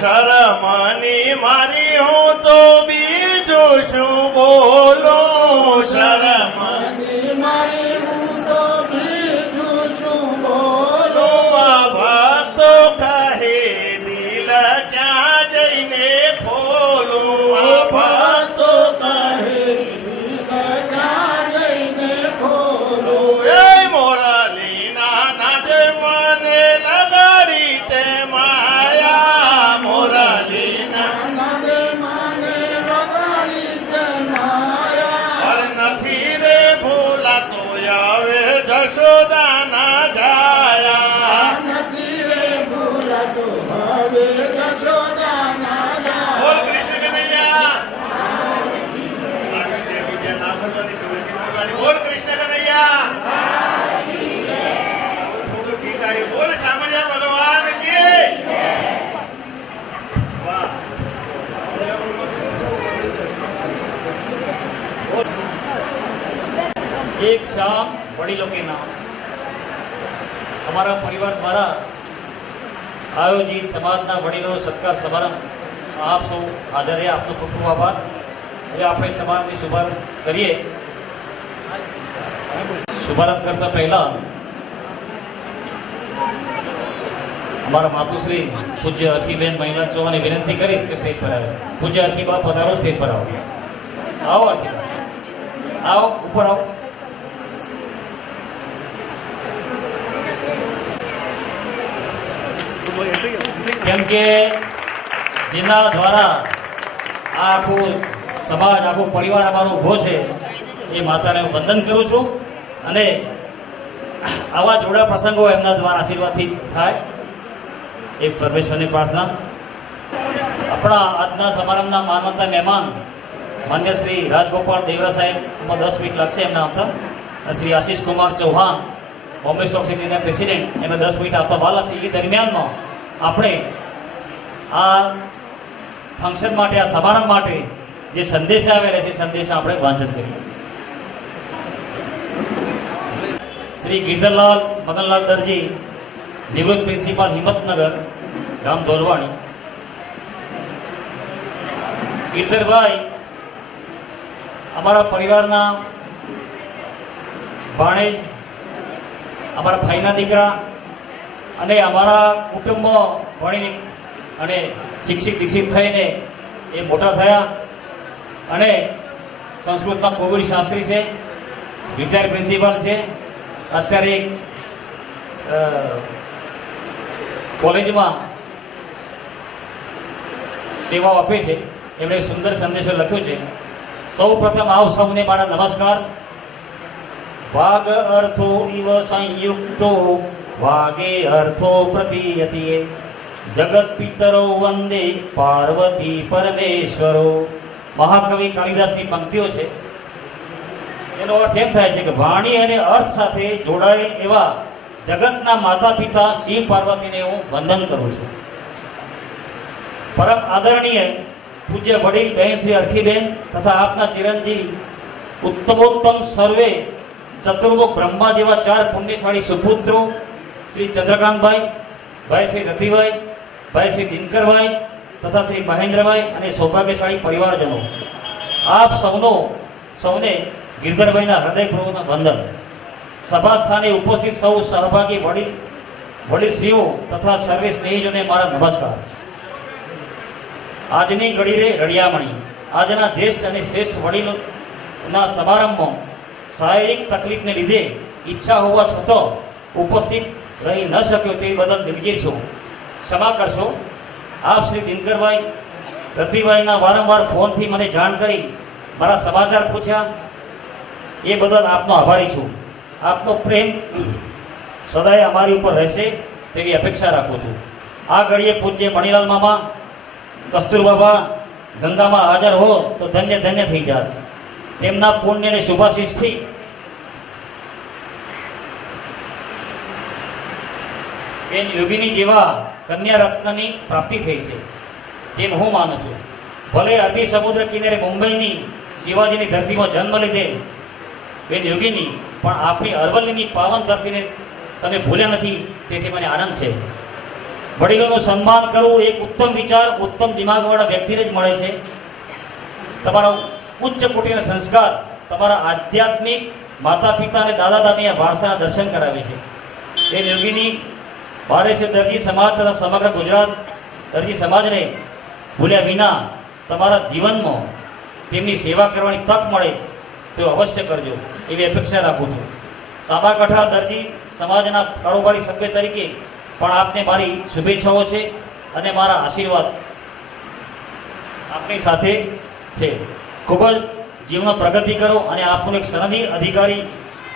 શરમની મારી હું તો બીજું શું બોલું શરમની મારી હું તો બીજું શું બોલું આ ભક્તો કહે દિલ ક્યાં જઈને ખોલું આ ભક્તો કહે દિલ ક્યાં જઈને ખોલું એ મોરલીના નાદ મને લગાડી તે જશોદાના જાયા નથી રે ભૂલા તો હવે જશોદાના જાયા બોલ કૃષ્ણ કનૈયા બોલ કૃષ્ણ કનૈયા થોડું ઠીક આવ્યું બોલ સાંભળ્યા ભગવાન કી વાહ एक शाम वडीलों के नाम हमारा परिवार द्वारा आयोजित समाजना वडीलों सत्कार समारंभ आप सौ हाजर है। आपको खूब खूब आभार। હવે આપણે સમારંભની શુભારંભ કરીએ। શુભારંભ કરતા પહેલા અમારા માતુશ્રી પૂજ્ય અરખીબેન મહિલા ચૌહાણને વિનંતી કરીશ કે સ્ટેજ પર આવે। પૂજ્ય અરખીબા પધારો, સ્ટેજ પર આવો। આવો અરખીબા, આવો ઉપર આવો। કેમ કે જેના દ્વારા આ આખું સમાજ આખો પરિવાર અમારો ઊભો છે એ માતાને હું વંદન કરું છું અને આવા જોડા પ્રસંગો એમના દ્વારા આશીર્વાદથી થાય એ પરમેશ્વરની પ્રાર્થના। આપણા આજના સમારંભના માનવતા મહેમાન માન્ય શ્રી રાજગોપાલ દેવરા સાહેબ 10 મિનિટ લાગશે એમના આવતા। શ્રી આશીષ કુમાર ચૌહાણ બોમ્બે સ્ટોક એક્સચેન્જના પ્રેસિડેન્ટ એમને 10 મિનિટ આપતા વાર લાગશે। એ દરમિયાનમાં આપણે આ ફંક્શન માટે આ સમારંભ માટે જે સંદેશા આવેલા છે સંદેશા આપણે વાંચન કરીએ। શ્રી ગિરધરલાલ મગનલાલ દરજી, નિવૃત્ત પ્રિન્સિપાલ, હિંમતનગર, ગામ ધોલવાણી। ગિરધરભાઈ અમારા પરિવારના ભાણેજ, અમારા ભાઈના દીકરા અને અમારા કુટુંબમાં ભણીને અને શિક્ષિત દીક્ષિત થઈને એ મોટા થયા અને સંસ્કૃતના કોવિડ શાસ્ત્રી છે, રિટાયર્ડ પ્રિન્સિપાલ છે, અત્યારે એક કોલેજમાં સેવાઓ આપે છે। એમણે એક સુંદર સંદેશો લખ્યો છે। સૌ પ્રથમ આપ સૌને મારા નમસ્કાર। વાગ અર્થો ઇવ સંયુક્તો વાગે અર્થો પ્રતીયતે જગત પિતરો વંદે પાર્વતી પરમેશ્વરો। મહાકવિ કાલિદાસની પંક્તિઓ છે। એનો અર્થ એમ થાય છે કે વાણી અને અર્થ સાથે જોડાયેલ એવા જગતના માતા પિતા શિવ પાર્વતીને હું વંદન કરું છું। પરમ આદરણીય પૂજ્ય વડીલ બહેન શ્રી અરખીબેન તથા આપના ચિરંજીવી ઉત્તમોત્તમ સર્વે ચતુર્મુખ બ્રહ્મા જેવા 4 પુણ્યશાળી સુપુત્રો શ્રી ચંદ્રકાંતભાઈ, ભાઈ શ્રી રતિભાઈ, ભાઈ શ્રી દિનકરભાઈ તથા શ્રી મહેન્દ્રભાઈ અને સૌભાગ્યશાળી પરિવારજનો, આપ સૌને ગિરધરભાઈના હૃદયપૂર્વકના વંદન। સભા સ્થાને ઉપસ્થિત સૌ સહભાગી વડીલશ્રીઓ તથા સર્વે સ્નેહીજોને મારા નમસ્કાર। આજની ઘડીરે રળિયામણી, આજના જ્યેષ્ઠ અને શ્રેષ્ઠ ના સમારંભમાં શારીરિક તકલીફને લીધે ઈચ્છા હોવા છતાં ઉપસ્થિત રહી ન શક્યો તે બદલ દિલગીર છું. ક્ષમા કરશો. આપ શ્રી દિનકરભાઈ રતિભાઈના વારંવાર ફોનથી મને જાણ કરી મારા સમાચાર પૂછ્યા એ બદલ આપનો આભારી છું. આપનો પ્રેમ સદાય અમારી ઉપર રહેશે તેવી અપેક્ષા રાખું છું. આ ઘડીએ પૂજ્ય મણિલાલ મામા કસ્તુરબાબા ગંગામાં હાજર હો તો ધન્ય ધન્ય થઈ જાત. તેમના પુણ્ય અને શુભાશીષથી બેન યોગીની જેવા કન્યા રત્નની પ્રાપ્તિ થઈ છે તેમ હું માનું છું. ભલે અરબી સમુદ્ર કિનારે મુંબઈની શિવાજીની ધરતીમાં જન્મ લીધે બેન યોગીની, પણ આપણી અરવલ્લીની પાવન ધરતીને તમે ભૂલ્યા નથી, તેથી મને આનંદ છે. વડીલોનું સન્માન કરવું એક ઉત્તમ વિચાર, ઉત્તમ દિમાગવાળા વ્યક્તિને જ મળે છે. તમારો ઉચ્ચ કોટીના સંસ્કાર તમારા આધ્યાત્મિક માતા પિતા અને દાદા દાદીના વારસાના દર્શન કરાવે છે. બેન યોગીની ભારે છે દરજી સમાજ તથા સમગ્ર ગુજરાત દરજી સમાજને ભૂલ્યા વિના તમારા જીવનમાં તેમની સેવા કરવાની તક મળે તો અવશ્ય કરજો એવી અપેક્ષા રાખું છું. સાબરકાંઠા દરજી સમાજના કારોબારી સભ્ય તરીકે પણ આપને મારી શુભેચ્છાઓ છે અને મારા આશીર્વાદ આપની સાથે છે. ખૂબ જ જીવનમાં પ્રગતિ કરો અને આપનું એક સનદી અધિકારી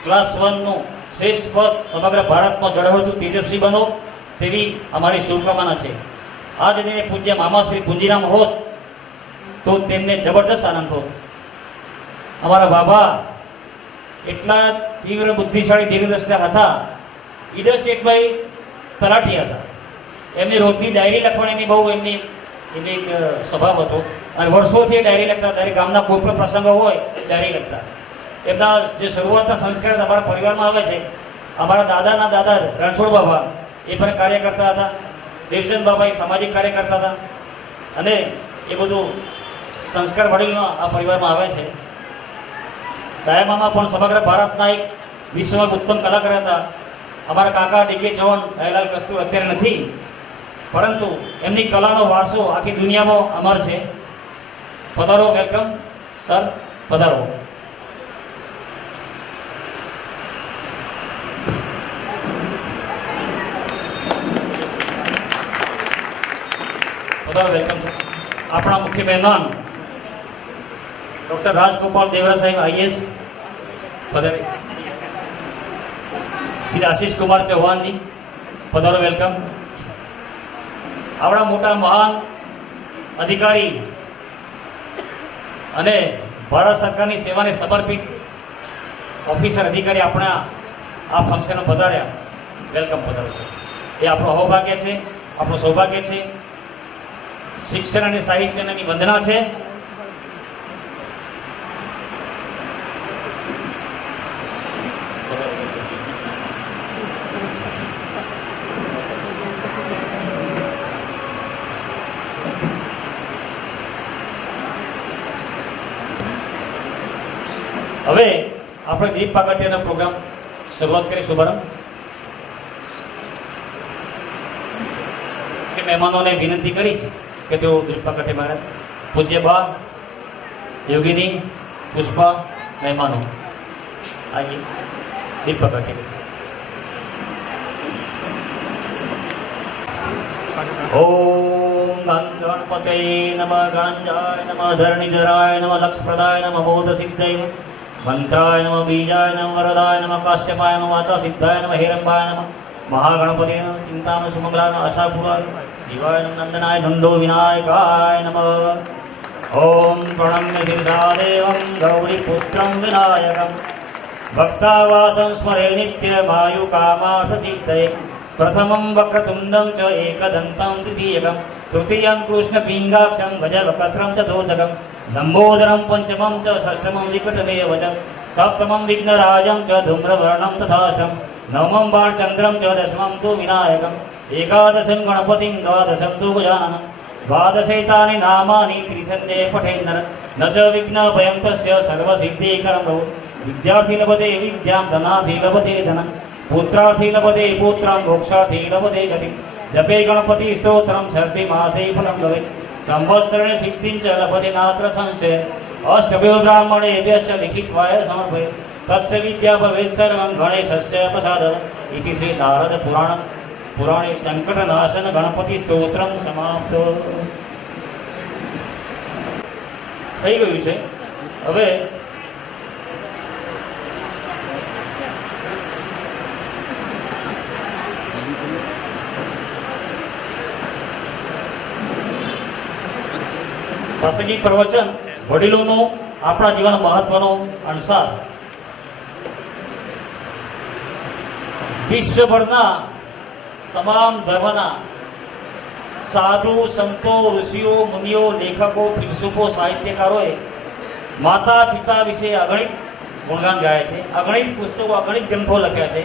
ક્લાસ 1નું શ્રેષ્ઠ પદ સમગ્ર ભારતમાં જળહળતું તેજસ્વી બનો તેવી અમારી શુભકામના છે. આજ દિને પૂજ્ય મામા શ્રી પુંજીરામ હોત તો તેમને જબરદસ્ત આનંદ હોત. અમારા બાબા એટલા તીવ્ર બુદ્ધિશાળી દીર્ઘદ્રષ્ટા હતા. ઈડર સ્ટેટમાં તલાટી હતા. એમની રોજની ડાયરી લખવાની બહુ એમની એક સ્વભાવ હતો અને વર્ષોથી ડાયરી લખતા. દરેક ગામના કોઈ પણ પ્રસંગો હોય ડાયરી લખતા. એમના જે શરૂઆતના સંસ્કાર અમારા પરિવારમાં આવે છે. અમારા દાદાના દાદા રણછોડ બાબા એ પણ કાર્ય કરતા હતા. દેવચંદ બાબા એ સામાજિક કાર્ય કરતા હતા અને એ બધું સંસ્કાર વડીલનો આ પરિવારમાં આવે છે. દાયામામા પણ સમગ્ર ભારતના એક વિશ્વમાં ઉત્તમ કલાકાર હતા. અમારા કાકા ડીકે ચૌહાણ દયાલાલ કસ્તુર અત્યારે નથી, પરંતુ એમની કલાનો વારસો આખી દુનિયામાં અમર છે. પધારો, વેલકમ સર, પધારો. પધારો, વેલકમ સર. આપણા મુખ્ય મહેમાન ડૉક્ટર રાજગોપાલ દેવરા સાહેબ આઈએસ પધારે. શ્રી આશીષ કુમાર ચૌહાણજી પધારો, વેલકમ. આપણા મોટા મહાન અધિકારી અને ભારત સરકારની સેવાને સમર્પિત ઓફિસર અધિકારી આપણા આ ફંક્શનમાં પધાર્યા. વેલકમ, પધારો છે. એ આપણું અહોભાગ્ય છે, આપણું સૌભાગ્ય છે. શિક્ષણ અને સાહિત્યની વંદના છે. હવે આપણે દીપ પ્રાગટ્યનો પ્રોગ્રામ શરૂઆત કરી. શુભારંભ કે મહેમાનોને વિનંતી કરીશ કે તેઓ દીપ પ્રાગટ્ય મારે. પૂજ્ય બા યોગીની પુષ્પા મહેમાનો આઈએ દીપ પ્રાગટ્ય. ઓમ ગણપતે નમઃ, ગણંજાય નમઃ, ધરણીધરાય નમઃ, લક્ષપ્રદાય નમઃ, બોધ સિદ્ધય મંત્રાય નમઃ, બીજાય નમઃ, વરદાય નમઃ, કાશ્યપાય નમઃ, વાચા સિદ્ધાય નમઃ, હિરંબાય નમઃ, મહાગણપતે નમઃ, ચિંતામણ સુમંગલાય આશાપુરાય શિવાય નમઃ, નંદનાય ધંડો વિનાયકાય નમઃ. ઓમ પ્રણમ્ય શિરસા દેવં ગૌરીપુત્રં વિનાયકં ભક્તાવાસં સ્મરે નિત્યમાયુ કામાર્થ સિદ્ધયે. પ્રથમં વક્રતુંડં ચ એકદન્तं દ્વિતીયકં તૃતીયં કૃષ્ણપિંગાક્ષં ગજવક્त्रं ચતુર્થકં લંબોદરં પંચમં ચ ષષ્ઠમં વિકટમેવ ચ સપ્તમં વિઘ્નરાજં ચ ધૂમ્રવર્ણં તથાષ્ટમ નવમં બાળચંદ્રં ચ દશમં તુ વિનાયકં એકાદશं ગણપતિં દ્વાદશં તુ ગજાનनं દ્વાદશૈતાनि નામાनि ત્રિસંધે પઠેન્નર ન ચ વિઘ્નભયં તસ્ય સર્વસિદ્ધિકરं ભવ. વિદ્યાર્થી લભતે વિદ્યાં, ધનાર્થી લભતે ધનં, પુત્રાર્થી લભતે પુત્રં, મોક્ષાર્થી લભતે ગતિં. જપે ગણપતિ સ્તોત્રં સર્ધિ માસે ફલં ભવે. સંવત્સરણે સિદ્ધિં ચ લભતે નાત્ર સંશય અષ્ટભ્યો બ્રાહ્મણે એભ્યશ્ચ લિખિત્વાય સમર્પય તસ્ય વિદ્યા ભવેત સર્વં ગણેશસ્ય પ્રસાદ ઇતિ શ્રી નારદ પુરાણે સંકટ નાશન ગણપતિ સ્તોત્રમ સમાપ્ત. થઈ ગયું છે. હવે પ્રાસંગિક પ્રવચન વડીલોનો આપણા જીવન મહત્વનો અનુસાર વિશ્વભરના તમામ ધર્મના સાધુ સંતો ઋષિઓ મુનિઓ લેખકો ફિલસૂફો સાહિત્યકારોએ માતા પિતા વિશે અગણિત ગુણગાન ગાયા છે. અગણિત પુસ્તકો અગણિત ગ્રંથો લખ્યા છે.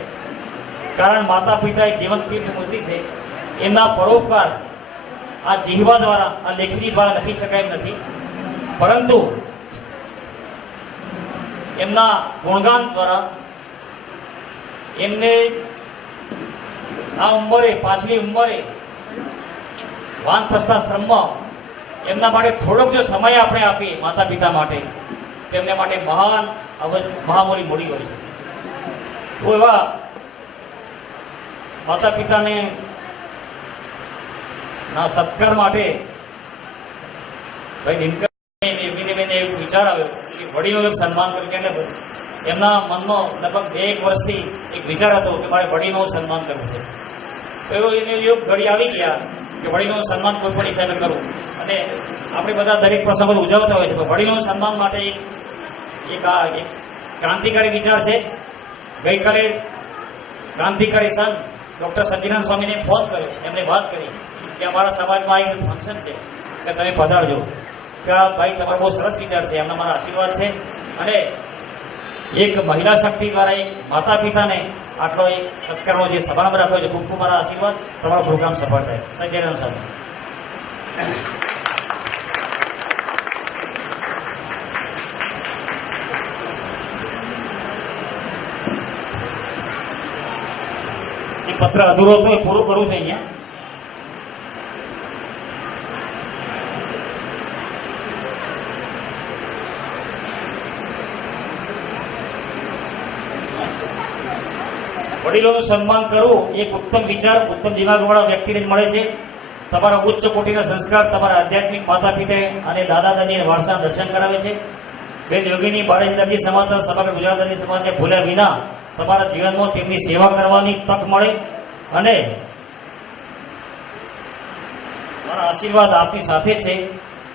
કારણ માતા પિતા એક જીવંત તીર્થ મૂર્તિ છે. એમના પરોપકાર આ જીહવા દ્વારા આ લેખની દ્વારા લખી શકાય એમ નથી, પરંતુ એમના ગુણગાન દ્વારા એમને આ ઉંમરે પાછલી ઉંમરે વાનપ્રસ્થાશ્રમમાં એમના માટે થોડોક જો સમય આપણે આપીએ માતા પિતા માટે, તેમને માટે મહામૂલી મૂડી હોય છે. તો એવા માતા પિતાને ના સત્કાર માટે ભાઈ દિનકરબેન એક વિચાર આવ્યો કે વડીલોનું સન્માન કર્યું. એટલે એમના મનમાં લગભગ 2 વર્ષથી એક વિચાર હતો કે મારે વડીલોનું સન્માન કરવું છે. તો એવો એને યોગ ઘડી આવી ગયા કે વડીલોનું સન્માન કોઈ પણ હિસાબે કરવું. અને આપણે બધા દરેક પ્રસંગો ઉજવતા હોય છે, પણ વડીલોનું સન્માન માટે એક ક્રાંતિકારી વિચાર છે. ગઈકાલે ક્રાંતિકારી સંત ડૉક્ટર સચ્ચિદાનંદ સ્વામીને ફોન કર્યો. એમને વાત કરી કે અમારા સમાજમાં એક ફંક્શન છે કે તમે પધારજો. કે આ ભાઈ તમારો બહુ સરસ વિચાર છે, એમના મારા આશીર્વાદ છે. અને એક મહિલા શક્તિ દ્વારા એક માતા પિતાને આટલો એક સત્કારનો જે સમારંભ રાખ્યો છે, ખૂબ ખૂબ મારા આશીર્વાદ. તમારો પ્રોગ્રામ સફળ થાય. સચ્ચિદાનંદ સ્વામી. એ પત્ર અધૂરો હતો, એ પૂરું કરવું છે અહીંયા. વડીલોનું સન્માન કરવું એક ઉત્તમ વિચાર, ઉત્તમ દિમાગવાળા વ્યક્તિને જ મળે છે. તમારા ઉચ્ચ કોટીના સંસ્કાર તમારા આધ્યાત્મિક માતા પિતા અને દાદા દાદીના વારસાના દર્શન કરાવે છે. બેન યોગીની બારેજ દરજી સમાજ સમગ્ર ગુજરાત દરજી સમાજને ભૂલ્યા વિના તમારા જીવનમાં તેમની સેવા કરવાની તક મળે. અને મારા આશીર્વાદ આપની સાથે જ છે.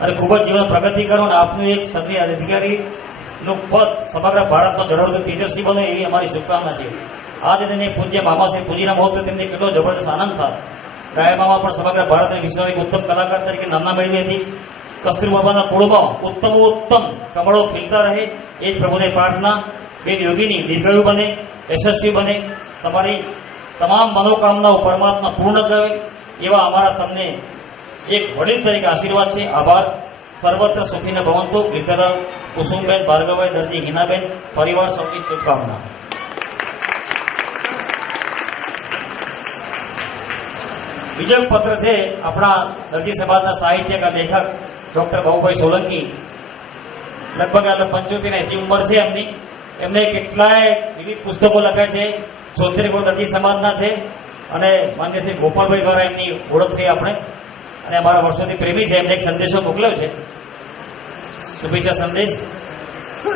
અને ખૂબ જ જીવન પ્રગતિ કરો અને આપનું એક સદની અધિકારીનું પદ સમગ્ર ભારતમાં જળવાતું તેજસ્વી બને એવી અમારી શુભકામના છે. આજે તેને પૂજ્ય મામા શ્રી પૂજીના મહોત્સવ તેમને કેટલો જબરદસ્ત આનંદ થાય. ગાય મામા પણ સમગ્ર ભારત અને વિશ્વના એક ઉત્તમ કલાકાર તરીકે નામના મેળવી હતી. કસ્તુરબાના કુળમાં ઉત્તમ કમળો ખીલતા રહે એ જ પ્રભુને પ્રાર્થના. બેન યોગીની દીર્ઘાયુ બને, યશસ્વી બને, તમારી તમામ મનોકામનાઓ પરમાત્મા પૂર્ણ કરે એવા અમારા તમને એક વડીલ તરીકે આશીર્વાદ છે. આભાર. સર્વત્ર સુખીને ભવંતુ. ગીરધર કુસુમબેન, ભાર્ગવભાઈ દરજી, હિનાબેન, પરિવાર સૌની શુભકામના. બીજો પત્ર છે આપણા દરજી સમાજના સાહિત્યકાર લેખક ડૉક્ટર બાબુભાઈ સોલંકી. લગભગ 75-80 ઉંમર છે એમની. એમને કેટલાય વિવિધ પુસ્તકો લખ્યા છે. 76 ગુણ દરજી સમાજના છે. અને માન્ય શ્રી ગોપાલભાઈ દ્વારા એમની ઓળખ થઈ આપણે. અને અમારા વર્ષોથી પ્રેમી છે. એમને એક સંદેશો મોકલ્યો છે, શુભેચ્છા સંદેશ.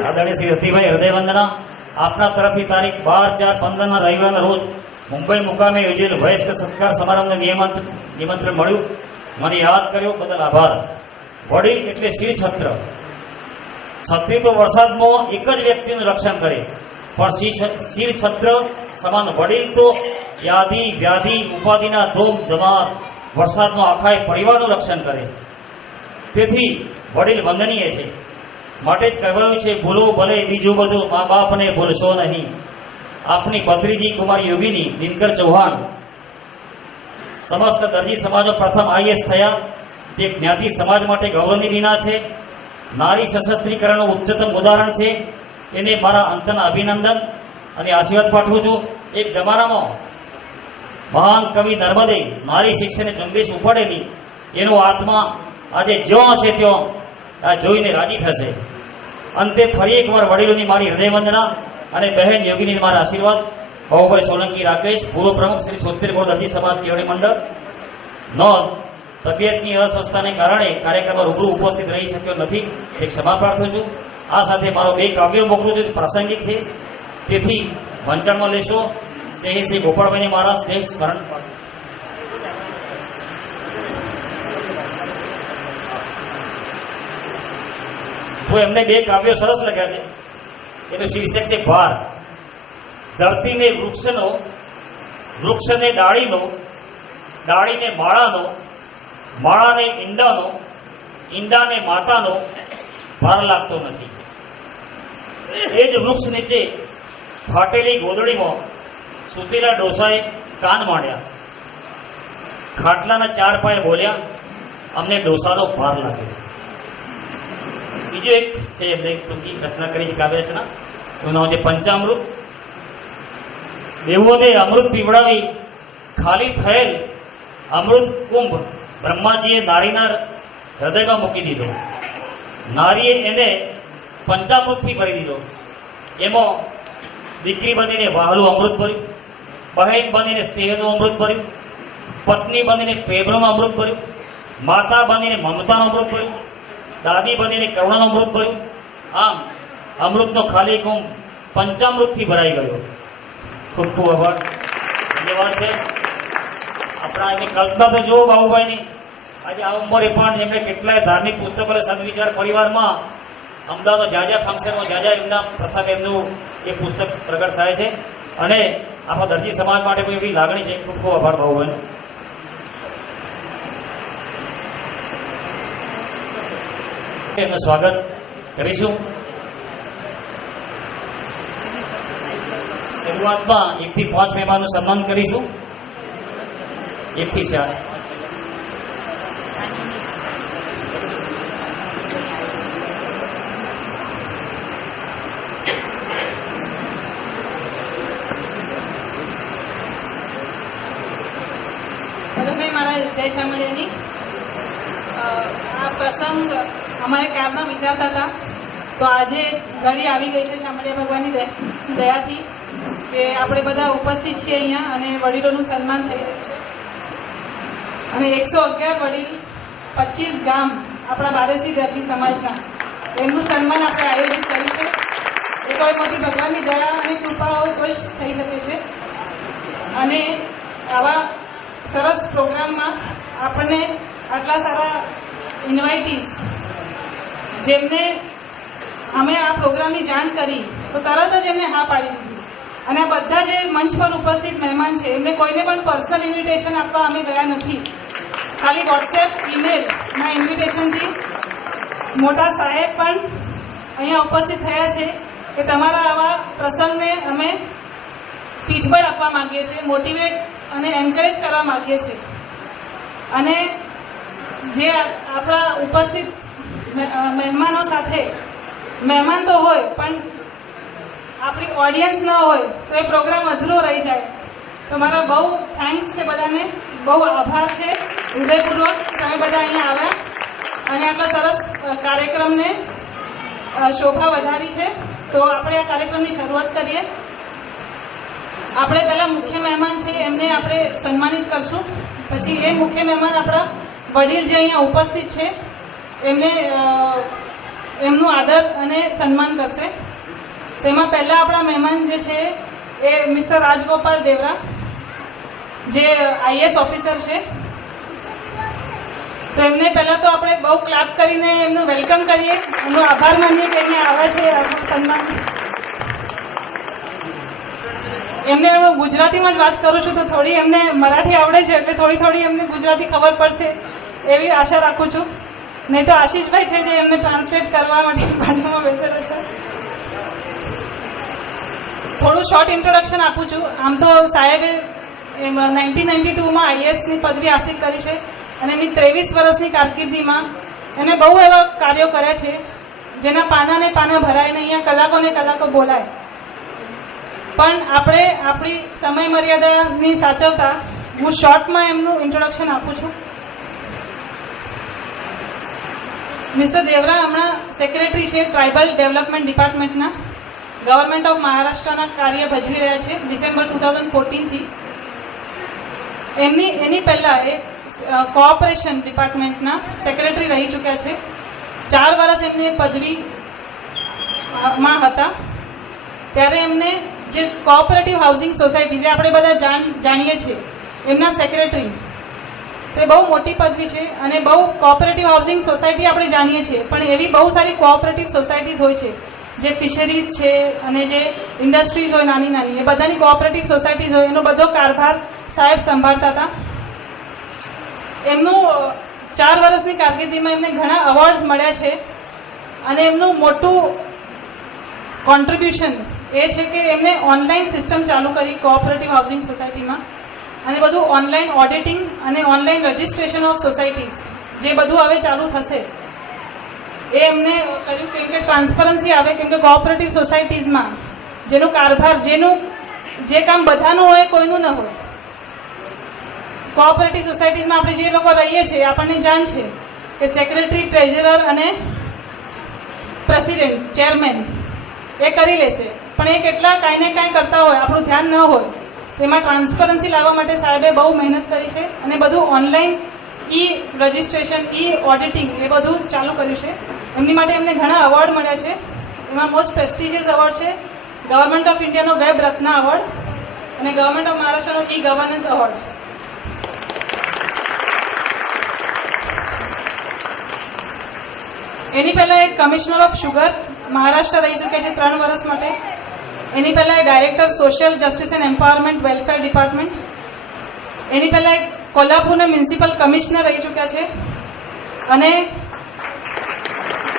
આદરણીય શ્રી રતિભાઈ, હૃદયવંદના. આપના તરફથી તારીખ 12/4/15 રવિવારના રોજ મુંબઈ મુકામે યોજેલ વયસ્ક સત્કાર સમારંભને નિમંત્રણ મળ્યું. મને યાદ કર્યો બદલ આભાર. વડીલ એટલે શ્રી છત્ર. છત્રી તો વરસાદમાં એક જ વ્યક્તિનું રક્ષણ કરે, પણ શિર છત્ર સમાન વડીલ તો યાદી વ્યાધિ ઉપાધિના ધોમ ધમાર વરસાદમાં આખા પરિવારનું રક્ષણ કરે છે. તેથી વડીલ વંદનીય છે. માટે જ કહેવાયું છે, ભૂલો ભલે બીજું બધું, મા બાપને ભૂલશો નહીં. આપની ભત્રીજી કુમારી યોગીની દિનકર ચૌહાણ સમસ્ત દરજી સમાજનો પ્રથમ IAS થયા. તે જ્ઞાતિ સમાજ માટે ગૌરવની વિના છે. નારી સશસ્ત્રીકરણનું ઉચ્ચતમ ઉદાહરણ છે. એને મારા અંતના અભિનંદન અને આશીર્વાદ પાઠવું છું. એક જમાનામાં મહાન કવિ નર્મદે નારી શિક્ષણને ઝુંબેશ ઉપાડેલી. એનો આત્મા આજે જ્યાં હશે ત્યાં આ જોઈને રાજી થશે. અંતે ફરી એકવાર વડીલોની મારી હૃદય વંદના અને બહેન યોગીની મારા આશીર્વાદ. બાબુભાઈ સોલંકી રાકેશ, પૂર્વ પ્રમુખ શ્રી 76 બોર્ડ દરજી સમાજ કેળવણી મંડળ. નોંધ: તબિયતની અસ્વસ્થતાને કારણે કાર્યક્રમમાં રૂબરૂ ઉપસ્થિત રહી શક્યો નથી, એક ક્ષમા પ્રાર્થું છું. આ સાથે મારો 2 કાવ્યો મોકલું છું, પ્રાસંગિક છે, તેથી વંચાણમાં લેશો. શ્રી ગોપાળભાઈને મારા સ્નેહ સ્મરણ. તો એમને 2 કાવ્યો સરસ લખ્યા છે. એનું શીર્ષક છે ભાર. ધરતીને વૃક્ષનો, વૃક્ષને ડાળીનો, ડાળીને માળાનો, માળાને ઈંડાનો, ઈંડાને માતાનો ભાર લાગતો નથી. એ જ વૃક્ષ નીચે ફાટેલી ગોદડીમાં સૂતેલા ડોસાએ કાન માંડ્યા. ખાટલાના 4 પાયે બોલ્યા, અમને ડોસાનો ભાર લાગે છે. બીજું એક છે, એમને ટૂંકી રચના કરી છે, કાવ્ય રચના. એનું નામ છે પંચામૃત. દેવોને અમૃત પીવડાવી ખાલી થયેલ અમૃત કુંભ બ્રહ્માજીએ નારીના હૃદયમાં મૂકી દીધો. નારીએ એને પંચામૃતથી ભરી દીધો. એમાં દીકરી બનીને વહાલું અમૃત ભર્યું, બહેન બનીને સ્નેહનું અમૃત ભર્યું, પત્ની બનીને પ્રેમનું અમૃત ભર્યું, માતા બનીને મમતાનું અમૃત ભર્યું, દાદી બનીને કરુણાનું અમૃત ભર્યું. આમ અમૃતનો ખાલી કુંભ પંચામૃતથી ભરાઈ ગયો. ખૂબ ખૂબ આભાર. ધન્યવાદ છે. આપણા એની કલ્પના તો જુઓ બાબુભાઈની. આજે આ ઉંમરે પણ એમણે કેટલાય ધાર્મિક પુસ્તકો સદવિચાર પરિવારમાં અમદાવાદમાં જ્યાં ફંક્શનમાં જ્યાં એમના પ્રથમ એમનું એ પુસ્તક પ્રગટ થાય છે. અને આપણા દરજી સમાજ માટે પણ એવી લાગણી છે. ખૂબ ખૂબ આભાર બાબુભાઈનો. એમનું સ્વાગત કરીશું. શરૂઆતમાં 1 થી 5 મહેમાનનું સન્માન કરીશું. 1 થી 4. મારા જય શામળિયાની આ પ્રસંગ અમારે ક્યારના વિચારતા હતા, તો આજે ઘડી આવી ગઈ છે શામળિયા ભગવાનની દયાથી કે આપણે બધા ઉપસ્થિત છીએ અહીંયા અને વડીલોનું સન્માન થઈ રહ્યું છે. અને 111 વડીલ, 25 ગામ આપણા બારેસી દરજી સમાજના, એમનું સન્માન આપણે આયોજિત કર્યું છે. એ કોઈ મોટી ભગવાનની દયા અને કૃપાઓ કોઈ જ થઈ શકે છે. અને આવા સરસ પ્રોગ્રામમાં આપણને આટલા સારા ઇન્વાઇટીઝ, જેમને અમે આ પ્રોગ્રામની જાણ કરી તો તરત જ એમને હા પાડી દીધી. અને આ બધા જે મંચ પર ઉપસ્થિત મહેમાન છે એમને કોઈને પણ પર્સનલ ઇન્વિટેશન આપવા અમે ગયા નથી. ખાલી વોટ્સએપ, ઈમેલના ઇન્વિટેશનથી મોટા સાહેબ પણ અહીંયા ઉપસ્થિત થયા છે કે તમારા આવા પ્રસંગને અમે પીઠબળ આપવા માંગીએ છીએ, મોટિવેટ અને એન્કરેજ કરવા માંગીએ છીએ. અને જે આપણા ઉપસ્થિત મહેમાનો સાથે મહેમાન તો હોય પણ આપણી ઓડિયન્સ ન હોય તો એ પ્રોગ્રામ અધૂરો રહી જાય. તો મારા બહુ થેન્ક્સ છે બધાને, બહુ આભાર છે હૃદયપૂર્વક તમે બધા અહીંયા આવ્યા અને આટલા સરસ કાર્યક્રમને શોભા વધારી છે. તો આપણે આ કાર્યક્રમની શરૂઆત કરીએ. આપણે પહેલાં મુખ્ય મહેમાન છે એમને આપણે સન્માનિત કરશું, પછી એ મુખ્ય મહેમાન આપણા વડીલ જે અહીંયા ઉપસ્થિત છે એમને એમનું આદર અને સન્માન કરશે. તેમાં પહેલાં આપણા મહેમાન જે છે એ મિસ્ટર રાજગોપાલ દેવરા, જે આઈએએસ ઓફિસર છે. તો એમને પહેલાં તો આપણે બહુ ક્લાપ કરીને એમનું વેલકમ કરીએ, એમનો આભાર માનીએ કે અહીંયા આવે છે સન્માન. એમને હું ગુજરાતીમાં જ વાત કરું છું તો થોડી એમને મરાઠી આવડે છે એટલે થોડી એમને ગુજરાતી ખબર પડશે એવી આશા રાખું છું. નહીં તો આશીષભાઈ છે જે એમને ટ્રાન્સલેટ કરવા માટે બાજુમાં બેસેલા છે. થોડું શોર્ટ ઇન્ટ્રોડક્શન આપું છું. આમ તો સાહેબે 1992માં આઈએએસની પદવી હાંસિલ કરી છે અને એમની 23 વર્ષની કારકિર્દીમાં એને બહુ એવા કાર્યો કર્યા છે જેના પાનાને પાના ભરાય ને અહીંયા કલાકોને કલાકો બોલાય. પણ આપણે આપણી સમય મર્યાદાની સાચવતા હું શોર્ટમાં એમનું ઇન્ટ્રોડક્શન આપું છું. મિસ્ટર દેવરા હમણાં સેક્રેટરી છે ટ્રાઇબલ ડેવલપમેન્ટ ડિપાર્ટમેન્ટના, ગવર્મેન્ટ ઓફ મહારાષ્ટ્રના કાર્ય ભજવી રહ્યા છે ડિસેમ્બર 2014થી. એની પહેલાં એ કોઓપરેશન ડિપાર્ટમેન્ટના સેક્રેટરી રહી ચૂક્યા છે. 4 વર્ષ એમની પદવીમાં હતા. ત્યારે એમને જે કોઓપરેટિવ હાઉસિંગ સોસાયટી, જે આપણે બધા જાણીએ છીએ, એમના સેક્રેટરી, તે બહુ મોટી પદવી છે. અને બહુ કોઓપરેટિવ હાઉસિંગ સોસાયટી આપણે જાણીએ છીએ, પણ એવી બહુ સારી કોઓપરેટિવ સોસાયટીઝ હોય છે જે ફિશરીઝ છે અને જે ઇન્ડસ્ટ્રીઝ હોય નાની નાની, એ બધાની કોઓપરેટિવ સોસાયટીઝ હોય, એનો બધો કારભાર સાહેબ સંભાળતા હતા. એમનું 4 વર્ષની કારકિર્દીમાં એમને ઘણા અવોર્ડ્સ મળ્યા છે. અને એમનું મોટું કોન્ટ્રીબ્યુશન એ છે કે એમને ઓનલાઈન સિસ્ટમ ચાલુ કરી કોઓપરેટિવ હાઉસિંગ સોસાયટીમાં, અને બધું ઓનલાઈન ઓડિટિંગ અને ઓનલાઈન રજિસ્ટ્રેશન ઓફ સોસાયટીઝ, જે બધું હવે ચાલુ થશે એ એમને કર્યું. કેમ કે ટ્રાન્સપરન્સી આવે, કેમ કે કોઓપરેટિવ સોસાયટીઝમાં જેનું કારભાર, જે કામ બધાનું હોય, કોઈનું ન હોય. કોઓપરેટિવ સોસાયટીઝમાં આપણે જે લોકો રહીએ છીએ આપણને જાણ છે કે સેક્રેટરી, ટ્રેઝરર અને પ્રેસિડેન્ટ, ચેરમેન એ કરી લેશે, પણ એ કેટલા કાંઈ ને કાંઈ કરતા હોય, આપણું ધ્યાન ન હોય. એમાં ટ્રાન્સપરન્સી લાવવા માટે સાહેબે બહુ મહેનત કરી છે અને બધું ઓનલાઈન રજિસ્ટ્રેશન, ઓડિટિંગ એ બધું ચાલુ કર્યું છે. એમની માટે એમને ઘણા અવોર્ડ મળ્યા છે. એમાં મોસ્ટ પ્રેસ્ટિજિયસ અવોર્ડ છે government of ઇન્ડિયાનો web Ratna award અને ગવર્મેન્ટ ઓફ મહારાષ્ટ્રનો ગવર્નન્સ અવોર્ડ. એની પહેલાં એક કમિશનર ઓફ શુગર મહારાષ્ટ્ર રહી ચૂક્યા છે 3 વર્ષ માટે. એની પહેલાં director social justice and empowerment welfare department. એની પહેલાં એક કોલ્હાપુરના મ્યુનિસિપલ કમિશનર રહી ચૂક્યા છે. અને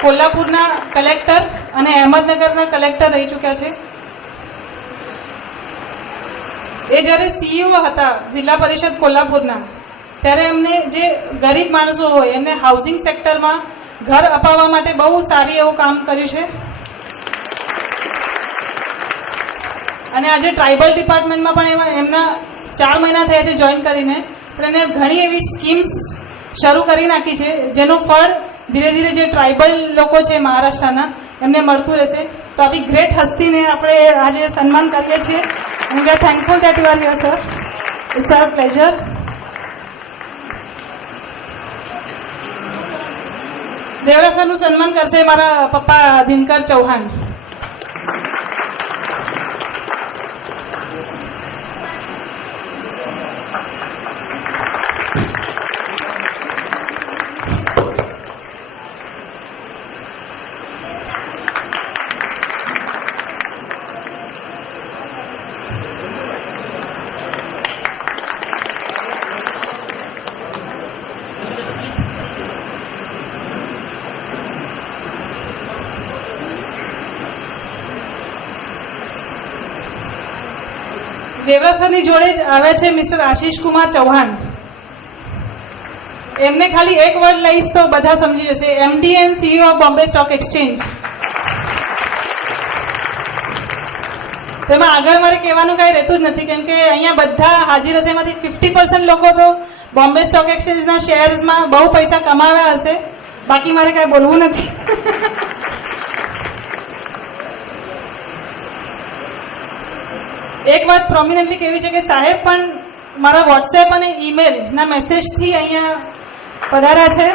કોલ્હાપુરના કલેક્ટર અને અહેમદનગરના કલેક્ટર રહી ચૂક્યા છે. એ જ્યારે સીઈઓ હતા જિલ્લા પરિષદ કોલ્હાપુરના, ત્યારે એમને જે ગરીબ માણસો હોય એમને હાઉસિંગ સેક્ટરમાં ઘર અપાવવા માટે બહુ સારી એવું કામ કર્યું છે. અને આજે ટ્રાઇબલ ડિપાર્ટમેન્ટમાં પણ એમના 4 મહિના થયા છે જોઈન કરીને, પણ એને ઘણી એવી સ્કીમ્સ શરૂ કરી નાખી છે જેનું ફળ ધીરે ધીરે જે ટ્રાઇબલ લોકો છે મહારાષ્ટ્રના એમને મળતું રહેશે. તો આવી ગ્રેટ હસ્તીને આપણે આજે સન્માન કરીએ છીએ. અને we are thankful that you are here sir. It's our pleasure. Devra સરનું સન્માન કરશે મારા પપ્પા દિનકર ચૌહાણ. દેવરા સરની જોડે જ આવે છે મિસ્ટર આશીષ કુમાર ચૌહાણ. એમને ખાલી એક વર્ડ લઈશ તો બધા સમજી જશે. MD and CEO of Bombay stock exchange. તેમાં આગળ મારે કહેવાનું કાંઈ રહેતું જ નથી, કેમ કે અહીંયા બધા હાજર હશે. એમાંથી 50% લોકો તો બોમ્બે સ્ટોક એક્સચેન્જના શેર્સમાં બહુ પૈસા કમાવ્યા હશે. બાકી મારે કાંઈ બોલવું નથી. એક વાત પ્રોમિનન્ટલી કહેવી છે કે સાહેબ પણ મારા વોટ્સએપ અને ઈમેલના મેસેજથી અહીંયા પધાર્યા છે.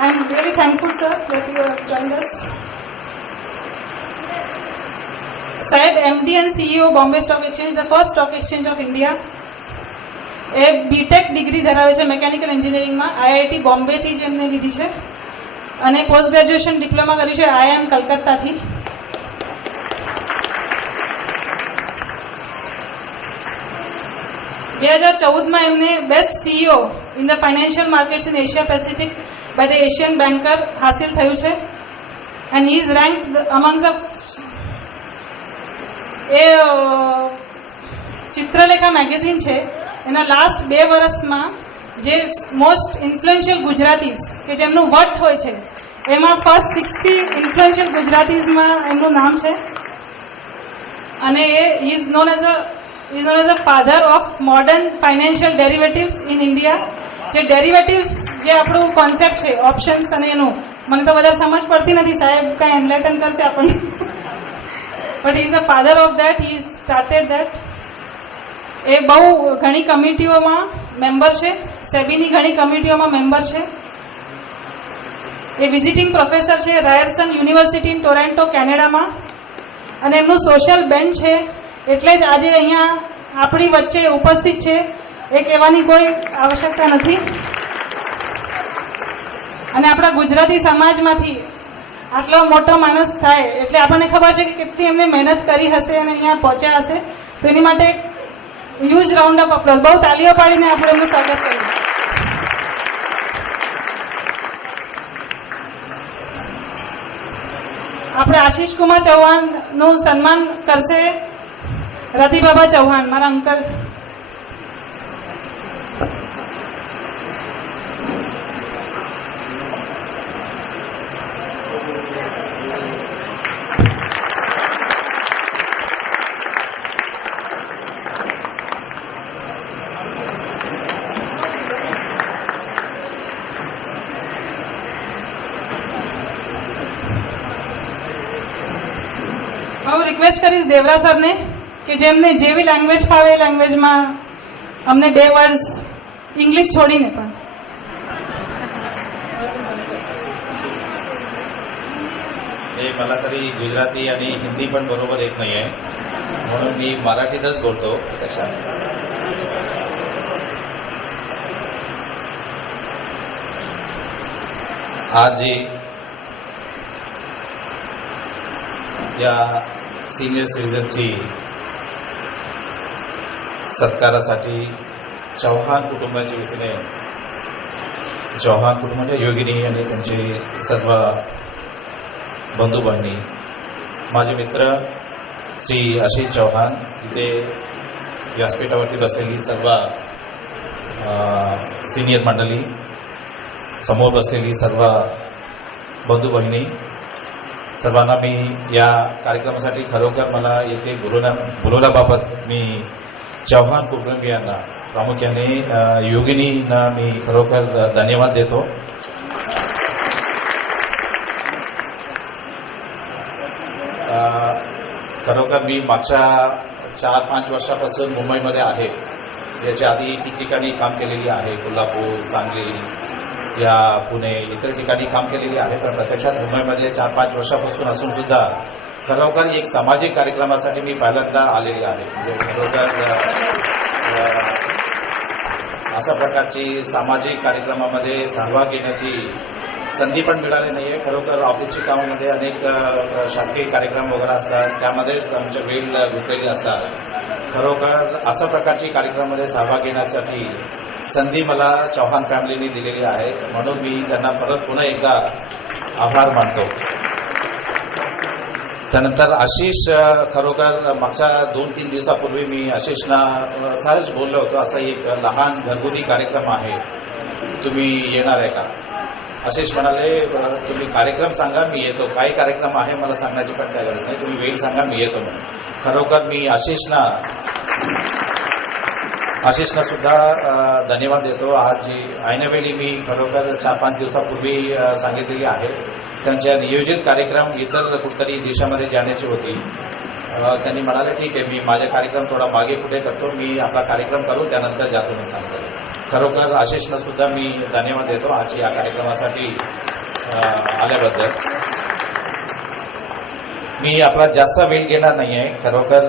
I am very thankful sir that you have joined us. સાહેબ MD and CEO Bombay stock exchange, the first stock exchange of India. એ બીટેક ડિગ્રી ધરાવે છે મેકેનિકલ એન્જિનિયરિંગમાં. આઈઆઈટી બોમ્બેથી જ એમને લીધી છે અને પોસ્ટ ગ્રેજ્યુએશન ડિપ્લોમા કર્યું છે આઈઆઈએમ કલકત્તાથી. બે 2014માં એમને best CEO in the financial markets in Asia Pacific by the Asian banker હાસિલ થયું છે. And he is ranked among the a Chitralekha magazine છે એના લાસ્ટ 2 વર્ષમાં જે મોસ્ટ ઇન્ફ્લુએન્શિયલ ગુજરાતીઝ કે જેમનું વટ હોય છે એમાં ફર્સ્ટ 60 ઇન્ફ્લુએન્શિયલ ગુજરાતીઝમાં એમનું નામ છે. અને એ is known as a father of modern financial derivatives in India. જે ડેરિવેટિવ્સ જે આપણું કોન્સેપ્ટ છે ઓપ્શન્સ અને એનું મને તો વધારે સમજ પડતી નથી, સાહેબ કાંઈ એનલાઇટન કરશે આપણને. But he is the father of that, he started that. એ બહુ ઘણી કમિટીઓમાં મેમ્બર છે, સેબીની ઘણી કમિટીઓમાં મેમ્બર છે. એ વિઝિટિંગ પ્રોફેસર છે રાયરસન યુનિવર્સિટી ઇન ટોરેન્ટો કેનેડામાં, અને એમનું સોશિયલ બેન્ડ છે. એટલે જ આજે અહીંયા આપણી વચ્ચે ઉપસ્થિત છે, એ કહેવાની કોઈ આવશ્યકતા નથી. અને આપણા ગુજરાતી સમાજમાંથી આટલો મોટો માણસ થાય એટલે આપણને ખબર છે કે કેટલી એમને મહેનત કરી હશે અને અહીંયા પહોંચ્યા હશે. તો એની માટે હ્યુજ રાઉન્ડ ઓફ અપ્લોઝ, બહુ તાલીઓ પાડીને આપણે એમનું સ્વાગત કરીએ. આપણે આશીષ કુમાર ચૌહાણનું સન્માન કરશે રતિબાબા ચૌહાણ, મારા અંકલ. હું રિક્વેસ્ટ કરીશ દેવરા સરને કે જેમને જેવી લેંગ્વેજ ફાવે એ લેંગ્વેજમાં અમને 2 વર્ડ્સ इंग्लिश छोड़ीने पण. हे मला तरी गुजराती आणि हिंदी पण बरोबर येत नाही आहे, म्हणून मी मराठीतच बोलतो. त्याच्या आज या सिनियर सिटीजनची सत्कारासाठी चौहान कुटुंबाच्या वतीने, चौहान कुटुंबाच्या योगिनी आणि त्यांचे सर्व बंधू बहिणी, माझे मित्र श्री आशिष चौहान, इथे व्यासपीठावरती बसलेली सर्व सिनियर मंडळी, समोर बसलेली सर्व बंधू बहिणी, सर्वांना मी या कार्यक्रमासाठी खरोखर मला येथे बोलवल्याबाबत मी चौहान कुटुंबियांना, प्रामुख्याने योगिनींना मी खरोखर धन्यवाद देतो. खरोखर मी मागच्या 4-5 वर्षापासून मुंबईमध्ये आहे. याच्या आधी ठिकठिकाणी काम केलेली आहे, कोल्हापूर, सांगली, या पुणे, इतर ठिकाणी काम केलेली आहे. पण प्रत्यक्षात मुंबईमध्ये 4-5 वर्षापासून असून सुद्धा खरोखर एक सामाजिक कार्यक्रमासाठी मी पहिल्यांदा आलेली आहे. म्हणजे खरोखर अशा प्रकारची सामाजिक कार्यक्रमामध्ये सहभाग घेण्याची संधी पण मिळाली नाही आहे. खरोखर ऑफिसची कामामध्ये अनेक शासकीय कार्यक्रम वगैरे असतात, त्यामध्येच आमच्या वेळ गुंतलेली असतात. खरोखर अशा प्रकारची कार्यक्रमामध्ये सहभाग घेण्यासाठी संधी मला चौहान फॅमिलीने दिलेली आहे, म्हणून मी त्यांना परत पुन्हा एकदा आभार मानतो. त्यानंतर आशिष, खरोखर मागच्या 2-3 दिवसापूर्वी मी आशिषना सहज बोललो होतो, असा एक लहान घरगुती कार्यक्रम आहे, तुम्ही येणार आहे का? आशिष म्हणाले, तुम्ही कार्यक्रम सांगा, मी येतो. काय कार्यक्रम आहे मला सांगण्याची पण काय गरज नाही, तुम्ही वेळ सांगा, मी येतो म्हणून. खरोखर मी आशिषना सुद्धा धन्यवाद देतो. आज ऐनवेळी मी खरोखर 4-5 दिवसापूर्वी सांगितलेली आहे, त्यांच्या नियोजित कार्यक्रम इतर कुठतरी देशामध्ये जाण्याची होती. त्यांनी म्हणाले ठीक आहे, मी माझा कार्यक्रम थोडा मागे पुढे करतो, मी आपला कार्यक्रम करू, त्यानंतर जातो म्हणून सांगतो. खरोखर आशिषना सुद्धा मी धन्यवाद देतो आज या कार्यक्रमासाठी आल्याबद्दल. मी आपला जास्त वेळ घेणार नाही आहे. खरोखर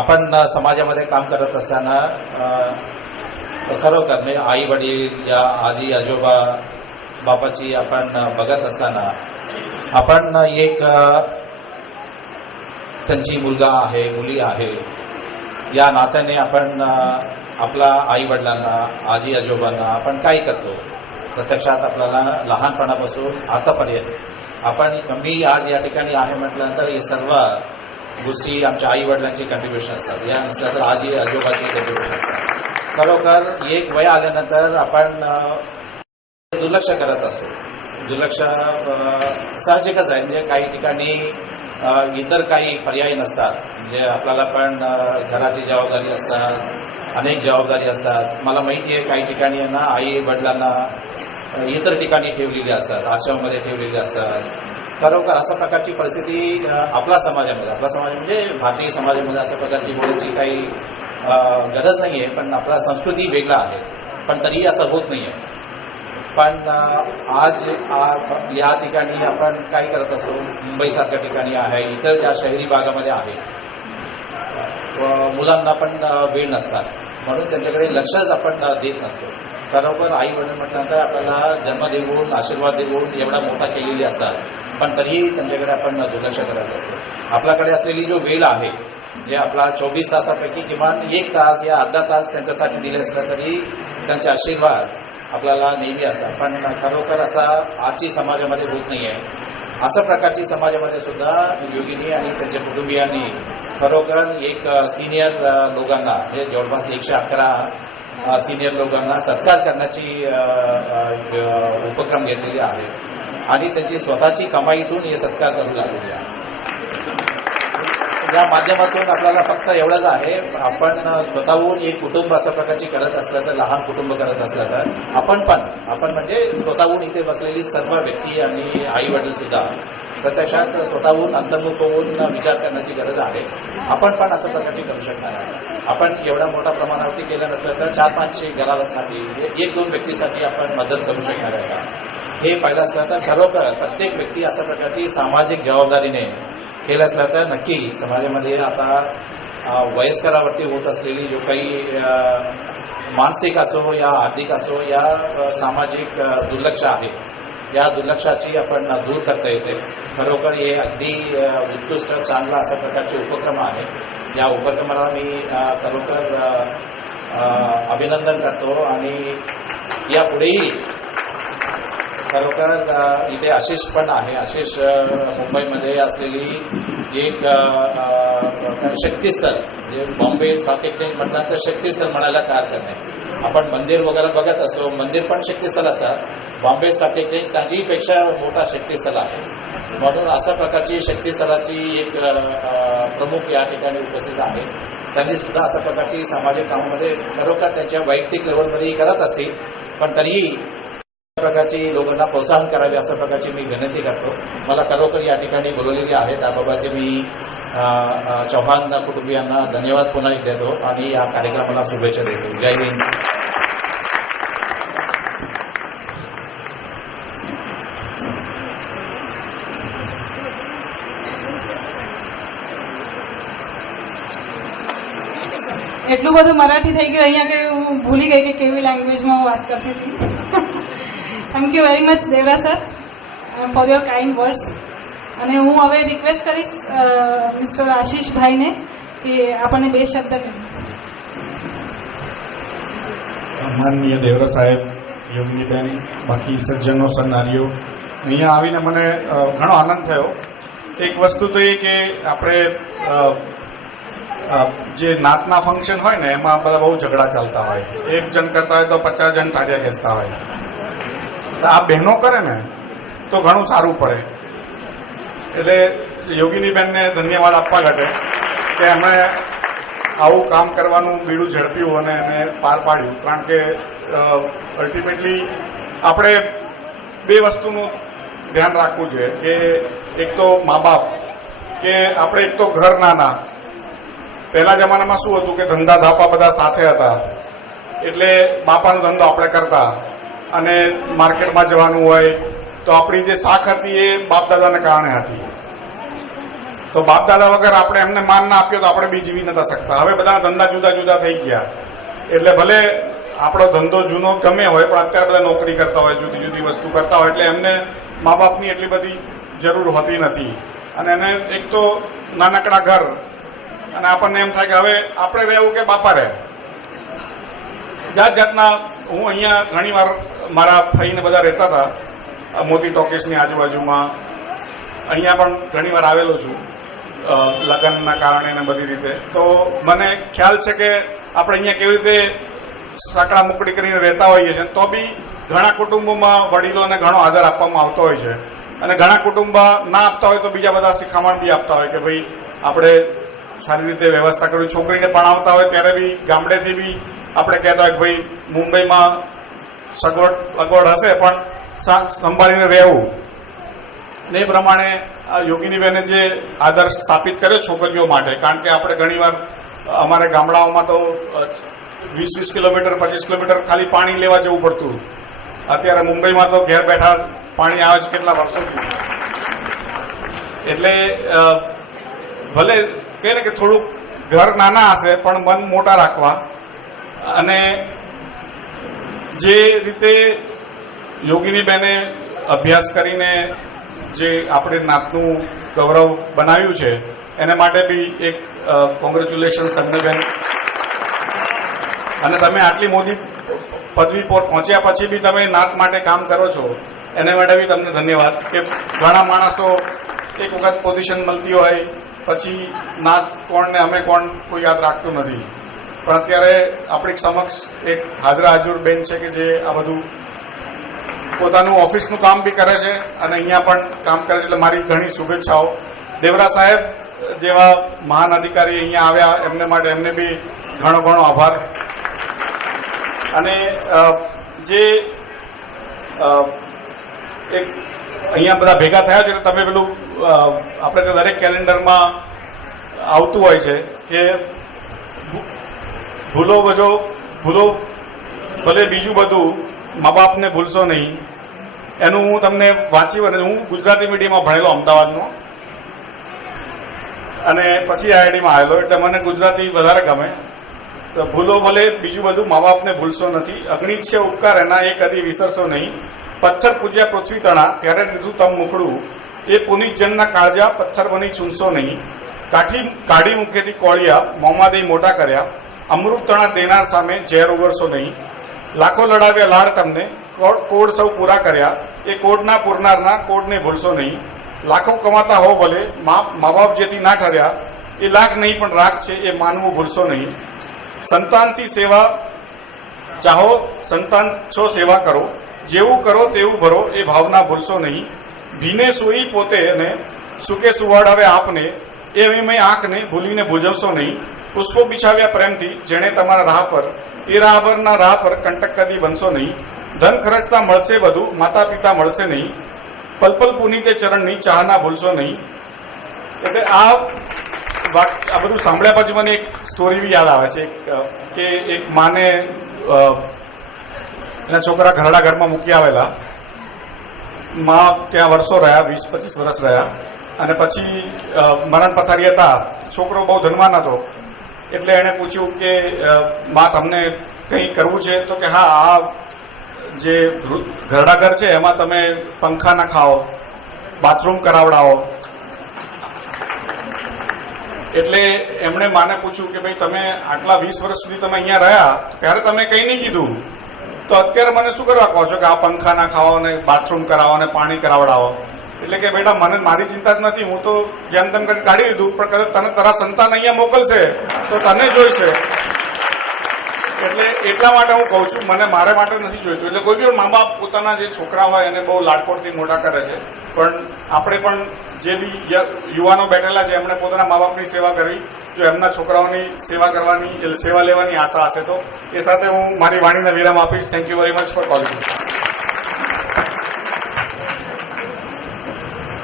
आपण समाजामध्ये काम करत असताना खरोखर म्हणजे आई वडील या आजी आजोबा बापाची आपण बघत असताना आपण एक त्यांची मुलगा आहे, मुली आहे, या नात्याने आपण आपला आई वडिलांना, आजी आजोबांना आपण काय करतो. प्रत्यक्षात आपल्याला लहानपणापासून आतापर्यंत आपण, मी आज या ठिकाणी आहे म्हटल्यानंतर हे सर्व गोष्टी आमच्या आई वडिलांची कंट्रीब्युशन असतात, या नसल्यानंतर आजी आजोबाची कंट्रीब्युशन असतात. खरोखर एक वय आल्यानंतर आपण दुर्लक्ष करत असतो. दुर्लक्ष साहजिकच आहे, म्हणजे काही ठिकाणी इतर काही पर्याय नसतात. म्हणजे आपल्याला पण घराची जबाबदारी असतात, अनेक जबाबदारी असतात. मला माहिती आहे काही ठिकाणी यांना आई वडिलांना इतर ठिकाणी ठेवलेली असतात, आश्रममध्ये ठेवलेली असतात. खरोखर अशा प्रकारची परिस्थिती आपला समाज म्हणजे भारतीय समाजामध्ये अशा प्रकारची बोलायची काही गरज नाही आहे. पण आपला संस्कृती वेगळा आहे, पण तरीही असं होत नाही आहे. पण आज या ठिकाणी आपण काय करत असतो, मुंबईसारख्या ठिकाणी आहे, इतर ज्या शहरी भागामध्ये आहे, मुलांना पण वेळ नसतात, म्हणून त्यांच्याकडे लक्षच आपण देत नसतो. खरोखर आई वडील म्हटल्यानंतर आपल्याला जन्म देऊन आशीर्वाद देऊन एवढा मोठा केलेली असतात, पण तरीही त्यांच्याकडे आपण दुर्लक्ष करत असतो. आपल्याकडे असलेली जो वेळ आहे, जे आपला 24 तासापैकी किमान 1 तास या अर्धा तास त्यांच्यासाठी दिले असलं तरी त्यांचे आशीर्वाद आपल्याला नेहमी असतात. पण खरोखर असा आजची समाजामध्ये होत नाही आहे. अशा प्रकारची समाजामध्ये सुद्धा योगिनी आणि त्यांच्या कुटुंबियांनी खरोखर एक सिनियर लोकांना, म्हणजे जवळपास 111 सिनियर लोकांना सत्कार करण्याची उपक्रम घेतलेली आहे आणि त्यांची स्वतःची कमाईतून हे सत्कार करू लागलेले आहे. या माध्यमातून आपल्याला फक्त एवढंच आहे, आपण स्वतःहून एक कुटुंब अशा प्रकारची करत असलं तर, लहान कुटुंब करत असलं तर आपण म्हणजे स्वतःहून इथे बसलेली सर्व व्यक्ती आणि आई वडील सुद्धा प्रत्यक्षात स्वतःहून अंतर्मुख होऊन विचार करण्याची गरज आहे. आपण पण अशा प्रकारची करू शकणार आहे. आपण एवढा मोठ्या प्रमाणावरती केलं नसलं तर 4-5 घरासाठी 1-2 व्यक्तीसाठी आपण मदत करू शकणार आहे का, हे पाहिलं असलं तर खरोखर प्रत्येक व्यक्ती अशा प्रकारची सामाजिक जबाबदारीने केलं असलं तर नक्की समाजामध्ये आता वयस्करावरती होत असलेली जो काही मानसिक असो या आर्थिक असो या सामाजिक दुर्लक्ष आहे, या दुर्लक्षाची आपण दूर करता येते. खरोखर हे अगदी उत्कृष्ट चांगला अशा प्रकारचे उपक्रम आहे. या उपक्रमाला मी खरोखर अभिनंदन करतो आणि यापुढेही खरोखर इथे आशिष पण आहे. आशिष मुंबईमध्ये असलेली एक शक्तीस्थळ, म्हणजे बॉम्बे स्टॉक एक्सचेंज म्हटलं तर शक्तीस्थळ म्हणायला काय हरकत नाही. आपण मंदिर वगैरे बघत असतो, मंदिर पण शक्तीस्थळ असतात. बॉम्बे स्टॉक एक्सचेंज त्याचीपेक्षा मोठा शक्तीस्थळ आहे. म्हणून अशा प्रकारची शक्तीस्थळाची एक प्रमुख या ठिकाणी उपस्थित आहे. त्यांनी सुद्धा अशा प्रकारची सामाजिक कामामध्ये खरोखर त्यांच्या वैयक्तिक लेवलमध्ये करत असतील, पण तरीही प्रकारची लोकांना प्रोत्साहन करावे अशा प्रकारची मी विनंती करतो. मला खरोखर या ठिकाणी बोलवलेली आहे त्याबाबतचे मी चव्हाण कुटुंबियांना धन्यवाद पुन्हा देतो आणि या कार्यक्रमाला शुभेच्छा देतो. जय हिंद. એટલું બધું મરાઠી થઈ ગયું અહીંયા કે હું ભૂલી ગઈ કે કેવી લેંગ્વેજમાં હું વાત કરતી હતી. Thank you very much Devara sir for your kind words. અને હું હવે રિક્વેસ્ટ કરીશ મિસ્ટર આશીષભાઈને કે આપણને 2 શબ્દ કહે. માનનીય દેવરા સાહેબ, યોગીનીબેન, બાકી સજ્જનો સન્નારીઓ, અહીંયા આવીને મને ઘણો આનંદ થયો. એક વસ્તુ તો એ કે આપણે જે નાતના ફંક્શન હોય ને એમાં બધા બહુ ઝઘડા ચાલતા હોય. 1 જણ કરતા હોય તો 50 જણ તાળિયા ખેંચતા હોય. આ બહેનો કરે ને તો ઘણું સારું પડે. એટલે યોગીનીબેનને ધન્યવાદ આપવા ઘટે કે એમણે આવું કામ કરવાનું બીડું ઝડપ્યું અને એને પાર પાડ્યું. કારણ કે અલ્ટિમેટલી આપણે 2 વસ્તુનું ધ્યાન રાખવું જોઈએ કે એક તો મા બાપ, કે આપણે એક તો ઘર નાના. પહેલા જમાનામાં શું હતું કે ધંધા ધાપા બધા સાથે હતા, એટલે બાપાનો ધંધો આપણે કરતા અને માર્કેટમાં જવાનું હોય તો આપણી જે શાખ હતી એ બાપ દાદાને કારણે હતી. તો બાપ દાદા વગર આપણે એમને માન ના આપ્યો તો આપણે બી જીવી નતા શકતા. હવે બધા ધંધા જુદા જુદા થઈ ગયા, એટલે ભલે આપણો ધંધો જૂનો ગમે હોય પણ અત્યારે બધા નોકરી કરતા હોય, જુદી જુદી વસ્તુ કરતા હોય, એટલે એમને મા બાપની એટલી બધી જરૂર હોતી નથી. અને એને એક તો નાનકડા ઘર, અને આપણને એમ થાય કે હવે આપણે રહેવું કે બાપા રહે. જાત જાતના હું અહીંયા ઘણીવાર મારા ફઈને બધા રહેતા હતા મોતી ટોકીસની આજુબાજુમાં. અહીંયા પણ ઘણીવાર આવેલો છું લગ્નના કારણે ને બધી રીતે. તો મને ખ્યાલ છે કે આપણે અહીંયા કેવી રીતે સાંકડા મુકડી કરીને રહેતા હોઈએ છીએ, તો બી ઘણા કુટુંબોમાં વડીલોને ઘણો આદર આપવામાં આવતો હોય છે. અને ઘણા કુટુંબ ના આપતા હોય તો બીજા બધા શિખામણ બી આપતા હોય કે ભાઈ આપણે સારી રીતે વ્યવસ્થા કરવી. છોકરીને ભણાવતા હોય ત્યારે બી ગામડેથી બી આપણે કહેતા હોય કે ભાઈ મુંબઈમાં અગવડ હશે પણ સંભાળીને રહેવું. ને એ પ્રમાણે યોગિનીબેને જે આદર્શ સ્થાપિત કર્યો છોકરીઓ માટે, કારણ કે આપણે ઘણીવાર અમારે ગામડાઓમાં તો 20-20 કિલોમીટર 25 કિલોમીટર ખાલી પાણી લેવા જવું પડતું. અત્યારે મુંબઈમાં તો ઘેર બેઠા પાણી આવે છે કેટલા વર્ષોથી. એટલે ભલે કહે ને કે થોડુંક ઘર નાના હશે પણ મન મોટા રાખવા. અને જે રીતે યોગિનીબેને અભ્યાસ કરીને જે આપણે નાતનું ગૌરવ બનાવ્યું છે એને માટે બી એક કોંગ્રેચ્યુલેશન્સ તમને બેન. અને તમે આટલી મોટી પદવી પર પહોંચ્યા પછી બી તમે નાત માટે કામ કરો છો એને માટે બી તમને ધન્યવાદ. કે ઘણા માણસો એક વખત પોઝિશન મળતી હોય પછી નાત કોણ ને અમે કોણ કોઈ યાદ રાખતું નથી. પણ અત્યારે આપણી સમક્ષ એક હાજરા હાજર બેન છે કે જે આ બધું પોતાનું ઓફિસનું કામ બી કરે છે અને અહીંયા પણ કામ કરે છે. એટલે મારી ઘણી શુભેચ્છાઓ. દેવરા સાહેબ જેવા મહાન અધિકારી અહીંયા આવ્યા એમને માટે એમને બી ઘણો ઘણો આભાર. અને જે એક અહીંયા બધા ભેગા થયા છે તમે પેલું આપણે તો દરેક કેલેન્ડરમાં આવતું હોય છે કે ભૂલો ભલે બીજું બધું મા બાપને ભૂલશો નહીં. એનું હું તમને વાંચ્યું અને હું ગુજરાતી મીડિયમમાં ભણેલો અમદાવાદનો અને પછી આઈઆઈટીમાં આવેલો એટલે મને ગુજરાતી વધારે ગમે. તો ભૂલો ભલે બીજું બધું મા બાપને ભૂલશો નથી. અગણિત છે ઉપકાર એના એ કદી વિસરશો નહીં. પથ્થર પૂજ્યા પૃથ્વી તણા ત્યારે દીધું તમ મુખડું એ પુનિત જનના કાળજા પથ્થર બની ચૂંટશો નહીં. કાઢી મુખેથી કોળિયા મોંમાં દઈ મોટા કર્યા અમૃત તણા દેનાર સામે ઝેર ઉગરશો નહીં. લાખો લડાવ્યા લાડ તમને કોડ સૌ પૂરા કર્યા એ કોડના પૂરનારના કોડને ભૂલશો નહીં. લાખો કમાતા હો ભલે મા બાપ જેથી ના ઠર્યા એ લાખ નહીં પણ રાગ છે એ માનવું ભૂલશો નહીં. સંતાનથી સેવા ચાહો સંતાન છો સેવા કરો જેવું કરો તેવું ભરો એ ભાવના ભૂલશો નહીં. ભીને સૂઈ પોતે અને સુકે સુવાડાવે આપને એ વિમય આંખને ભૂલીને ભૂજવશો નહીં. પુષ્પો બિછાવ્યા પ્રેમથી જેણે તમારા રાહ પર એ રાહબરના રાહ પર કંટક કદી બનશો નહીં. ધન ખર્ચતા મળશે બધું માતા પિતા મળશે નહીં. પલપલ પુનીતે ચરણની ચાહના ભૂલશો નહીં. એટલે આ બધું સાંભળ્યા પછી મને એક સ્ટોરી બી યાદ આવે છે કે એક માને એના છોકરા ઘરડા ઘરમાં મૂકી આવેલા. માં ત્યાં વર્ષો રહ્યા 20-25 વર્ષ રહ્યા અને પછી મરણ પથારી હતા. છોકરો બહુ ધનવાન હતો એટલે એણે પૂછ્યું કે માં તમને કંઈ કરવું છે? તો કે હા, આ જે ઘરડા ઘર છે એમાં તમે પંખા નખાવો, બાથરૂમ કરાવડાવો. એટલે એમણે માને પૂછ્યું કે ભાઈ તમે આટલા 20 વર્ષ સુધી તમે અહીંયા રહ્યા ત્યારે તમે કંઈ નહીં કીધું તો અત્યારે મને શું કરવા કહો છો કે આ પંખા નખાવો ને બાથરૂમ કરાવો ને પાણી કરાવડાવો? એટલે કે બેટા મને મારી ચિંતા જ નથી, હું તો જેમ તેમ કરી કાઢી લીધું, પણ કદાચ તને તારા સંતાન અહીંયા મોકલશે તો તને જોઈશે. એટલે એટલા માટે હું કહું છું, મને મારે માટે નથી જોઈતું. એટલે કોઈ બી મા બાપ પોતાના જે છોકરા હોય એને બહુ લાડકોડથી મોટા કરે છે, પણ આપણે પણ જે બી યુવાનો બેઠેલા છે એમણે પોતાના મા બાપની સેવા કરવી. જો એમના છોકરાઓની સેવા કરવાની સેવા લેવાની આશા હશે તો એ સાથે હું મારી વાણીને વિરામ આપીશ. Thank you very much for calling.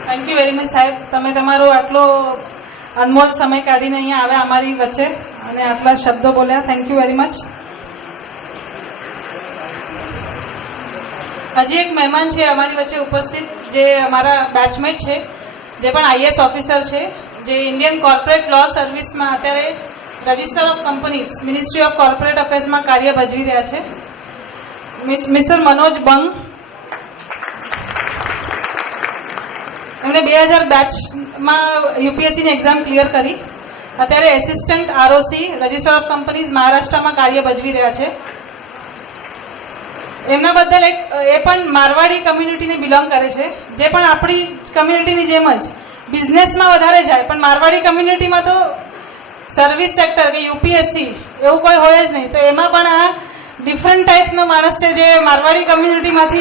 Thank you very much સાહેબ, તમે તમારો આટલો અનમોલ સમય કાઢીને અહીંયા આવ્યા અમારી વચ્ચે અને આટલા શબ્દો બોલ્યા. Thank you very much. હજી એક મહેમાન છે અમારી વચ્ચે ઉપસ્થિત જે અમારા બેચમેટ છે, જે પણ આઈએએસ ઓફિસર છે, જે ઇન્ડિયન કોર્પોરેટ લો સર્વિસમાં અત્યારે register of companies ministry of corporate અફેર્સમાં કાર્ય ભજવી રહ્યા છે. મિસ્ટર મનોજ બંગ. એમણે 2000 બેચમાં યુપીએસસીની એક્ઝામ ક્લિયર કરી. અત્યારે assistant ROC register of companies મહારાષ્ટ્રમાં કાર્ય ભજવી રહ્યા છે. એમના બદલ એ પણ મારવાડી કમ્યુનિટીને બિલોંગ કરે છે, જે પણ આપણી કમ્યુનિટીની જેમ જ બિઝનેસમાં વધારે જાય, પણ મારવાડી કમ્યુનિટીમાં તો સર્વિસ સેક્ટર કે યુપીએસસી એવું કોઈ હોય જ નહીં. તો એમાં પણ આ ડિફરન્ટ ટાઈપનો માણસ છે જે મારવાડી કમ્યુનિટીમાંથી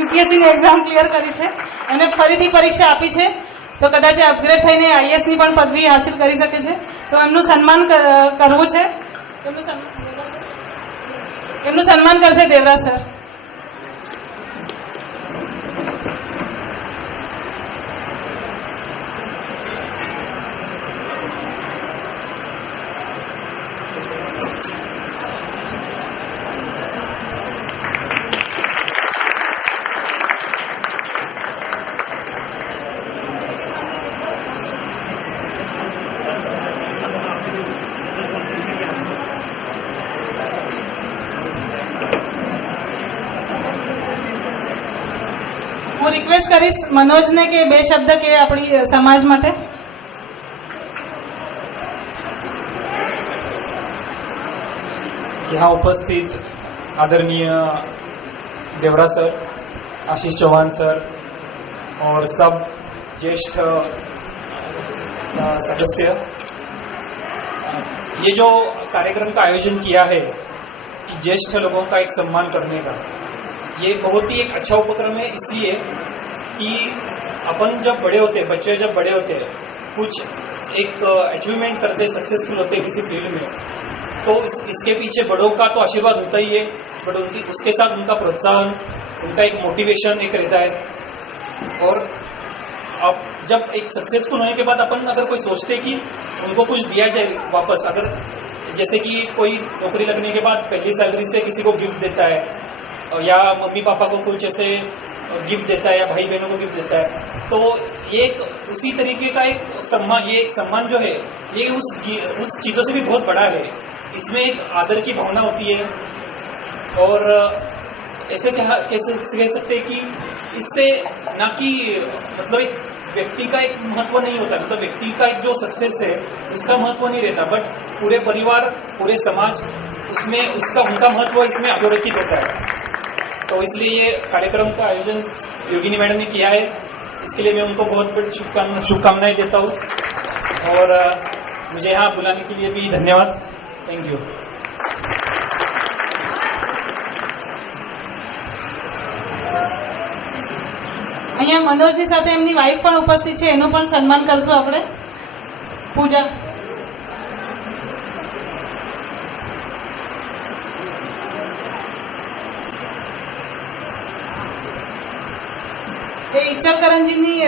યુપીએસસીની એક્ઝામ ક્લિયર કરી છે અને ફરીથી પરીક્ષા આપી છે, તો કદાચ એ અપગ્રેડ થઈને આઈએસની પણ પદવી હાસિલ કરી શકે છે. તો એમનું સન્માન કરવું છે. એમનું સન્માન કરશે દેવરાજ સર. હું રિક્વેસ્ટ કરીશ મનોજને કે 2 શબ્દ કે આપણી સમાજ માટે. यहाँ उपस्थित आदरणीय देवराज सर, आशीष चौहान सर और सब ज्येष्ठ सदस्य, ये जो कार्यक्रम का आयोजन किया है कि ज्येष्ठ लोगों का एक सम्मान करने का, ये बहुत ही एक अच्छा उपक्रम है. इसलिए कि अपन जब बड़े होते, बच्चे जब बड़े होते कुछ एक अचीवमेंट करते, सक्सेसफुल होते किसी फील्ड में, तो इसके पीछे बड़ों का तो आशीर्वाद होता ही है, बट उसके साथ उनका प्रोत्साहन, उनका एक मोटिवेशन एक रहता है. और अब जब एक सक्सेसफुल होने के बाद अपन अगर कोई सोचते कि उनको कुछ दिया जाए वापस, अगर जैसे कि कोई नौकरी लगने के बाद पहली सैलरी से किसी को गिफ्ट देता है, या मम्मी पापा को कुछ ऐसे गिफ्ट देता है, या भाई बहनों को गिफ्ट देता है, तो ये एक उसी तरीके का एक सम्मान, ये एक सम्मान जो है ये उस चीज़ों से भी बहुत बड़ा है. इसमें एक आदर की भावना होती है. और ऐसे कैसे कह सकते हैं कि इससे ना कि मतलब एक व्यक्ति का एक महत्व नहीं होता, मतलब व्यक्ति का एक जो सक्सेस है उसका महत्व नहीं रहता, बट पूरे परिवार, पूरे समाज, उसमें उनका महत्व इसमें अधोरेखित होता है. तो इसलिए ये कार्यक्रम का आयोजन योगिनी मैडम ने किया है. इसके लिए मैं उनको बहुत बहुत शुभकामनाएं देता हूँ. और मुझे यहाँ बुलाने के लिए भी धन्यवाद. Thank you. અહીંયા મનોજની સાથે એમની વાઈફ પણ ઉપસ્થિત છે, એનું પણ સન્માન કરશું આપણે. પૂજા. એ ઇચલકરંજીની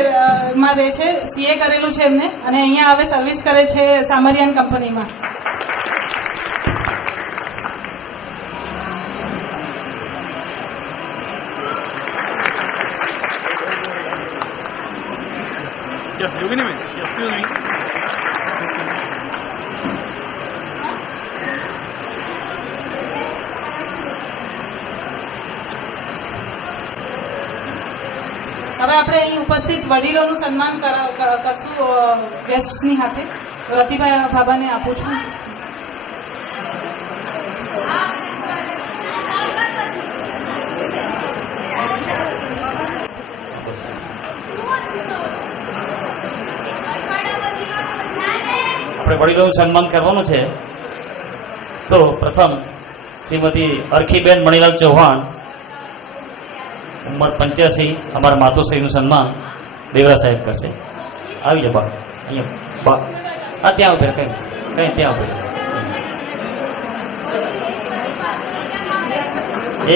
માં રહે છે, સીએ કરેલું છે એમને, અને અહીંયા હવે સર્વિસ કરે છે સામરિયાન કંપનીમાં. Yes, Yogini ma'am. Excuse me. હવે આપણે અહીં ઉપસ્થિત વડીલોનું સન્માન કરશું ગેસ્ટની હાથે. રતિભાઈ ભાભાને આપું છું. આપણે વડીલોનું સન્માન કરવાનું છે. તો પ્રથમ શ્રીમતી અરખીબેન મણીલાલ ચૌહાણ, ઉંમર 85, અમારા માતુશ્રીનું સન્માન દેવરા સાહેબ કરશે. આવી જાઓ બા, અહીંયા બા. હા, ત્યાં ઉભે કઈ ત્યાં ઉભે.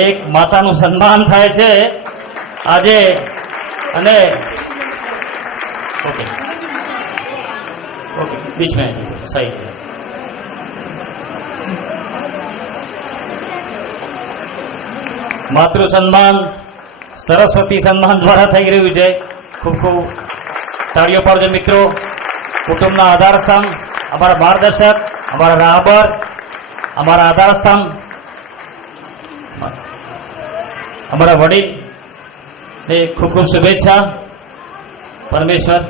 એક માતાનું સન્માન થાય છે આજે. અને ઓકે ओके, बीच में सही. मातृ सम्मान सरस्वती सम्मान द्वारा થઈ રહ્યું છે. ખૂબ ખૂબ તાળીઓ પાડજો મિત્રો. કુટુંબના આધાર સ્તંભ, અમારા માર્ગદર્શક, અમારા રાહબર, અમારા આધાર સ્તંભ, અમારા વડીલ ને ખૂબ ખૂબ શુભેચ્છા. પરમેશ્વર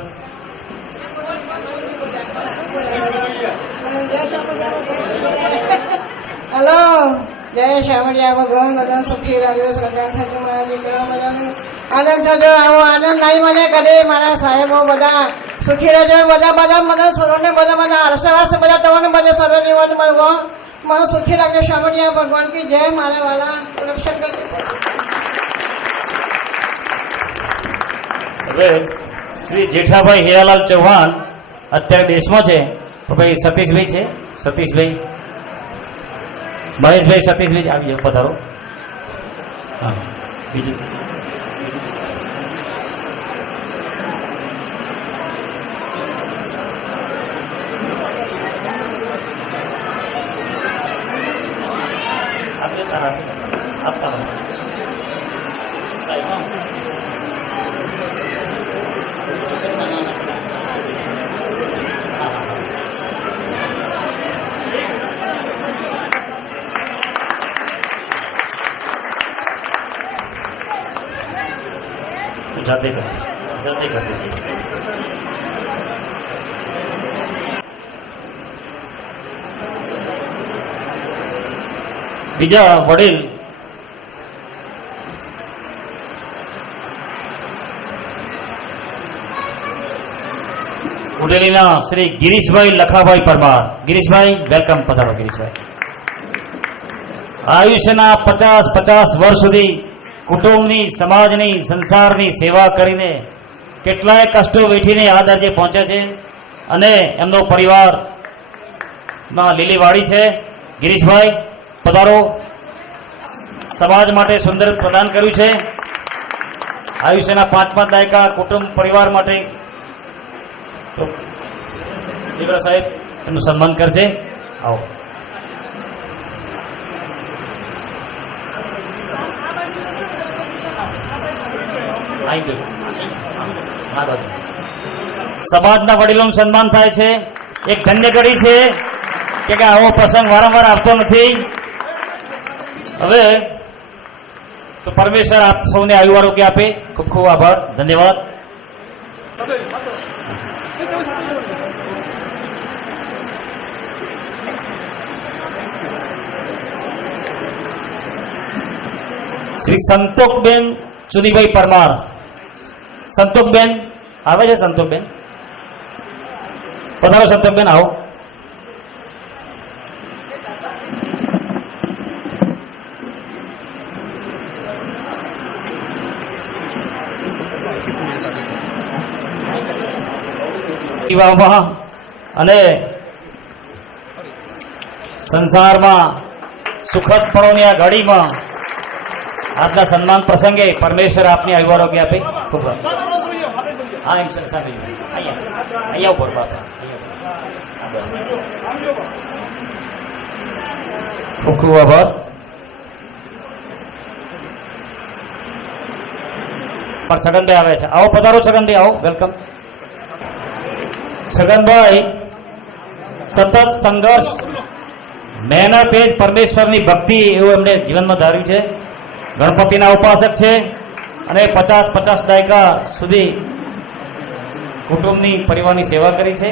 હલો, જય શામળિયા ભગવાન, બધા સુખી રહ્યો, સગા થજો, મારા દીકરા બધાને આનંદ થજો. આવો આનંદ નહીં મને કરે, મારા સાહેબો બધા સુખી રહેજો. બધા સરોને બધા આશીર્વાદ બધા તમને બધા સરોની મળવો. મને સુખી રાખજો શામળિયા ભગવાન की जय મારા વાલા રક્ષણ કરજો. હવે શ્રી જેઠાભાઈ હીરાલાલ ચૌહાણ અત્યારે દેશમાં છે. તો ભાઈ સતીશભાઈ છે, સતીશભાઈ મહેશભાઈ સતીશભાઈ આવી જાઓ, પધારો. હા બીજું આપતા રહો. जाते कर બીજા વડીલ ઉડેલીના શ્રી ગિરીશભાઈ લખાભાઈ પરમાર. ગિરીશભાઈ વેલકમ, પધારો ગિરીશભાઈ. આયુષ્યના 50 વર્ષ સુધી કુટુંબની, સમાજની, સંસારની સેવા કરીને કેટલાય કષ્ટો વેઠીને આ દરજ્જે પહોંચે છે અને એમનો પરિવારમાં લીલી વાડી છે. ગિરીશભાઈ પધારો. સમાજ માટે સુંદર પ્રદાન કર્યું છે. આયુષ્યના 5 દાયકા કુટુંબ પરિવાર માટે. તો દેવરા સાહેબ એમનું સન્માન કરશે. આવો. સમાજના વડીલોનું સન્માન થાય છે. એક ધન્ય ઘડી છે કે આવો પ્રસંગ વારંવાર આવતો નથી. હવે તો પરમેશ્વર આપ સૌને આયુ આરોગ્ય આપે. ખૂબ ખૂબ આભાર, ધન્યવાદ. શ્રી સંતોકબેન ચુનીભાઈ પરમાર. સંતોકબેન આવે છે? સંતોકબેન પધારો. સંતોકબેન આવો. વિવાહમાં અને સંસારમાં સુખદ પળોની આ ઘડીમાં આજના સન્માન પ્રસંગે પરમેશ્વર આપની આયુ આરોગ્ય આપે. ખૂબ હા એમ સાથે અહીંયા ઉપર બાપા. ખૂબ ખૂબ આભાર. પર છગનભાઈ આવે છે. આવો પધારો છગનભાઈ, આવો વેલકમ. છગનભાઈ સતત સંઘર્ષ, મહેનત એ જ પરમેશ્વરની ભક્તિ એવું એમને જીવનમાં ધાર્યું છે. ગણપતિના ઉપાસક છે અને 50 દાયકા સુધી કુટુંબની, પરિવારની સેવા કરી છે.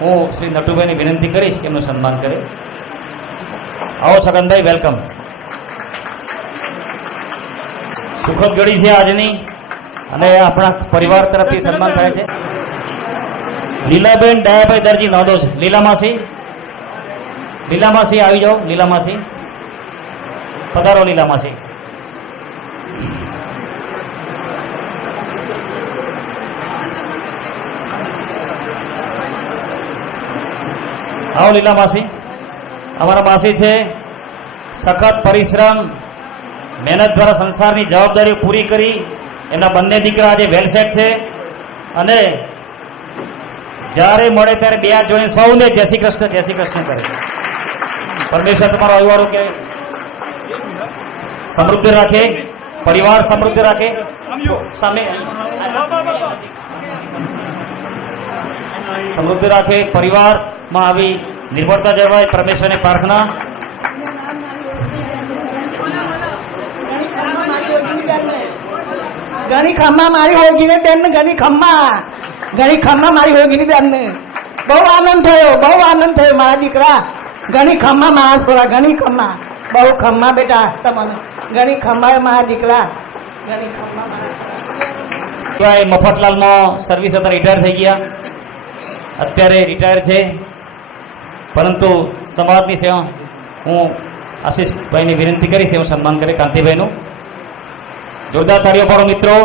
હું શ્રી નટુભાઈને વિનંતી કરીશ કે એમનું સન્માન કરે. આવો છગનભાઈ, વેલકમ. સુખદ ઘડી છે આજની અને આપણા પરિવાર તરફથી સન્માન થાય છે. લીલાબેન ડાયાભાઈ દરજી નાદોજ. લીલામાસી, લીલામાસી આવી જાઓ. લીલામાસી પધારો. લીલામાસી આવો. લીલામાસી અમારા માસી છે. સખત પરિશ્રમ, મહેનત દ્વારા સંસારની જવાબદારીઓ પૂરી કરી એમના બંને દીકરા આજે વેલસેટ છે અને જ્યારે મળે ત્યારે બે હાથ જોઈને સૌને જય શ્રી કૃષ્ણ, જય શ્રી કૃષ્ણ કરે. પરમેશ્વર તમારો આયુ આરોગ્ય સમૃદ્ધ રાખે, પરિવાર સમૃદ્ધ રાખે. સામે સમૃદ્ધ રાખે, પરિવારમાં આવી નિર્ભરતા જળવાય. પરમેશ્વરને પ્રાર્થના. ઘણી ખમ્મા મારી હોગીને બેન, ઘણી ખમ્મા મારી હોગીની બેન ને બહુ આનંદ થયો, બહુ આનંદ થયો. મારા દીકરા ઘણી ખમ્મા, મારા છોરા ઘણી ખમ્મા, બહુ ખમ્મા બેટા તમને. ઘણી ખમ્મા મારા દીકરા, ઘણી ખમ્મા મારા. મફતલાલમાં સર્વિસ હતા, રિટાયર થઈ ગયા. અત્યારે રિટાયર છે પરંતુ સમાજની સેવા હું આશીષભાઈની વિનંતી કરીશ તેવું સન્માન કરે કાંતિભાઈનું. જોરદાર તાળીઓ પાડો મિત્રો.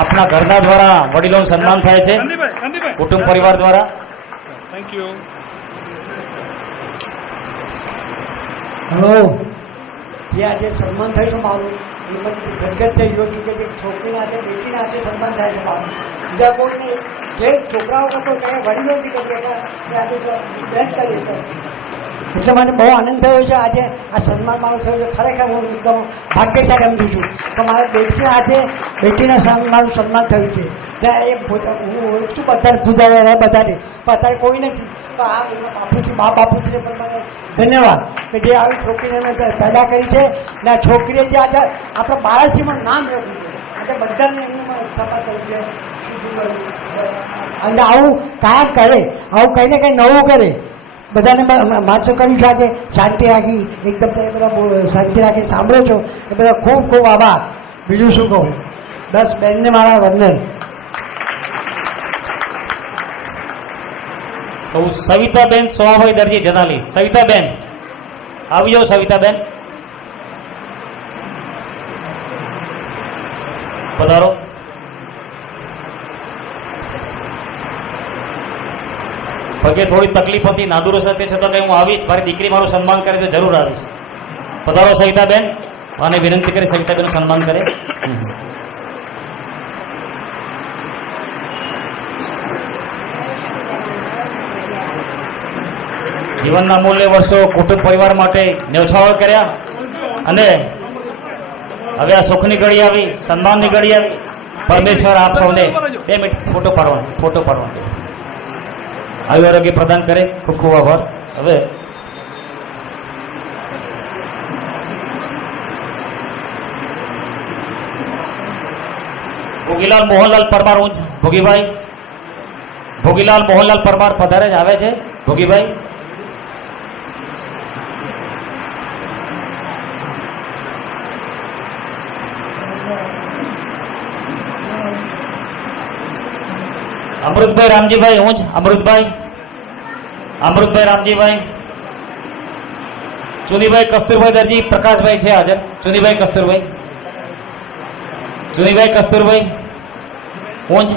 આપના ઘરના દ્વારા વડીલોનું સન્માન થાય છે, કાંતિભાઈ કુટુંબ પરિવાર દ્વારા. Thank you. હલો, જે આજે સન્માન થયું છે મારું એ મને ગદગદ થઈ ગયો કે જે છોકરીના હાથે બેટીના હાથે સન્માન થાય છે મારું. બીજા કોઈ નહીં, જે છોકરાઓ કરતો ત્યારે વડીલો નથી કરી શકતા આજે બેન કરી શકે. એટલે મને બહુ આનંદ થયો છે આજે આ સન્માન મારું થયું છે. ખરેખર હું એકદમ ભાગ્યશાળી સમજું છું કે મારા બેટીના હાથે બેટીના સામે મારું સન્માન થયું છે. ત્યાં એ હું ઓળખું બધા પૂજા બધાને, પણ અત્યારે કોઈ નથી. પણ આ બાપુજી મા બાપુજીને પણ મને ધન્યવાદ કે જે આવી છોકરીને મેં પેદા કરી છે ને આ છોકરીએ જે આજે આપણા બાળાસીમાં નામ રાખ્યું છે. આજે બધાને એમનું મને સફળ કર્યું છે. અને આવું કાયમ કરે, આવું કંઈ ને કંઈ નવું કરે. બધાને માણસો કર્યું છે આજે શાંતિ રાખી, એકદમ તમે બધા શાંતિ રાખી સાંભળો છો એ બધા ખૂબ ખૂબ આભાર. બીજું શું કહું, બસ બેનને મારા વંદન. સવિતાબેન સોમાભાઈ દરજી જનાલી. સવિતાબેન આવી જાઓ. સવિતાબેન પધારો. પગે થોડી તકલીફ હતી, નાદુરસ્ત હતી, છતાં કંઈ હું આવીશ, મારી દીકરી મારું સન્માન કરે તો જરૂર આવીશ. પધારો સવિતાબેન. અને વિનંતી કરી સવિતાબેન સન્માન કરે. જીવનના અમૂલ્ય વર્ષો કુટુંબ પરિવાર માટે ન્યોછાવર કર્યા અને હવે આ સુખની ઘડી આવી, સન્માનની ઘડી આવી. પરમેશ્વર આપ સૌને 2 મિનિટ ફોટો પાડવાનો આયુ આરોગ્ય પ્રદાન કરે. ખૂબ ખૂબ આભાર. હવે ભોગીલાલ મોહનલાલ પરમાર ઊંચ. ભોગીલાલ મોહનલાલ પરમાર પધારે જ આવે છે. ભોગીભાઈ અમૃતભાઈ રામજીભાઈ ઊંચ. અમૃતભાઈ રામજીભાઈ. ચુનીભાઈ કસ્તુરભાઈ દરજી. પ્રકાશભાઈ છે હાજર. ચુનીભાઈ કસ્તુરભાઈ ઊંચ.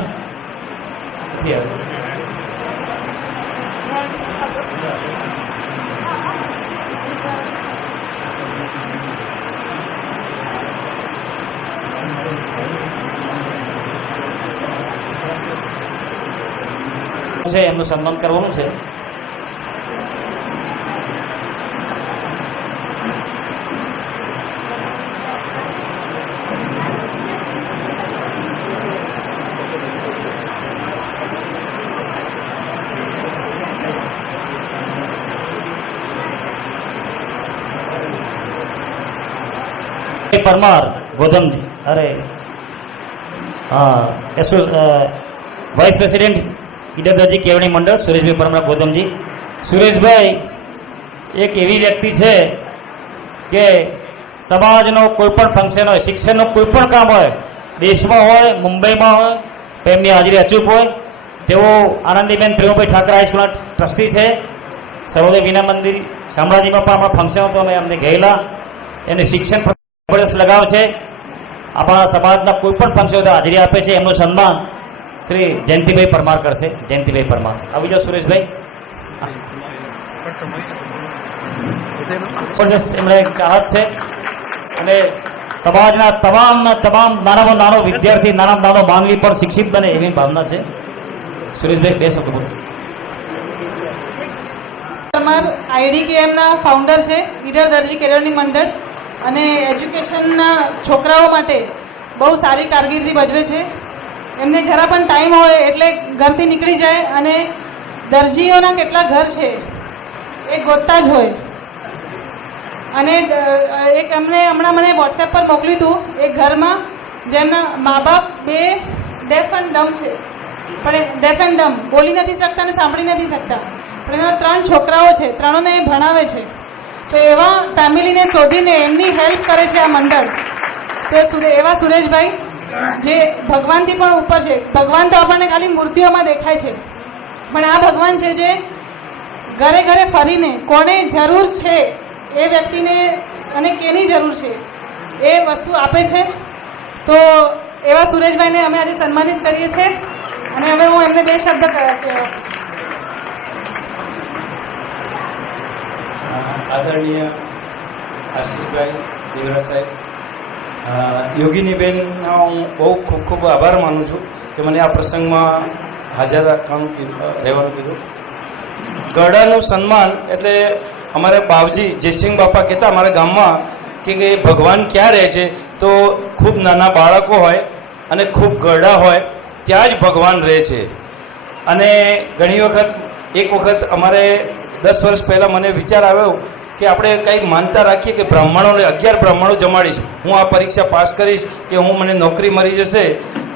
છે એમનું સન્માન કરવાનું છે. પરમાર ગોધમજી. અરે હા, વાઇસ પ્રેસિડેન્ટ ઈડર દરજી કેળવણી મંડળ સુરેશભાઈ પરમાર ગોધમજી. સુરેશભાઈ એક એવી વ્યક્તિ છે કે સમાજનો કોઈ પણ ફંક્શન હોય, શિક્ષણનું કોઈ પણ કામ હોય, દેશમાં હોય, મુંબઈમાં હોય, તો એમની હાજરી અચૂક હોય. તેઓ આનંદીબેન પ્રેમભાઈ ઠાકર હાઈસ્કૂલના ટ્રસ્ટી છે. સર્વોદય વિના મંદિર શામળાજીમાં પણ આપણા ફંક્શન હતો, અમે અમને ગયેલા. એને શિક્ષણ જબરદસ્ત લગાવ છે. આપણા સમાજના કોઈ પણ ફંક્શન હાજરી આપે છે. એમનું સન્માન શ્રી જયંતિભાઈ પરમાર કરશે. જયંતિભાઈ પરમાર આવી જાઓ. સુરેશભાઈ એમણે ચાહત છે અને સમાજના તમામ નાનામાં નાનો વિદ્યાર્થી, નાનામાં નાનો માનવી પણ શિક્ષિત બને એવી ભાવના છે. સુરેશભાઈ બે શબ્દ બોલો. આઈડીકેએમના ફાઉન્ડર છે, ઈડર દરજી કેળવણી મંડળ, અને એજ્યુકેશનના છોકરાઓ માટે બહુ સારી કારકિર્દી ભજવે છે. એમને જરા પણ ટાઈમ હોય એટલે ઘરથી નીકળી જાય અને દરજીઓના કેટલા ઘર છે એ ગોતતા જ હોય. અને એક એમને હમણાં મને વોટ્સએપ પર મોકલ્યું હતું. એક ઘરમાં જેમના મા બાપ 2 ડેફ એન્ડ ડમ છે, પણ ડેફ એન્ડ ડમ બોલી નથી શકતા અને સાંભળી નથી શકતા, પણ એના 3 છોકરાઓ છે, 3ઓને એ ભણાવે છે. તો એવા ફેમિલીને શોધીને એમની હેલ્પ કરે છે આ મંડળ. તો એવા સુરેશભાઈ જે ભગવાનથી પણ ઉપર છે. ભગવાન તો આપણને ખાલી મૂર્તિઓમાં દેખાય છે, પણ આ ભગવાન છે જે ઘરે ઘરે ફરીને કોને જરૂર છે એ વ્યક્તિને અને કેની જરૂર છે એ વસ્તુ આપે છે. તો એવા સુરેશભાઈને અમે આજે સન્માનિત કરીએ છીએ અને હવે હું એમને 2 શબ્દ કહેવા. આદરણીય આશીષભાઈ દેવરા સાહેબ, યોગીનીબેનનો હું બહુ ખૂબ ખૂબ આભાર માનું છું કે મને આ પ્રસંગમાં હાજર રહેવાનું કીધું. ગરડાનું સન્માન એટલે અમારે બાવજી જયસિંહ બાપા કહેતા અમારા ગામમાં કે ભગવાન ક્યાં રહે છે, તો ખૂબ નાના બાળકો હોય અને ખૂબ ગરડા હોય ત્યાં જ ભગવાન રહે છે. અને ઘણી વખત એક વખત અમારે 10 વર્ષ પહેલાં મને વિચાર આવ્યો કે આપણે કંઈક માનતા રાખીએ કે બ્રાહ્મણોને 11 બ્રાહ્મણો જમાડીશ, હું આ પરીક્ષા પાસ કરીશ કે હું મને નોકરી મળી જશે.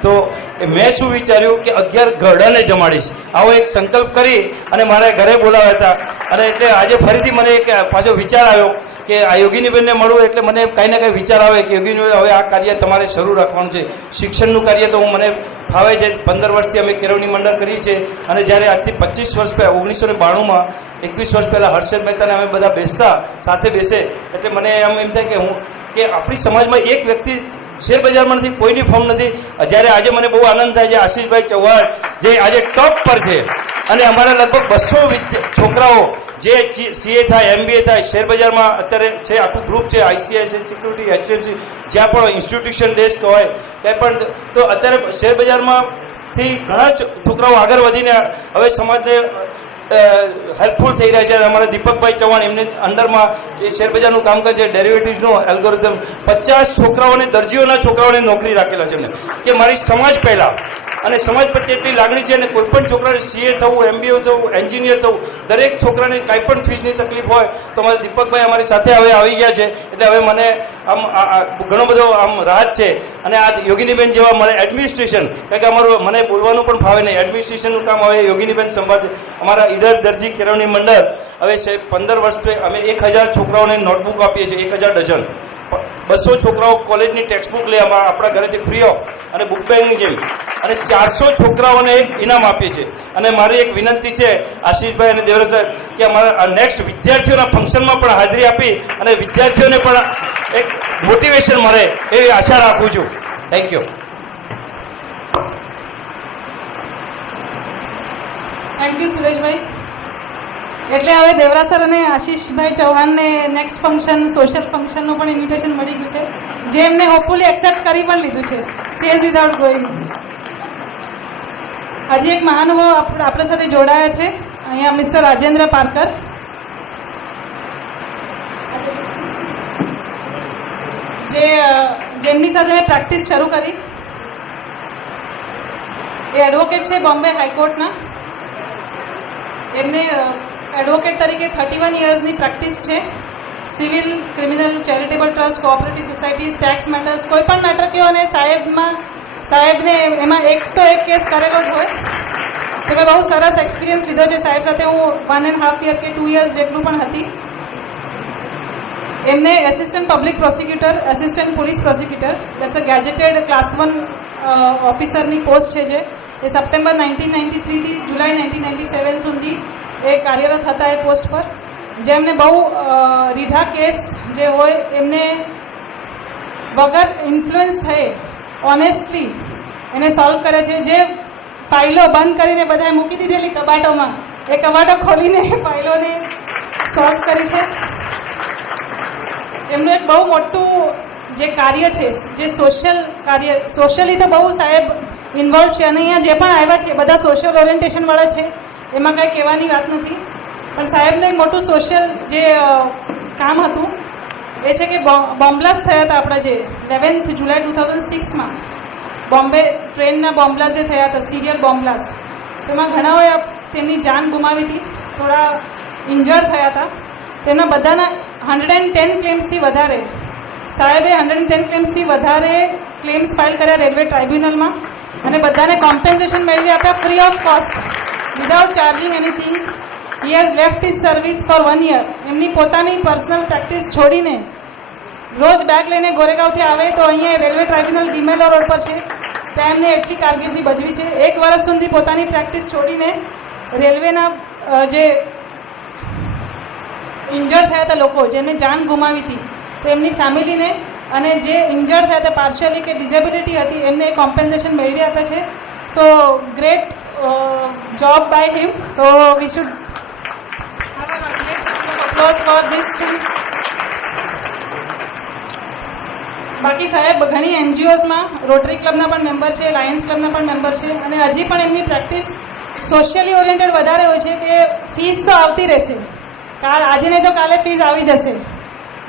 તો મેં શું વિચાર્યું કે 11 ગરડાને જમાડીશ, આવો એક સંકલ્પ કરી અને મારા ઘરે બોલાવ્યા હતા. અને એટલે આજે ફરીથી મને એક પાછો વિચાર આવ્યો કે આ યોગીનીબેનને મળવું એટલે મને કાંઈ ને કાંઈ વિચાર આવે કે યોગીનીબેન હવે આ કાર્ય તમારે શરૂ રાખવાનું છે. શિક્ષણનું કાર્ય તો હું મને ફાવે છે. 15 વર્ષથી અમે કેળવણી મંડળ કરીએ છીએ અને જ્યારે આજથી 25 વર્ષ પહેલાં 1992માં 21 વર્ષ પહેલાં હર્ષદ મહેતાને અમે બધા બેસતા સાથે બેસે એટલે મને એમ થાય કે આપણી સમાજમાં એક વ્યક્તિ શેરબજારમાં નથી, કોઈની ફોર્મ નથી. જ્યારે આજે મને બહુ આનંદ થાય છે આશીષભાઈ ચૌહાણ જે આજે ટોપ પર છે અને અમારા લગભગ 200 છોકરાઓ જે સીએ થાય, MBA થાય, શેરબજારમાં અત્યારે છે આખું ગ્રુપ છે, ICICI સિક્યુરિટી, HDFC, જ્યાં પણ ઇન્સ્ટિટ્યુશન ડેસ્ક હોય ત્યાં પણ. તો અત્યારે શેરબજારમાંથી ઘણા છોકરાઓ આગળ વધીને હવે સમાજને હેલ્પફુલ થઈ રહ્યા છે. અમારા દીપકભાઈ ચૌહાણ એમની અંડરમાં જે શેરબજારનું કામ કરે છે, ડેરિવેટિવ્સનું એલ્ગોરિધમ, 50 છોકરાઓને, દરજીઓના છોકરાઓને નોકરી રાખેલા છે એમને કે મારી સમાજ પહેલાં. અને સમાજ પ્રત્યે એટલી લાગણી છે અને કોઈ પણ છોકરાને CA થવું, MBA થવું, એન્જિનિયર થવું, દરેક છોકરાને કાંઈ પણ ફીસની તકલીફ હોય તો અમારા દીપકભાઈ અમારી સાથે હવે આવી ગયા છે. એટલે હવે મને આમ ઘણો બધો આમ રાહત છે. અને આ યોગીનીબેન જેવા મળે એડમિનિસ્ટ્રેશન, કારણ કે અમારું મને બોલવાનું પણ ફાવે નહીં, એડમિનિસ્ટ્રેશનનું કામ હવે યોગીનીબેન સંભાળશે. અમારા ઈડર દરજી કેળવણી મંડળ હવે 15 વર્ષ અમે 1000 છોકરાઓને નોટબુક આપીએ છીએ, 1000 ડઝન. 200 છોકરાઓ કોલેજની ટેક્સ્ટબુક લે આપણા ઘરેથી ફ્રી ઓફ અને બુક બેગની જેમ, અને 400 છોકરાઓને એક ઇનામ આપીએ છીએ. અને મારી એક વિનંતી છે આશીષભાઈ અને દેવરા સાહેબ કે અમારા નેક્સ્ટ વિદ્યાર્થીઓના ફંક્શનમાં પણ હાજરી આપી અને વિદ્યાર્થીઓને પણ એક મોટિવેશન મળે એવી આશા રાખું છું. Thank you. Thank you Sureshbhai. એટલે હવે દેવરા સર અને આશીષભાઈ ચૌહાણને નેક્સ્ટ ફંક્શન, સોશિયલ ફંક્શનનું પણ ઇન્વિટેશન મળી ગયું છે, જે એમને હોપફુલી એક્સેપ્ટ કરી પણ લીધું છે, સેઝ વિધાઉટ ગોઈંગ. હજી એક મહાનુભાવ આપણા સાથે જોડાયા છે અહીંયા, મિસ્ટર રાજેન્દ્ર પારકર. જેમની સાથે મેં પ્રેક્ટિસ શરૂ કરી. એ એડવોકેટ છે બોમ્બે હાઈકોર્ટના. એમને એડવોકેટ તરીકે 31 યર્સની પ્રેક્ટિસ છે. Civil, criminal, charitable trust, cooperative societies, tax matters, કોઈ પણ મેટર કયો અને સાહેબને એમાં એક તો એક કેસ કરેલો જ હોય. તો મેં બહુ સરસ એક્સપિરિયન્સ લીધો છે સાહેબ સાથે. હું 1.5 યર કે 2 યર્સ જેટલું પણ હતી. એમને assistant public prosecutor, assistant police prosecutor, that's a gazetted class 1 ઓફિસરની પોસ્ટ છે. જે એ સપ્ટેમ્બર 1993 થી જુલાઈ 1997 સુધી એ કાર્યરત હતા એ પોસ્ટ પર. જેમને બહુ રીઢા કેસ જે હોય એમને વગર ઇન્ફ્લુઅન્સ થઈ ઓનેસ્ટલી એને સોલ્વ કરે છે. જે ફાઇલો બંધ કરીને બધાએ મૂકી દીધેલી કબાટોમાં, એ કબાટો ખોલીને ફાઇલોને સોલ્વ કરી છે. એમનું એક બહુ મોટું જે કાર્ય છે, જે સોશિયલ કાર્ય, સોશિયલી તો બહુ સાહેબ ઇન્વોલ્વ છે અને અહીંયા જે પણ આવ્યા છે બધા સોશિયલ ઓરિએન્ટેશનવાળા છે, એમાં કાંઈ કહેવાની વાત નથી. પણ સાહેબનું એક મોટું સોશિયલ જે કામ હતું એ છે કે બોમ્બ બ્લાસ્ટ થયા હતા આપણા જે 11th જુલાઈ 2006માં બોમ્બે ટ્રેનના બોમ્બ બ્લાસ્ટ જે થયા હતા, સિરિયલ બોમ્બ બ્લાસ્ટ, તેમાં ઘણાઓએ તેમની જાન ગુમાવી હતી, થોડા ઇન્જર્ડ થયા હતા. તેમના બધાના 110 ક્લેમ્સથી વધારે, સાહેબે 110 ક્લેમ્સથી વધારે ક્લેમ્સ ફાઇલ કર્યા રેલવે ટ્રાઇબ્યુનલમાં અને બધાને કોમ્પેન્સેશન મેળવી આપ્યા free of cost, without charging anything. He has left his service for 1 year. એમની પોતાની પર્સનલ પ્રેક્ટિસ છોડીને રોજ બેગ લઈને ગોરેગાંવથી આવે તો અહીંયા રેલવે ટ્રાઇબ્યુનલ ગિમેલો રોડ પર છે, ત્યાં એમને એટલી કારકિર્દી ભજવી છે. 1 વર્ષ સુધી પોતાની પ્રેક્ટિસ છોડીને રેલવેના જે ઇન્જર્ડ થયા હતા લોકો, જેમને જાન ગુમાવી હતી, તો એમની ફેમિલીને અને જે ઇન્જર્ડ થયા હતા પાર્શિયલી કે ડિઝેબિલિટી હતી એમને કોમ્પેન્સેશન મેળવી આપે છે. So great job by him. So we should applause for this thing. બાકી સાહેબ ઘણી એનજીઓઝમાં રોટરી ક્લબના પણ મેમ્બર છે, લાયન્સ ક્લબના પણ મેમ્બર છે, અને હજી પણ એમની પ્રેક્ટિસ સોશિયલી ઓરિએન્ટેડ વધારે હોય છે કે ફીસ તો આવતી રહેશે, આજે નહીં તો કાલે ફીસ આવી જશે.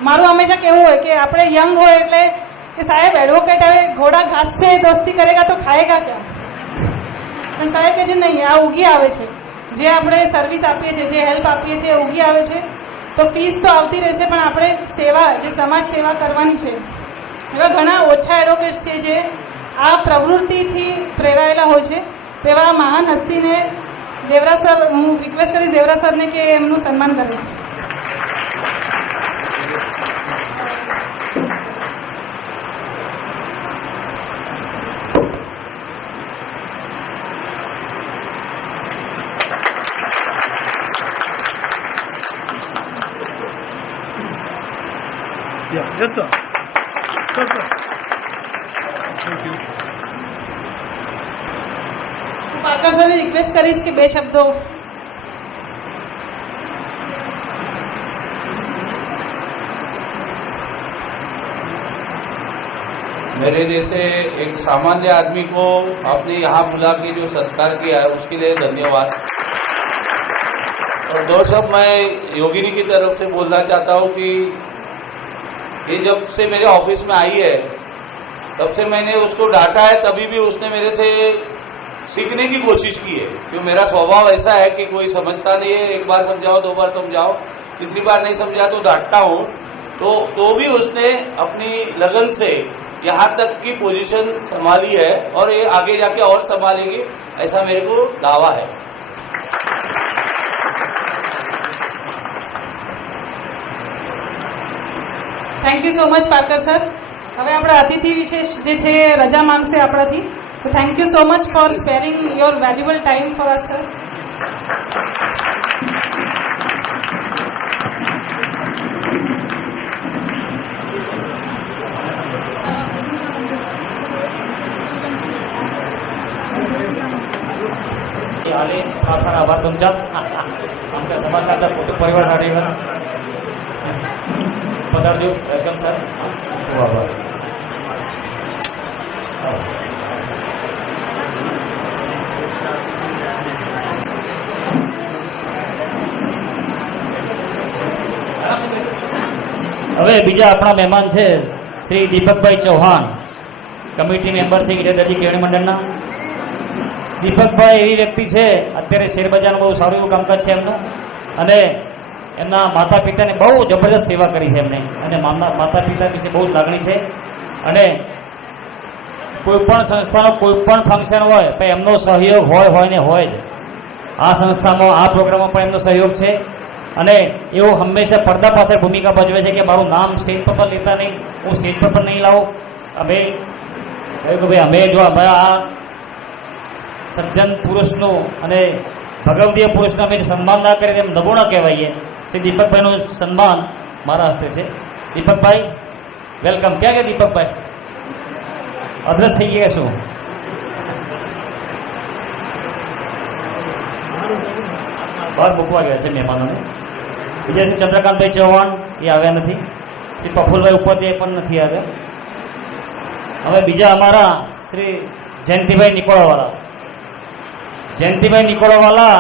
મારું હંમેશા કહેવું હોય કે આપણે યંગ હોય એટલે કે સાહેબ એડવોકેટ હવે ઘોડા ઘાસ સે દોસ્તી કરેગા તો ખાएगा ક્યાં, પણ સાહેબ કે છે નહીં, આ ઉગી આવે છે, જે આપણે સર્વિસ આપીએ છીએ, જે હેલ્પ આપીએ છીએ એ ઉગી આવે છે. તો ફીસ તો આવતી રહેશે, પણ આપણે સેવા, જે સમાજ સેવા કરવાની છે. એવા ઘણા ઓછા એડવોકેટ્સ છે જે આ પ્રવૃત્તિથી પ્રેરાયેલા હોય છે. તેવા મહાન હસ્તીને દેવરા સર, હું રિક્વેસ્ટ કરીશ દેવરા સરને કે એમનું સન્માન કરે. Yeah, yes, sir. Sir, sir. Thank you. હું પાર્કર સરને રિક્વેસ્ટ કરીશ કે બે શબ્દો. मेरे जैसे एक सामान्य आदमी को आपने यहाँ बुला के जो सत्कार किया है उसके लिए धन्यवाद. और दो शब्द मैं योगिनी की तरफ से बोलना चाहता हूँ कि ये जब से मेरे ऑफिस में आई है तब से मैंने उसको डांटा है, तभी भी उसने मेरे से सीखने की कोशिश की है. क्योंकि मेरा स्वभाव ऐसा है कि कोई समझता नहीं है, एक बार समझाओ, दो बार समझाओ, तीसरी बार नहीं समझा तो डांटता हूँ. तो भी उसने अपनी लगन से यहाँ तक की पोजीशन संभाली है और ये आगे जाके और संभालेगी, ऐसा मेरे को दावा है. Thank you so much Parker sir. હવે આપણા અતિથિ વિશેષ જે છે રજા માંગશે આપણાથી. તો thank you so much for sparing your valuable time for us sir. आले फार फार आभार तुमचा. आमच्या समाजाचा कुटुंब परिवारासाठी पदार्थ वेलकम सर. खूप आभार. હવે બીજા આપણા મહેમાન છે શ્રી દીપકભાઈ ચૌહાણ, કમિટી મેમ્બર છે ગીતા દરજી કેળવણી મંડળના. દીપકભાઈ એવી વ્યક્તિ છે, અત્યારે શેરબજારનું બહુ સારું એવું કામકાજ છે એમનું, અને એમના માતા પિતાને બહુ જબરદસ્ત સેવા કરી છે એમને, અને માતા પિતા વિશે બહુ જ લાગણી છે. અને કોઈ પણ સંસ્થાનો કોઈ પણ ફંક્શન હોય તો એમનો સહયોગ હોય ને હોય જ. આ સંસ્થામાં આ પ્રોગ્રામમાં પણ એમનો સહયોગ છે, અને એવો હંમેશા પડદા પાછળ ભૂમિકા ભજવે છે કે મારું નામ સ્ટેજ પર પણ લેતા નહીં, હું સ્ટેજ પર પણ નહીં લાવું. અમે કહ્યું કે ભાઈ અમે જો અમારા આ સજ્જન પુરુષનું અને ભગવદીય પુરુષનું અમે સન્માન ના કરીએ તેમ નગુણા કહેવાઈએ. તે દીપકભાઈનું સન્માન મારા હસ્તે છે. દીપકભાઈ વેલકમ. ક્યાં ગયા દીપકભાઈ? અદ્રશ્ય થઈ ગયા શું? બહાર મૂકવા ગયા છે મહેમાનોને. બીજા શ્રી ચંદ્રકાંતભાઈ ચૌહાણ એ આવ્યા નથી. શ્રી પ્રફુલભાઈ ઉપાધ્યાય પણ નથી આવ્યા. હવે બીજા અમારા શ્રી જયંતિભાઈ નિકોળાવાળા. જયંતિભાઈ નિકોળાવાળા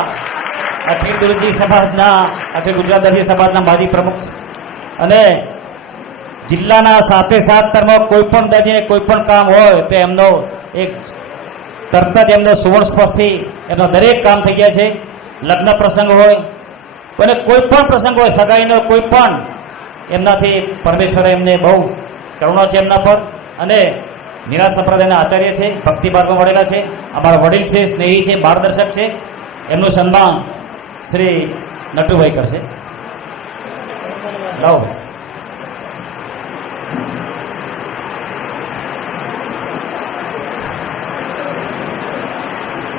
અખિલ દરજી સમાજના, અખિલ ગુજરાત દરજી સમાજના માજી પ્રમુખ, અને જિલ્લાના સાથે તરમાં કોઈ પણ દરજીને કોઈ પણ કામ હોય તો એમનો એક તરત જ એમનો સુવર્ણ સ્પર્શથી એમના દરેક કામ થઈ ગયા છે. લગ્ન પ્રસંગ હોય અને કોઈ પણ પ્રસંગ હોય, સગાઈનો કોઈ પણ, એમનાથી પરમેશ્વરે એમને બહુ કરુણા છે એમના પર. અને નિરાશ સંપ્રદાયના આચાર્ય છે, ભક્તિ માર્ગમાં મળેલા છે, અમારા વડીલ છે, સ્નેહી છે, માર્ગદર્શક છે. એમનું સન્માન શ્રી નટુભાઈ કરશે. લાવો.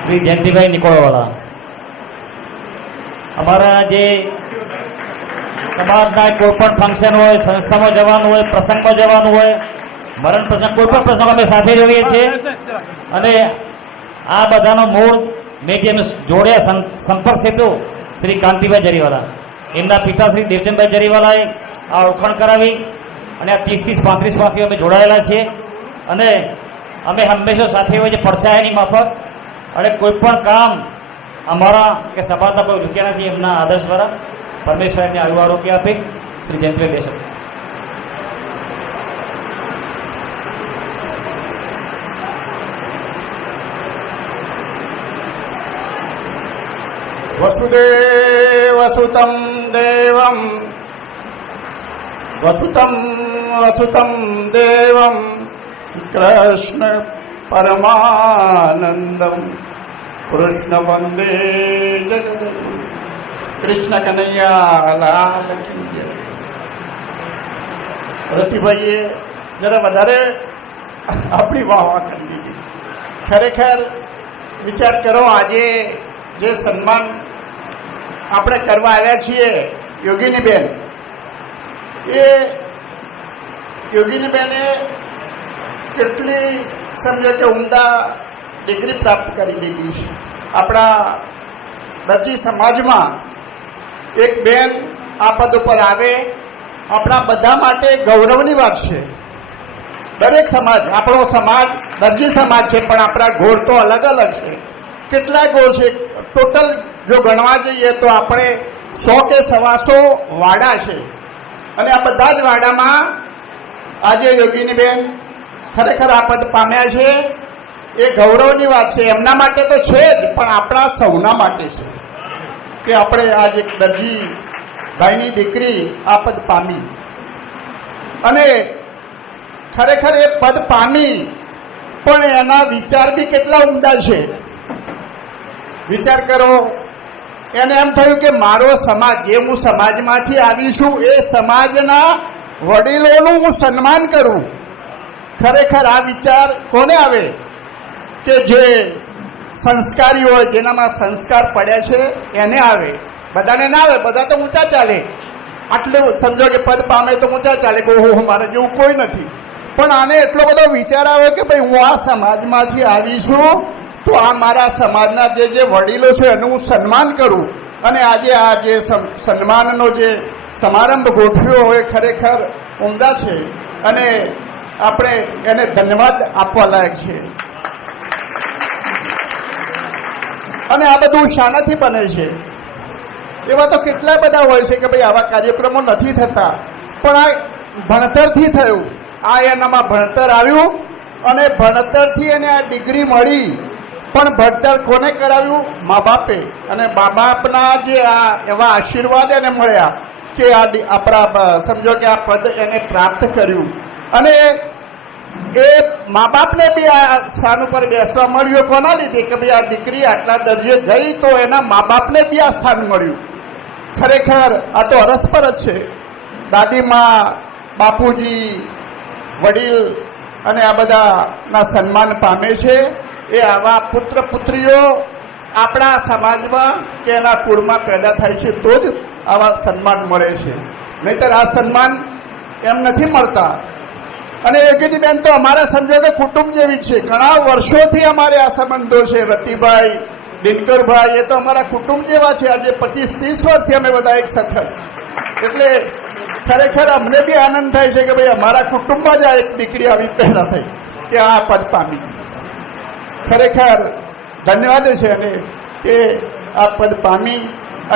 શ્રી જયંતિભાઈ નિકોળવાળા. અમારા જે સમાજના કોઈ પણ ફંક્શન હોય, સંસ્થામાં જવાનું હોય, પ્રસંગમાં જવાનું હોય, મરણ પ્રસંગ, કોઈ પણ પ્રસંગ અમે સાથે જઈએ છીએ. અને આ બધાનો મૂળ મેં જેમ જોડ્યા સંપર્ક સેતુ શ્રી કાંતિભાઈ જરીવાલા, એમના પિતા શ્રી દેવચંદભાઈ જરીવાલાએ આ ઓળખાણ કરાવી અને આ 30-35 પાસથી અમે જોડાયેલા છીએ. અને અમે હંમેશા સાથે હોય છે પડછાયાની માફક. અને કોઈ પણ કામ અમારા કે સમાજના કોઈ રૂપિયા નથી, એમના આદર્શ દ્વારા પરમેશ્વર એમને આયુ આરોગ્ય આપે. શ્રી જયંતિભાઈ બેસક. વસુદેવસુતં દેવં વસુતં દેવં કૃષ્ણ પરમાનંદમ કૃષ્ણ વંદે જગદગુરુ. કૃષ્ણ કનૈયા લાલ કી જય. રતિભાઈએ જરા વધારે આપણી વાહ કરી દીધી. ખરેખર વિચાર કરો, આજે જે સન્માન આપણે કરવા આવ્યા છીએ યોગિનીબેન, એ યોગિનીબેને કેટલી સમજો કે ઉમદા ડિગ્રી પ્રાપ્ત કરી લીધી છે. આપણા દરજી સમાજમાં એક બેન આ પદ ઉપર આવે, આપણા બધા માટે ગૌરવની વાત છે. દરેક સમાજ, આપણો સમાજ દરજી સમાજ છે, પણ આપણા ગોળ તો અલગ અલગ છે. કેટલા ગોળ છે? ટોટલ જો ગણવા જઈએ તો આપણે 100 કે 125 વાડા છે. અને આ બધા જ વાડામાં આજે યોગિનીબેન ખરેખર આ પદ પામ્યા છે. એ ગૌરવની વાત છે. એમના માટે તો છે જ, પણ આપણા સૌના માટે છે કે આપણે આજે દરજી ભાઈની દીકરી આ પદ પામી. અને ખરેખર એ પદ પામી, પણ એના વિચાર બી કેટલા ઉમદા છે. વિચાર કરો, એને એમ થયું કે મારો સમાજ, જે હું સમાજમાંથી આવી છું, એ સમાજના વડીલોનું હું સન્માન કરું. ખરેખર આ વિચાર કોને આવે? કે જે સંસ્કારી હોય, જેનામાં સંસ્કાર પડ્યા છે, એને આવે. બધાને ના આવે. બધા તો ઊંચા ચાલે, આટલું સમજો કે પદ પામે તો ઊંચા ચાલે કે ઓહો મારા જેવું કોઈ નથી. પણ આને એટલો બધો વિચાર આવ્યો કે ભાઈ હું આ સમાજમાંથી આવી છું, તો આ મારા સમાજના જે વડીલો છે એનું હું સન્માન કરું. અને આજે આ જે સન્માનનો જે સમારંભ ગોઠવ્યો હોય ખરેખર ઉમદા છે. અને આપણે એને ધન્યવાદ આપવા લાયક છે. અને આ બધું શાનાથી બને છે? એવા તો કેટલા બધા હોય છે કે ભાઈ આવા કાર્યક્રમો નથી થતા, પણ આ ભણતરથી થયું. આ એનામાં ભણતર આવ્યું અને ભણતરથી એને આ ડિગ્રી મળી. પણ ભણતર કોને કરાવ્યું? મા બાપે. અને મા બાપના જે આ એવા આશીર્વાદ એને મળ્યા કે આ આપણા સમજો કે આ પદ એને પ્રાપ્ત કર્યું. અને એ મા બાપને બી આ સ્થાન ઉપર બેસવા મળ્યું. કોના લીધે? કે ભાઈ આ દીકરી આટલા દરજ્જે ગઈ તો એના મા બાપને બી આ સ્થાન મળ્યું. ખરેખર આ તો અરસપરસ છે. દાદીમા, બાપુજી, વડીલ અને આ બધાના સન્માન પામે છે. એ આવા પુત્ર પુત્રીઓ આપણા સમાજમાં કે એના કુળમાં પેદા થાય છે તો જ આવા સન્માન મળે છે. નહીંતર આ સન્માન એમ નથી મળતા. અને યોગિનીબેન તો અમારા સમજો કે કુટુંબ જેવી છે. ઘણા વર્ષોથી અમારે આ સંબંધો છે. રતિભાઈ, દિનકરભાઈ, એ તો અમારા કુટુંબ જેવા છે. આજે 25-30 વર્ષથી અમે બધા એક સાથે. એટલે ખરેખર અમને બી આનંદ થાય છે કે ભાઈ અમારા કુટુંબમાં જ આ એક દીકરી આવી પેદા થઈ કે આ પદ પામી. ખરેખર ધન્યવાદ છે. અને કે આ પદ પામી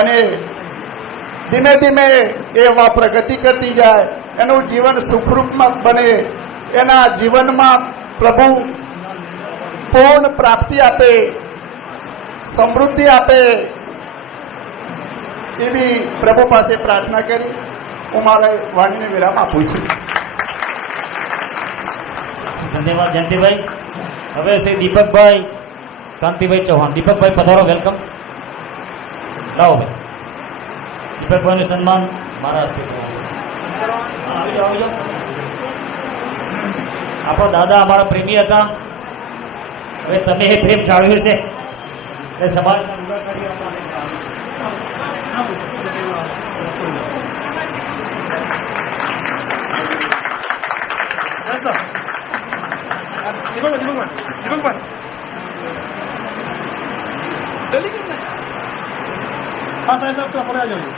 અને ધીમે ધીમે એવા પ્રગતિ કરતી જાય, એનું જીવન સુખરૂપમાં બને, એના જીવનમાં પ્રભુ પૂર્ણ પ્રાપ્તિ આપે, સમૃદ્ધિ આપે, એવી પ્રભુ પાસે પ્રાર્થના કરી હું મારા વાણીને વિરામ આપું છું. ધન્યવાદ જયંતિભાઈ. હવે શ્રી દીપકભાઈ કાંતિભાઈ ચૌહાણ. દીપકભાઈ પધારો, વેલકમ. લાવો ભાઈ, દીપકભાઈનું સન્માન મારા હસ્તે. આપણો દાદા અમારા પ્રેમી હતા. હવે તમે એ પ્રેમ જાળવ્યું છે એ સમાજ हाँ साहब तो अपने आ जाइए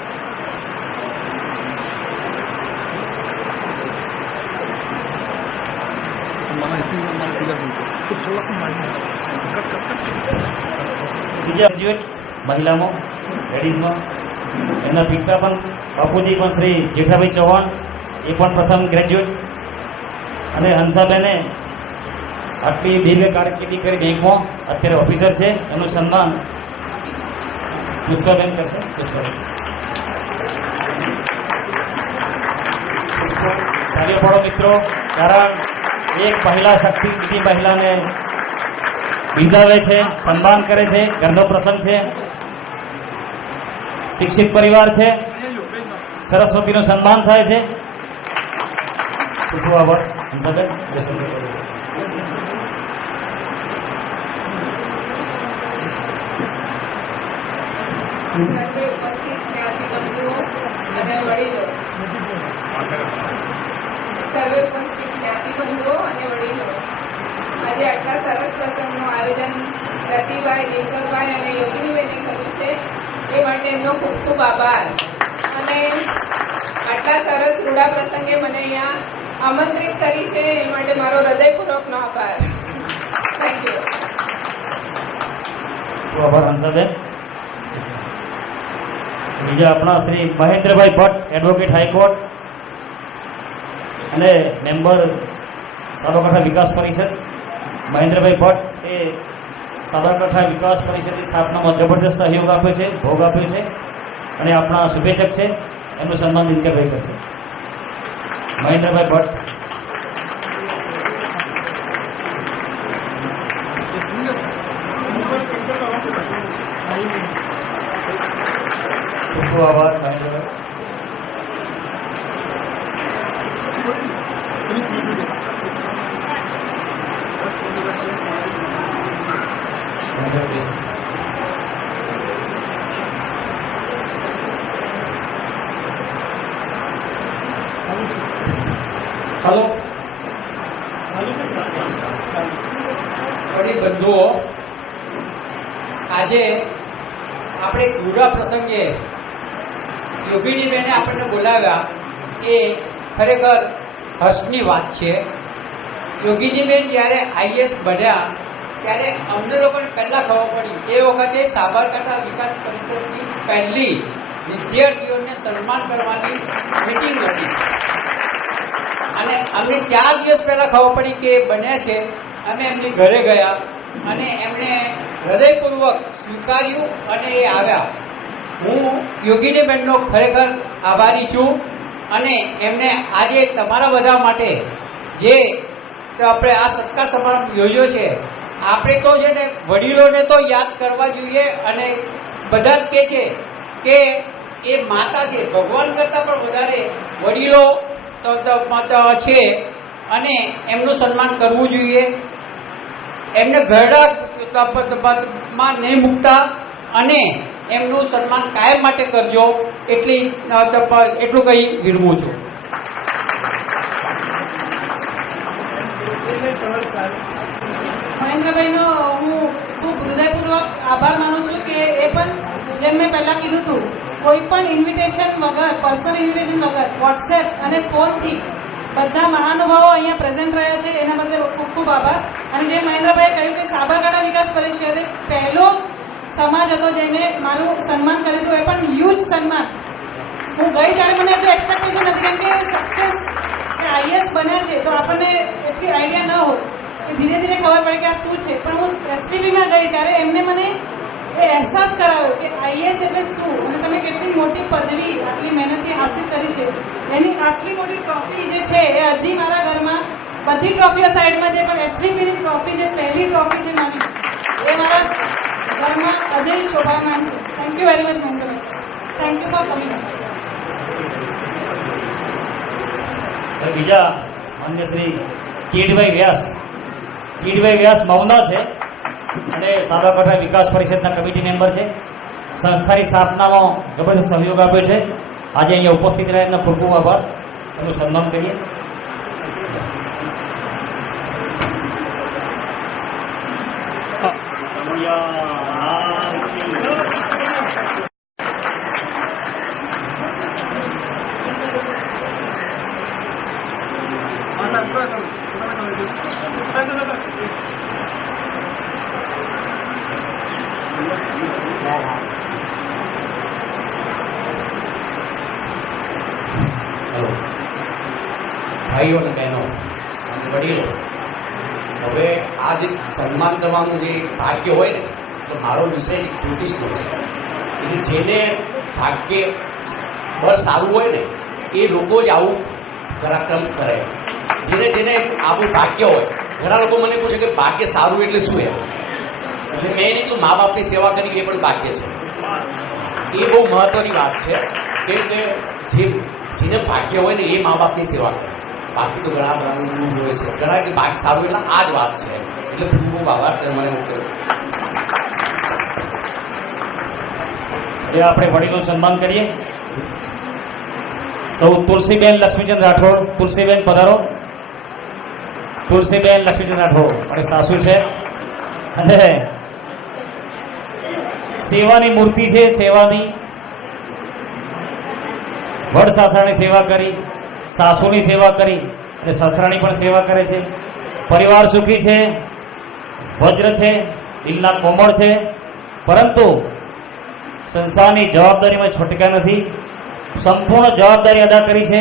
બીજા ગ્રેજ્યુએટ મહિલામાં લેડીઝમાં એમના પિતા પણ બાપુજી પણ શ્રી જેઠાભાઈ ચૌહાણ એ પણ પ્રથમ ગ્રેજ્યુએટ અને હંસાબેને આટલી દીર્ઘ કારકિર્દી કરી બેંકમાં અત્યારે ઓફિસર છે એનું સન્માન પુષ્પાબેન કરશે. તાળીઓ પાડો મિત્રો, કારણ એક મહિલા શક્તિ બીજી મહિલાને બિરદાવે છે, સન્માન કરે છે, ઘરનો પ્રસંગ છે, શિક્ષિત પરિવાર છે, સરસ્વતીનું સન્માન થાય છે. ખૂબ ખૂબ આભાર હંસાબેન. સર્વે ઉપસ્થિત જ્ઞાતિબંધુઓ અને વડીલો, સર્વે ઉપસ્થિત જ્ઞાતિબંધુઓ અને વડીલો, આજે આટલા સરસ પ્રસંગનું આયોજન રતિભાઈ, દિનકરભાઈ અને યોગિનીબેને કર્યું છે એ માટે એમનો ખૂબ ખૂબ આભાર. અને આટલા સરસ રૂડા પ્રસંગે મને અહીંયા આમંત્રિત કરી છે એ માટે મારો હૃદયપૂર્વકનો આભાર. Thank you. આભાર હંસાબેન. બીજા આપણા શ્રી મહેન્દ્રભાઈ ભટ્ટ, એડવોકેટ હાઈકોર્ટ અને મેમ્બર સાબરકાંઠા વિકાસ પરિષદ. મહેન્દ્રભાઈ ભટ્ટ એ સાબરકાંઠા વિકાસ પરિષદની સ્થાપનામાં જબરદસ્ત સહયોગ આપ્યો છે, ભોગ આપ્યો છે અને આપણા શુભેચ્છક છે. એમનું સન્માન દિનકરભાઈ કરશે. મહેન્દ્રભાઈ ભટ્ટ. ખૂબ ખૂબ આભાર મહેન્દ્રભાઈ. હલો વડીલ બંધુઓ, આજે આપણે રૂડા પ્રસંગે યોગિનીબેને આપણને બોલાવ્યા એ ખરેખર હર્ષની વાત છે. યોગિનીબેન જ્યારે આઈએસ બન્યા ત્યારે અમને લોકોને પહેલાં ખબર પડી એ વખતે સાબરકાંઠા વિકાસ પરિષદની પહેલી વિદ્યાર્થીઓને સન્માન કરવાની મિટિંગ હતી અને અમને 4 દિવસ પહેલાં ખબર પડી કે બન્યા છે. અમે એમની ઘરે ગયા અને એમણે હૃદયપૂર્વક સ્વીકાર્યું અને એ આવ્યા. હું યોગિનીબેનનો ખરેખર આભારી છું અને એમને આજે તમારા બધા માટે જે આપણે આ સત્કાર સમારંભ યોજ્યો છે, આપણે તો છે ને વડીલોને તો યાદ કરવા જોઈએ અને બધા જ કહે છે કે એ માતા છે, ભગવાન કરતાં પણ વધારે વડીલો છે અને એમનું સન્માન કરવું જોઈએ. એમને ઘરડામાં નહીં મૂકતા અને એમનું સન્માન કાયમ માટે કરજો એટલું કહી વિરમું છું. મહેન્દ્રભાઈનો હું ખૂબ હૃદયપૂર્વક આભાર માનું છું કે એ પણ જેમ મેં પહેલાં કીધું હતું, કોઈ પણ ઇન્વિટેશન વગર, પર્સનલ ઇન્વિટેશન વગર વોટ્સએપ અને ફોનથી બધા મહાનુભાવો અહીંયા પ્રેઝન્ટ રહ્યા છે એના બદલે ખૂબ ખૂબ આભાર. અને જે મહેન્દ્રભાઈએ કહ્યું કે સાબરકાંઠા વિકાસ પરિષદે પહેલો સમાજ હતો જેને મારું સન્માન કર્યું હતું, એ પણ હ્યુજ સન્માન. હું ગઈ ત્યારે મને એટલું એક્સપેક્ટેશન નથી, કેમ કે સક્સેસ આઈએસ બન્યા છે તો આપણને એટલી આઈડિયા ન હોય કે ધીરે ધીરે ખબર પડે કે આ શું છે. પણ હું એસટીવીમાં ગઈ ત્યારે એમને મને એ અહેસાસ કરાવ્યો કે આઈએસ એટલે શું અને તમે કેટલી મોટી પદવી આટલી મહેનતથી હાંસિલ કરી છે. એની આટલી મોટી ટ્રોફી જે છે એ હજી મારા ઘરમાં બધી ટ્રોફીઓ સાઈડમાં છે, પણ એસવીપીની ટ્રોફી જે પહેલી ટ્રોફી છે મારી, એ મારા ઘરમાં અજય શોભામાન છે. Thank you very much Mahendrabhai. Thank you for coming. બીજા માન્ય શ્રી કીટભાઈ વ્યાસ. કીટભાઈ વ્યાસ મૌના છે અને સાબરકાંઠા વિકાસ પરિષદના કમિટી મેમ્બર છે. સંસ્થાની સ્થાપનામાં જબરદસ્ત સહયોગ આપ્યો છે. આજે અહીંયા ઉપસ્થિત રહ્યા એમનો ખૂબ ખૂબ આભાર. એનું સન્માન કરીએ. ભાઈઓ અને બહેનો અને વડીલો, હવે આ જે સન્માન કરવાનું જે ભાગ્ય હોય ને, તો મારો વિષય જ્યોતિષનો છે. એટલે જેને ભાગ્ય બળ સારું હોય ને એ લોકો જ આવું પરાક્રમ કરે. જેને આવું ભાગ્ય હોય, ઘણા લોકો મને પૂછે કે ભાગ્ય સારું એટલે શું એમ? એટલે મેં એને કીધું મા બાપની સેવા કરી એ પણ ભાગ્ય છે. એ બહુ મહત્વની વાત છે કેમ કે જેને ભાગ્ય હોય ને એ મા બાપની સેવા કરે. બાકી તો ઘણા બધા હોય છે, ઘણા કે ભાગ્ય સારું એટલે આ જ વાત છે. એટલે ખૂબ ખૂબ આભાર મને કર્યો. એ આપણે વડીલોનું સન્માન કરીએ. સૌ તુલસીબેન લક્ષ્મીચંદ રાઠોડ. તુલસીબેન પધારો. તુલસીબેન લક્ષ્મીચંદ રાઠોડ અને સાસુ છે અને સેવાની મૂર્તિ છે. સેવાની વડ સાસરાની સેવા કરી, સાસુની સેવા કરી અને સસરાની પણ સેવા કરે છે. પરિવાર સુખી છે, વજ્ર છે, દિલના કોમળ છે, પરંતુ સંસારની જવાબદારીમાં છૂટક્યા નથી. સંપૂર્ણ જવાબદારી અદા કરી છે.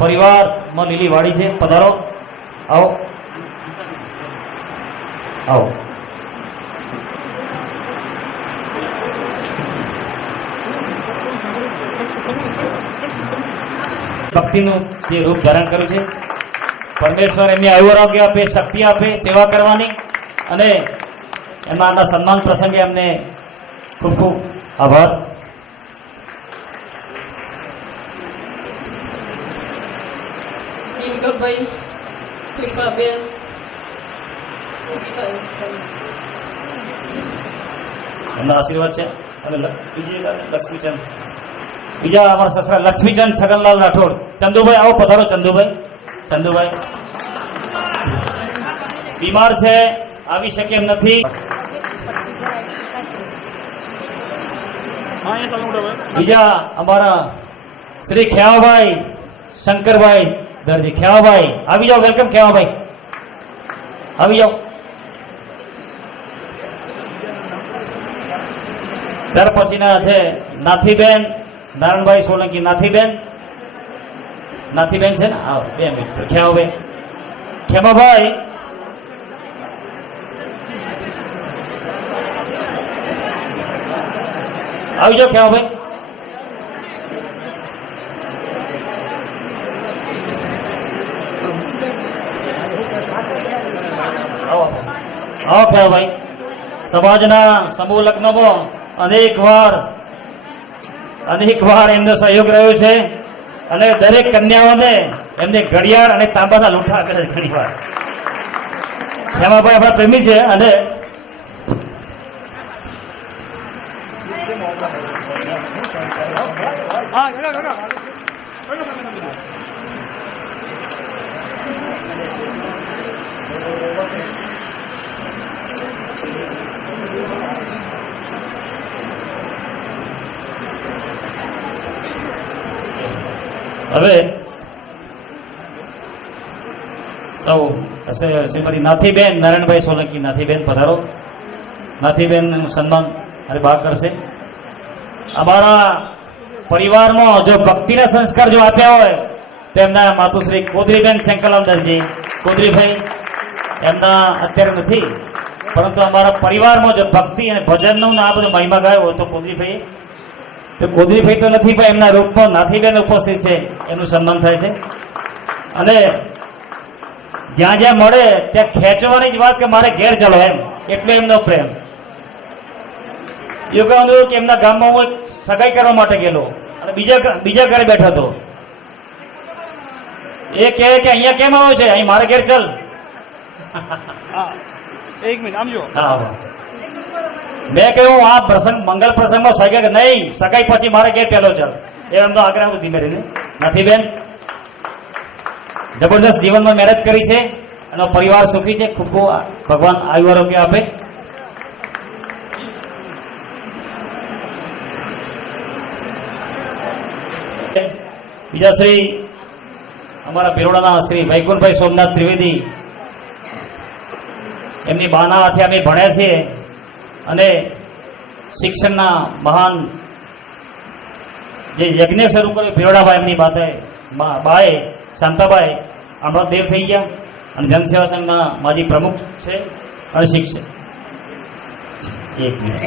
પરિવારમાં લીલી વાળી છે. પધારો, આવો આવો. ભક્તિનું જે રૂપ ધારણ કર્યું છે, પરમેશ્વર એમને આયુરાગ્ય આપે, શક્તિ આપે સેવા કરવાની. અને એમના આના સન્માન પ્રસંગે એમને ખૂબ ખૂબ આભાર. દિનકરભાઈ, કૃપાબેન, એમના આશીર્વાદ છે. અને બીજી લક્ષ્મીચંદ, બીજા અમારા સસરા લક્ષ્મીચંદ છગનલાલ રાઠોડ. ચંદુભાઈ આવો, પધારો. ચંદુભાઈ, ચંદુભાઈ બીમાર છે, આવી શકે એમ નથી. બીજા અમારા શ્રી ખેવાભાઈ શંકરભાઈ દરજી. ખેવાભાઈ આવી જાઓ. વેલકમ ખેવાભાઈ, આવી જાઓ. ત્યાર પછીના છે નાથીબેન નારાયણભાઈ સોલંકી. નાથીબેન, નાથીબેન છે ને? આવો 2 મિનિટ. ખેમાભાઈ, ખેમાભાઈ આવી જાઓ. ખેમાભાઈ આવો, આવો. ખેમાભાઈ સમાજના સમૂહ લગ્નમાં અનેક વાર એમનો સહયોગ રહ્યો છે અને દરેક કન્યાઓને એમને ઘડિયાળ અને તાંબાના લોટા આપેલા છે ઘણી વાર. ખેમાભાઈ આપણા પ્રેમી છે અને હવે સૌ શ્રીમતી નાથીબેન નારાયણભાઈ સોલંકી. નાથીબેન પધારો. નાથીબેન સન્માન અરે બા કરશે. અમારા પરિવારમાં જો ભક્તિના સંસ્કાર જો આપ્યા હોય તો એમના માતુશ્રી કોદરીબેન શંકરલાલદાસજી. કોદરીભાઈ એમના અત્યારે નથી, પરંતુ અમારા પરિવારમાં જો ભક્તિ અને ભજનનું આ બધું મહિમા ગાયો હોય તો કોદરીભાઈ. તો કોદરીભાઈ તો નથી પણ એમના રૂપમાં નાથીબેન ઉપસ્થિત છે, એનું સન્માન થાય છે. અને જ્યાં જ્યાં મળે ત્યાં ખેંચવાની જ વાત કે મારે ઘેર ચલો એમ, એટલે એમનો પ્રેમ. એવું કહેવાનું કે એમના ગામમાં હું સગાઈ કરવા માટે ગયેલો અને બીજા ઘરે બેઠો હતો. એ કહે કે અહીંયા કેમ આવ્યો છે? અહીં મારે ઘેર ચલ. 1 મિનિટ આમ જો. હા, મેં કહ્યું આ પ્રસંગ મંગલ પ્રસંગમાં સગાઈ નહીં, સગાઈ પછી મારે ઘેર પહેલો ચાલ એ એમ તો આગ્રહ હતો ધીમે ધીમે નથી બેન. જબરદસ્ત જીવનમાં મહેનત કરી છે અને પરિવાર સુખી છે. ખૂબ ખૂબ ભગવાન આયુ આરોગ્ય આપે. બીજા શ્રી અમારા ભિલોડાના શ્રી વૈકુંઠભાઈ સોમનાથ ત્રિવેદી, એમની બાના હાથે અમે ભણ્યા છીએ અને શિક્ષણના મહાન જે યજ્ઞ શરૂ કર્યો ભિલોડાભાઈ, એમની બાએ શાંતાબાઈ હમણાં દેવ થઈ ગયા અને જનસેવા સંઘના માજી પ્રમુખ છે અને શિક્ષક. એક મિનિટ,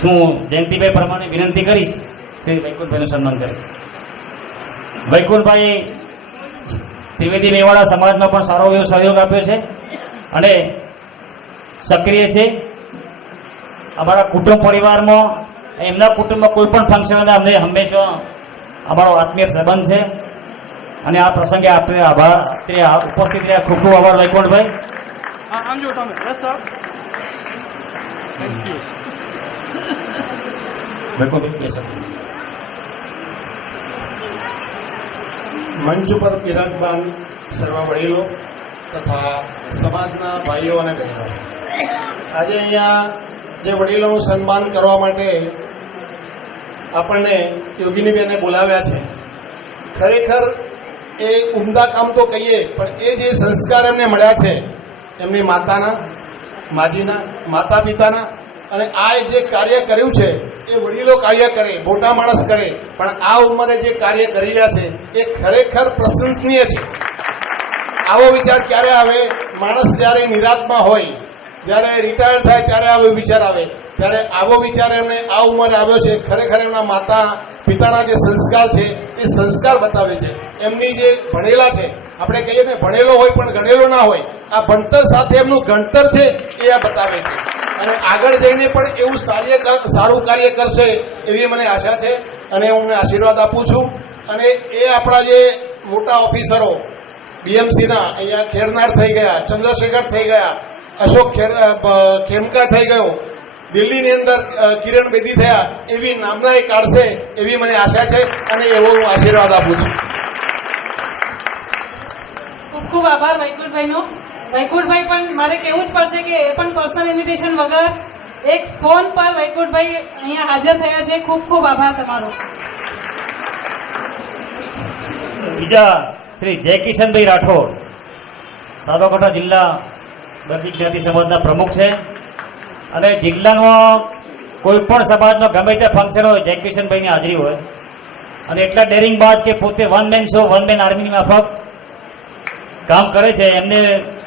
શું જયંતિભાઈ પ્રમાણે વિનંતી કરીશ શ્રી વૈકુંઠભાઈનું સન્માન કરીશ. વૈકુંઠભાઈ ત્રિવેદી મેવાડા સમાજનો પણ સારો એવો સહયોગ આપ્યો છે અને સક્રિય છે. અમારા કુટુંબ પરિવારમાં એમના કુટુંબમાં કોઈ પણ ફંક્શન હોય અમને હંમેશા અમારો આત્મીય સંબંધ છે અને આ પ્રસંગે આપણે આભાર ઉપસ્થિત રહ્યા. ખૂબ ખૂબ આભાર વૈકુંઠભાઈ. મંચ ઉપર બિરાજમાન સર્વ વડીલો તથા સમાજના ભાઈઓ અને બહેનો, આજે અહીંયા જે વડીલોનું સન્માન કરવા માટે આપણને યોગિનીબેને બોલાવ્યા છે, ખરેખર એ ઉમદા કામ તો કહીએ પણ એ જે સંસ્કાર એમને મળ્યા છે એમની માતાના, માજીના, માતા પિતાના, અને આ જે કાર્ય કર્યું છે એ વડીલો કાર્ય કરે, મોટા માણસ કરે, પણ આ ઉંમરે જે કાર્ય કરી રહ્યા છે એ ખરેખર પ્રશંસનીય છે. આવો વિચાર ક્યારે આવે? માણસ જ્યારે નિરાતમાં હોય, જ્યારે રિટાયર થાય ત્યારે આવો વિચાર આવે. ત્યારે આવો વિચાર એમને આ ઉંમરે આવ્યો છે. ખરેખર એમના માતા પિતાના જે સંસ્કાર છે એ સંસ્કાર બતાવે છે. એમની જે ભણેલા છે, આપણે કહીએ ને ભણેલો હોય પણ ગણેલો ના હોય, આ ભણતર સાથે એમનું ગણતર છે એ આ બતાવે છે અને આગળ જઈને પણ એવું સારું કાર્ય કરશે એવી મને આશા છે અને હું આશીર્વાદ આપું છું. અને એ આપણા જે મોટા ઓફિસરો બીએમસીના અહીંયા ખેરનાર થઈ ગયા, ચંદ્રશેખર થઈ ગયા, અશોક ખેમકા થઈ ગયો, દિલ્હીની અંદર કિરણ બેદી થયા, એવી નામના એ કાઢશે એવી મને આશા છે અને એવો હું આશીર્વાદ આપું છું. ખૂબ ખૂબ આભાર વૈકુંઠભાઈનો. વૈકુંઠભાઈ પણ મારે કહેવું જ પડશે કે એ પણ પર્સનલ ઇન્વિટેશન વગર એક ફોન પર વૈકુંઠભાઈ અહીંયા હાજર થયા છે. ખૂબ ખૂબ આભાર તમારો. બીજા શ્રી જયકિશનભાઈ રાઠોડ, સાબરકાંઠા જિલ્લા દર્દી જ્ઞાતિ સમાજના પ્રમુખ છે અને જિલ્લાનો કોઈ પણ સમાજનો ગમે તે ફંક્શન હોય જયકિશનભાઈની હાજરી હોય અને એટલા ડેરિંગ બાદ કે પોતે one man show, one man આર્મીની માફક કામ કરે છે. એમને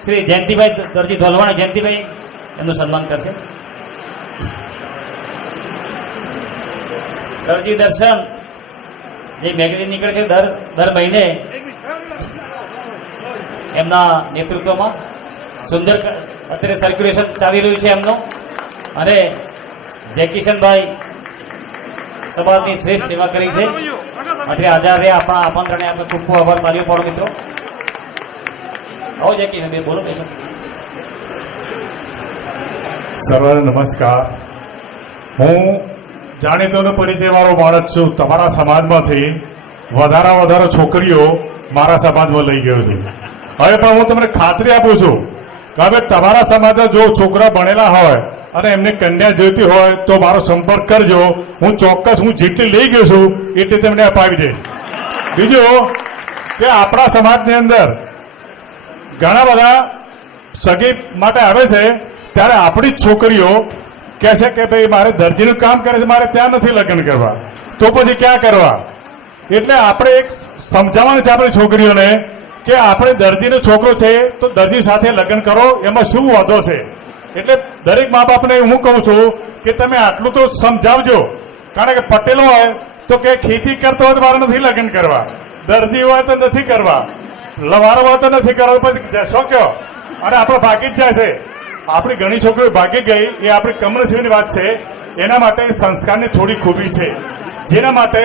શ્રી જયંતિભાઈ દરજી ધોલવાણા, જયંતિભાઈ એમનું સન્માન કરશે. દરજી દર્શન જે મેગેઝિન નીકળે છે દર મહિને, એમના નેતૃત્વમાં સુંદર અત્યારે સર્ક્યુલેશન ચાલી રહ્યું છે એમનું. અને જયકિશનભાઈ સમાજની શ્રેષ્ઠ સેવા કરી છે માટે હાજર રહ્યા. આપણા આમંત્રણે આપણે ખૂબ ખૂબ આભાર. તાલીઓ પાડો મિત્રો. આવો જયકિશનભાઈ, બોલો. સર્વને નમસ્કાર. હું જાણીતોનો પરિચય વાળો માણસ છું. તમારા સમાજમાંથી વધારે છોકરીઓ મારા સમાજમાં લઈ ગયો છું. હવે પણ હું તમને ખાતરી આપું છું કે હવે તમારા સમાજના જો છોકરા ભણેલા હોય અને એમને કન્યા જોઈતી હોય તો મારો સંપર્ક કરજો. હું ચોક્કસ હું જેટલી લઈ ગયો છું એટલી તમને અપાવી દઈશ. બીજું કે આપણા સમાજની અંદર ઘણા બધા સગી માટે આવે છે ત્યારે આપણી જ છોકરીઓ કહે છે કે ભાઈ મારે દરજીનું કામ કરે છે, મારે ત્યાં નથી લગ્ન કરવા, તો પછી ક્યાં કરવા? એટલે આપણે એક સમજાવવાનું છે આપણી છોકરીઓને કે આપણે દરજીનો છોકરો છે તો દરજી સાથે લગ્ન કરો, એમાં શું વાંધો છે? એટલે દરેક મા બાપને હું કહું છું કે તમે આટલું તો સમજાવજો. કારણ કે પટેલો હોય તો કે ખેતી કરતો હોય તો મારે નથી લગ્ન કરવા, દરજી હોય તો નથી કરવા, લવારો હોય તો નથી કરવા, પછી જશો કયો? અને આપણે ભાગી જ જાય છે. આપણી ઘણી છોકરીઓ ભાગી ગઈ એ આપણી કમનસીબની વાત છે. એના માટે સંસ્કારની થોડી ખૂબી છે, જેના માટે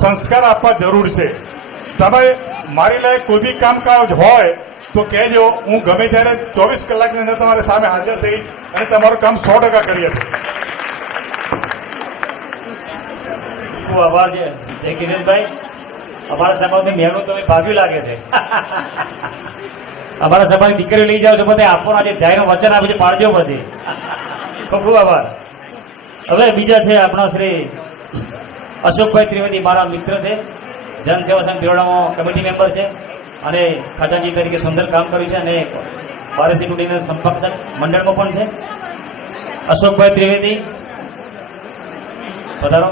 સંસ્કાર આપવા જરૂર છે. તમે મારી લાયક કોઈ બી કામકાજ હોય તો કહેજો, હું ગમે ત્યારે 24 કલાકની અંદર તમારી સામે હાજર થઈશ અને તમારું કામ 100% કરી આપીશ. ખૂબ આભાર છે જય કિશનભાઈ. અમારા સમાજની મહેનત તમે ભાગ્યું લાગે છે. અમારા સમાજની દીકરીઓ લઈ જાઓ છો, બધે આપવાનું આજે જાહેરનું વચન આપે છે, પાડજો પછી. ખૂબ ખૂબ આભાર. હવે બીજા છે આપણા શ્રી અશોકભાઈ ત્રિવેદી, મારા મિત્ર છે, જનસેવા સંઘ ધોરડામાં કમિટી મેમ્બર છે અને ખજાનચી તરીકે સુંદર કામ કર્યું છે અને વારસી ટુડીના સંપાદક મંડળમાં પણ છે. અશોકભાઈ ત્રિવેદી પધારો.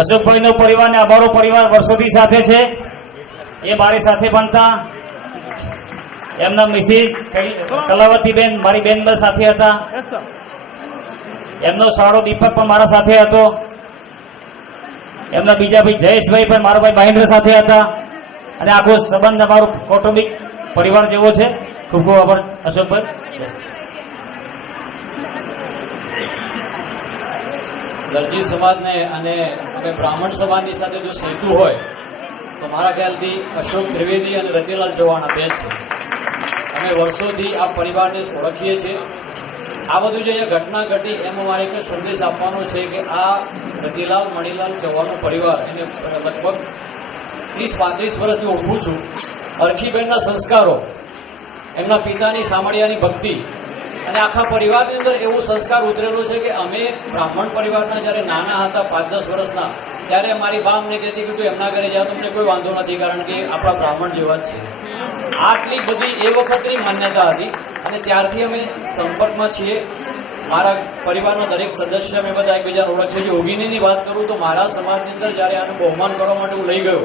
અશોકભાઈ નો પરિવાર ને અમારો પરિવાર વર્ષોથી સાથે છે. એ મારી સાથે ભણતા, એમના મિસિસ કલાવતીબેન મારી બેન સાથે હતા, એમનો સાળો દીપક પણ મારા સાથે હતો, એમના બીજા ભાઈ જયેશભાઈ પણ મારા ભાઈ મહેન્દ્ર સાથે હતા અને આખો સંબંધ અમારો કૌટુંબિક પરિવાર જેવો છે. ખૂબ ખૂબ આભાર અશોકભાઈ. દરજી સમાજને અને અમે બ્રાહ્મણ સમાજની સાથે જો સેતુ હોય તો મારા ખ્યાલથી અશોક ત્રિવેદી અને રતિલાલ ચૌહાણ બે જ છે. અમે વર્ષોથી આ પરિવારને ઓળખીએ છીએ. આ બધું જે અહીંયા ઘટના ઘટી એમાં મારે એક સંદેશ આપવાનો છે કે આ રતિલાલ મણીલાલ ચૌહાણનો પરિવાર એને લગભગ 30-35 વર્ષથી ઓળખું છું. અરખીબેનના સંસ્કારો, એમના પિતાની સામળિયાની ભક્તિ અને આખા પરિવારની અંદર એવો સંસ્કાર ઉતરેલો છે કે અમે બ્રાહ્મણ પરિવારના જ્યારે નાના હતા 5-10 વર્ષના, ત્યારે મારી બા અમને કહેતી કે તું એમના ઘરે જા, તમને કોઈ વાંધો નથી, કારણ કે આપણા બ્રાહ્મણ જેવા જ છે. આટલી બધી એ વખતની માન્યતા હતી અને ત્યારથી અમે સંપર્કમાં છીએ. મારા પરિવારનો દરેક સદસ્ય અમે બધા એકબીજાને ઓળખીએ છીએ. યોગિનીની વાત કરું તો મારા સમાજની અંદર જ્યારે આનું બહુમાન કરવા માટે હું લઈ ગયો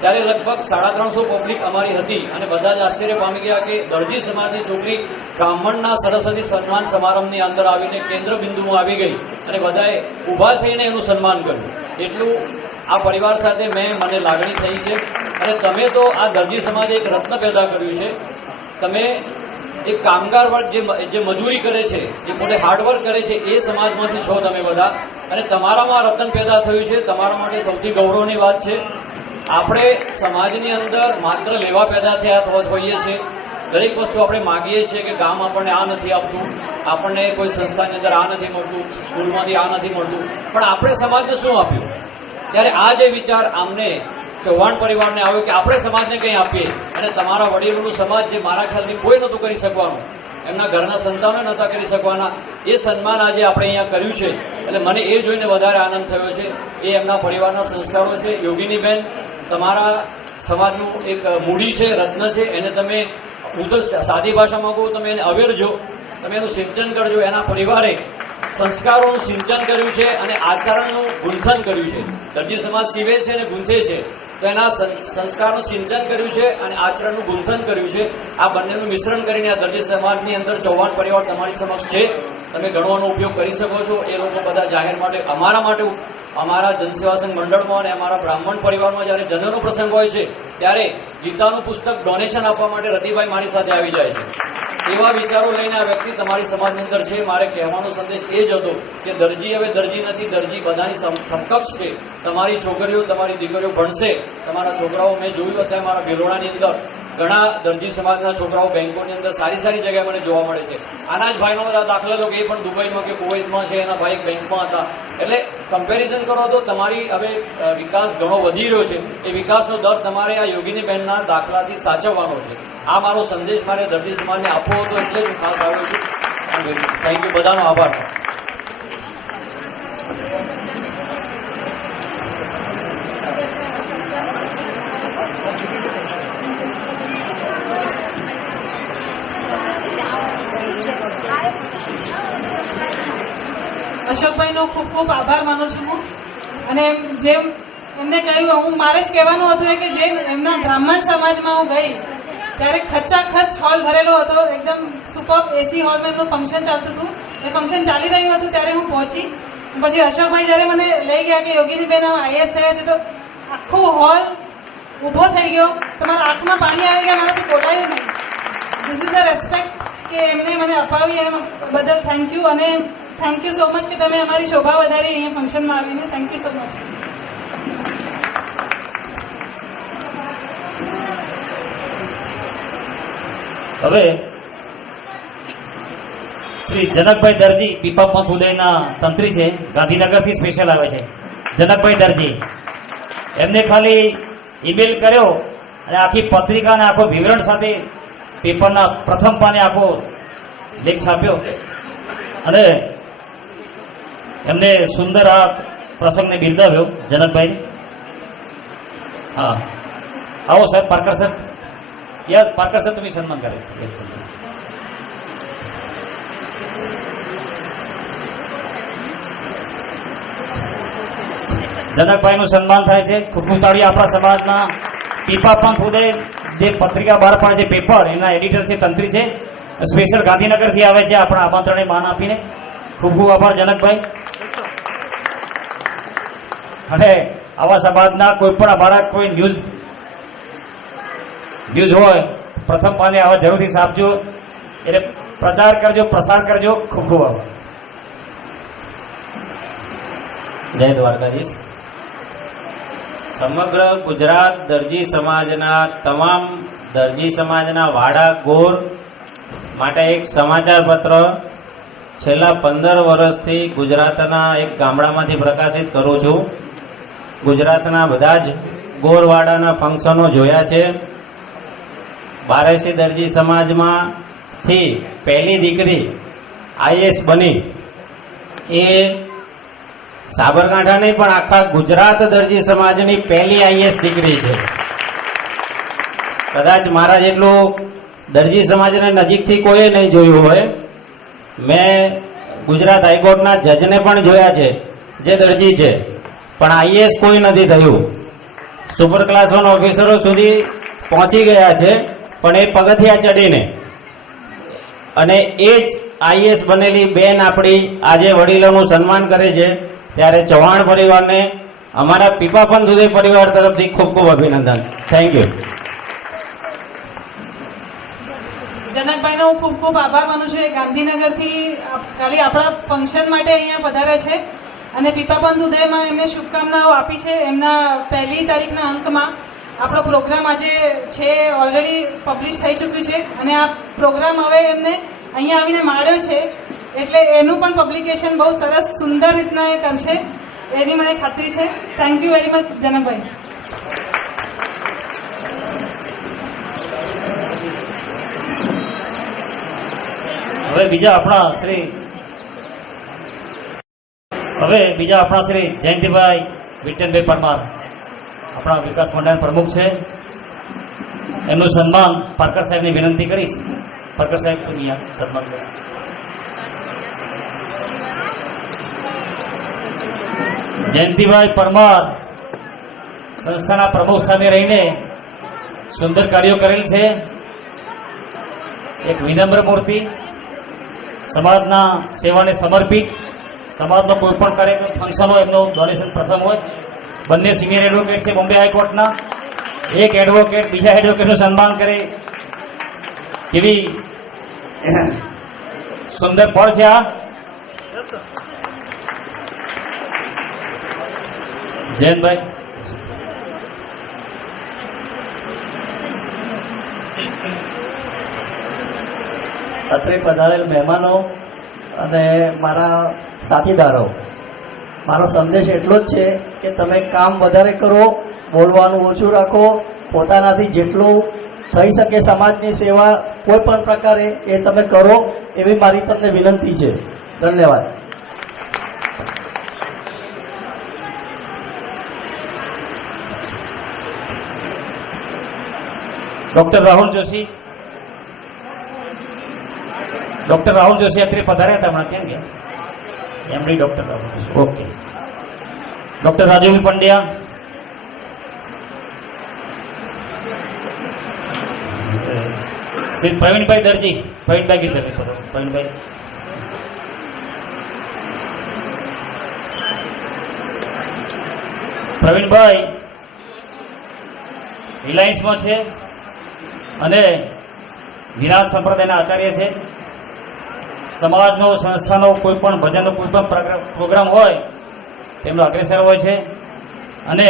ત્યારે લગભગ 350 પબ્લિક અમારી હતી અને બધા જ આશ્ચર્ય પામી ગયા કે દરજી સમાજની છોકરી બ્રાહ્મણના સરસ્વતી સન્માન સમારંભની અંદર આવીને કેન્દ્ર બિંદુમાં આવી ગઈ અને બધાએ ઊભા થઈને એનું સન્માન કર્યું. એટલું આ પરિવાર સાથે મને લાગણી થઈ છે. અને તમે તો આ દરજી સમાજે એક રત્ન પેદા કર્યું છે. તમે એક કામગાર વર્ગ જે મજૂરી કરે છે, જે પોતે હાર્ડવર્ક કરે છે, એ સમાજમાંથી છો તમે બધા અને તમારામાં રતન પેદા થયું છે. તમારા માટે સૌથી ગૌરવની વાત છે. આપણે સમાજની અંદર માત્ર લેવા પેદા થયા હોઈએ છીએ. દરેક વસ્તુ આપણે માગીએ છીએ કે ગામ આપણને આ નથી આપતું, આપણને કોઈ સંસ્થાની અંદર આ નથી મળતું, સ્કૂલમાંથી આ નથી મળતું, પણ આપણે સમાજને શું આપ્યું? ત્યારે આ જે વિચાર આમને ચૌહાણ પરિવારને આવ્યો કે આપણે સમાજને કંઈ આપીએ. અને તમારા વડીલોનું સમાજ જે મારા ખ્યાલથી કોઈ નહોતું કરી શકવાનું, એમના ઘરના સંતાનો નહોતા કરી શકવાના, એ સન્માન આજે આપણે અહીંયા કર્યું છે. એટલે મને એ જોઈને વધારે આનંદ થયો છે. એ એમના પરિવારના સંસ્કારો છે. યોગિનીબેન, તમારા સમાજનું એક મૂડી છે, રત્ન છે. એને તમે, હું તો સાદી ભાષામાં કહું, તમે એને અવેરજો, તમે એનું સિંચન કરજો. એના પરિવારે સંસ્કારોનું સિંચન કર્યું છે અને આચરણનું ગુંથન કર્યું છે. દરજી સમાજ સીવે છે અને ગૂંથે છે, તો એના સંસ્કારનું સિંચન કર્યું છે અને આચરણનું ગુંથન કર્યું છે. આ બંનેનું મિશ્રણ કરીને આ દરજી સમાજની અંદર ચૌહાણ પરિવાર તમારી સમક્ષ છે. તમે ગણવાનો ઉપયોગ કરી શકો છો. એ લોકો બધા જાહેર માટે, અમારા માટે, અમારા જનસેવા સંઘ મંડળમાં અને અમારા બ્રાહ્મણ પરિવારમાં જ્યારે જન્મનો પ્રસંગ હોય છે ત્યારે ગીતાનું પુસ્તક ડોનેશન આપવા માટે રતિભાઈ મારી સાથે આવી જાય છે. એવા વિચારો લઈને આ વ્યક્તિ તમારી સમાજની અંદર છે. મારે કહેવાનો સંદેશ એ જ હતો કે દરજી હવે દરજી નથી, દરજી બધાની સમકક્ષ છે. તમારી છોકરીઓ, તમારી દીકરીઓ ભણશે, તમારા છોકરાઓ, મેં જોયું અત્યારે મારા ભિલોડાની અંદર ઘણા દરજી સમાજના છોકરાઓ બેંકોની અંદર સારી સારી જગ્યાએ મને જોવા મળે છે. આના જ ભાઈનો બધા દાખલા લો કે એ પણ દુબઈમાં કે કુવૈતમાં છે, એના ભાઈ બેંકમાં હતા. એટલે કમ્પેરિઝન કરો તો તમારી હવે વિકાસ ઘણો વધી રહ્યો છે. એ વિકાસનો દર તમારે આ યોગિની બહેનના દાખલાથી સાચવવાનો છે. આ મારો સંદેશ મારે દરજી સમાજને આપવો હતો, એટલે જ ખાસ આવ્યો છું. થેન્ક યુ, બધાનો આભાર. અશોકભાઈનો ખૂબ ખૂબ આભાર માનું છું હું. અને જેમ એમને કહ્યું, હું મારે જ કહેવાનું હતું કે જેમ એમના બ્રાહ્મણ સમાજમાં હું ગઈ ત્યારે ખચાખચ હોલ ભરેલો હતો, એકદમ સુપર એસી હોલમાં એમનું ફંક્શન ચાલતું હતું. એ ફંક્શન ચાલી રહ્યું હતું ત્યારે હું પહોંચી. પછી અશોકભાઈ જ્યારે મને લઈ ગયા કે યોગિનીબેન આઈએસ થયા છે, તો આખો હોલ ઊભો થઈ ગયો, તમારા આંખમાં પાણી આવી ગયા, મારાથી બોલાયું નહીં. ધીસ ઇઝ ધ રેસ્પેક્ટ કે એમને મને અપાવી એમ બદલ થેન્ક યુ. અને થેન્ક યુ સો મચ કે તમે અમારી શોભા વધારી અહીંયા ફંક્શનમાં આવીને. Thank you so much. હવે શ્રી જનકભાઈ દરજી પીપાપંથ ઉદયના તંત્રી છે, ગાંધીનગરથી સ્પેશિયલ આવે છે. જનકભાઈ દરજી, એમને ખાલી ઈમેલ કર્યો અને આખી પત્રિકાને આખો વિવરણ સાથે પેપરના પ્રથમ પાને આખો લેખ છાપ્યો અને એમને સુંદર આ પ્રસંગને બિરદાવ્યો. જનકભાઈ, હા આવો sir. Parkar sir, yes Parkar sir, तुम्ही सन्मान करे. જનકભાઈનું સન્માન થાય છે. ખૂબ ખૂબ તાળી આપણા સમાજમાં. પીપાપંથ ઉદય જે પત્રિકા બહાર પાડે છે પેપર, એના એડિટર છે, તંત્રી છે, સ્પેશિયલ ગાંધીનગરથી આવે છે આપણા આમંત્રણે માન આપીને. ખૂબ ખૂબ આભાર જનકભાઈ. અને આવા સમાજના કોઈ પણ અમારા કોઈ ન્યૂઝ હોય પ્રથમ પાને આવા જરૂરથી છાપજો, એટલે પ્રચાર કરજો, પ્રસાર કરજો. ખૂબ ખૂબ આભાર. જય દ્વારકાધીશ. સમગ્ર ગુજરાત દરજી સમાજના તમામ દરજી સમાજના વાડા ગોર માટે એક સમાચાર પત્ર છેલ્લા 15 વર્ષથી ગુજરાતના એક ગામડામાંથી પ્રકાશિત કરું છું. ગુજરાતના બધા જ ગોરવાડાના ફંક્શનો જોયા છે. બારેસી દરજી સમાજમાંથી પહેલી દીકરી આઈએસ બની એ સાબરકાંઠા નહીં પણ આખા ગુજરાત દરજી સમાજની પહેલી આઈએસ દીકરી છે. કદાચ મારા જેટલું દરજી સમાજને નજીકથી કોઈએ નહીં જોયું હોય. મેં ગુજરાત હાઈકોર્ટના જજને પણ જોયા છે જે દરજી છે, પણ આઈએસ કોઈ નથી થયું. સુપર ક્લાસ 1 ઓફિસરો સુધી પહોંચી ગયા છે, પણ એ પગથિયા ચડીને. અને એ જ આઈએસ બનેલી બેન આપણી આજે વડીલોનું સન્માન કરે છે, ત્યારે ચૌહાણ પરિવારને અમારા પીપાપંથ ઉદય પરિવાર તરફથી ખૂબ ખૂબ અભિનંદન. Thank you. જનકભાઈનો હું ખૂબ ખૂબ આભાર માનું છું. એ ગાંધીનગરથી ખાલી આપણા ફંક્શન માટે અહીંયા પધારે છે અને પીપાપંથ ઉદયમાં એમને શુભકામનાઓ આપી છે. એમના 1લી તારીખના અંકમાં આપણો પ્રોગ્રામ આજે છે, ઓલરેડી પબ્લિશ થઈ ચૂક્યું છે અને આ પ્રોગ્રામ હવે એમને અહીંયા આવીને માળ્યો છે, એટલે એનું પણ પબ્લિકેશન બહુ સરસ સુંદર રીતના એ કરશે એની મને ખાતરી છે. થેન્ક યુ વેરી મચ જનકભાઈ. હવે બીજા આપણા શ્રી જયંતિભાઈ વિરચંદભાઈ પરમાર, આપણા વિકાસ મંડળના પ્રમુખ છે. એમનું સન્માન પારકર સાહેબની વિનંતી કરીશ. પારકર સાહેબ અહીંયા સન્માન કરો. જયંતિભાઈ પરમાર સંસ્થાના પ્રમુખ સાથે રહીને સુંદર કાર્યો કરેલ છે. એક વિનમ્ર મૂર્તિ, સમાજના સેવાને સમર્પિત. સમાજનો કોઈ પણ કાર્યક્રમ ફંક્શન હોય એમનું ડોનેશન પ્રથમ હોય. બંને સિનિયર એડવોકેટ છે બોમ્બે હાઈકોર્ટના. એક એડવોકેટ બીજા એડવોકેટનું સન્માન કરે, કેવી સુંદર પળ છે આ. જયંતભાઈ, અત્રે પધારેલ મહેમાનો અને મારા સાથીદારો, મારો સંદેશ એટલો જ છે કે તમે કામ વધારે કરો, બોલવાનું ઓછું રાખો, પોતાનાથી જેટલું થઈ શકે સમાજની સેવા કોઈ પણ પ્રકારે એ તમે કરો, એવી મારી તમને વિનંતી છે. ધન્યવાદ. ડોક્ટર રાહુલ જોશી, અત્રે પધાર્યા હતા હમણાં. ક્યાં ગયા? MD doctor Rahul Joshi. Okay. Doctor Rajubhai Pandya, Shri Pravinbhai Darji, Pravinbhai Girdhar, Pravinbhai. Pravinbhai રિલાયન્સમાં છે અને નિરાજ સંપ્રદાયના આચાર્ય છે. સમાજનો સંસ્થાનો કોઈ પણ ભજનનો કોઈ પણ પ્રોગ્રામ હોય તેમનો અગ્રેસર હોય છે અને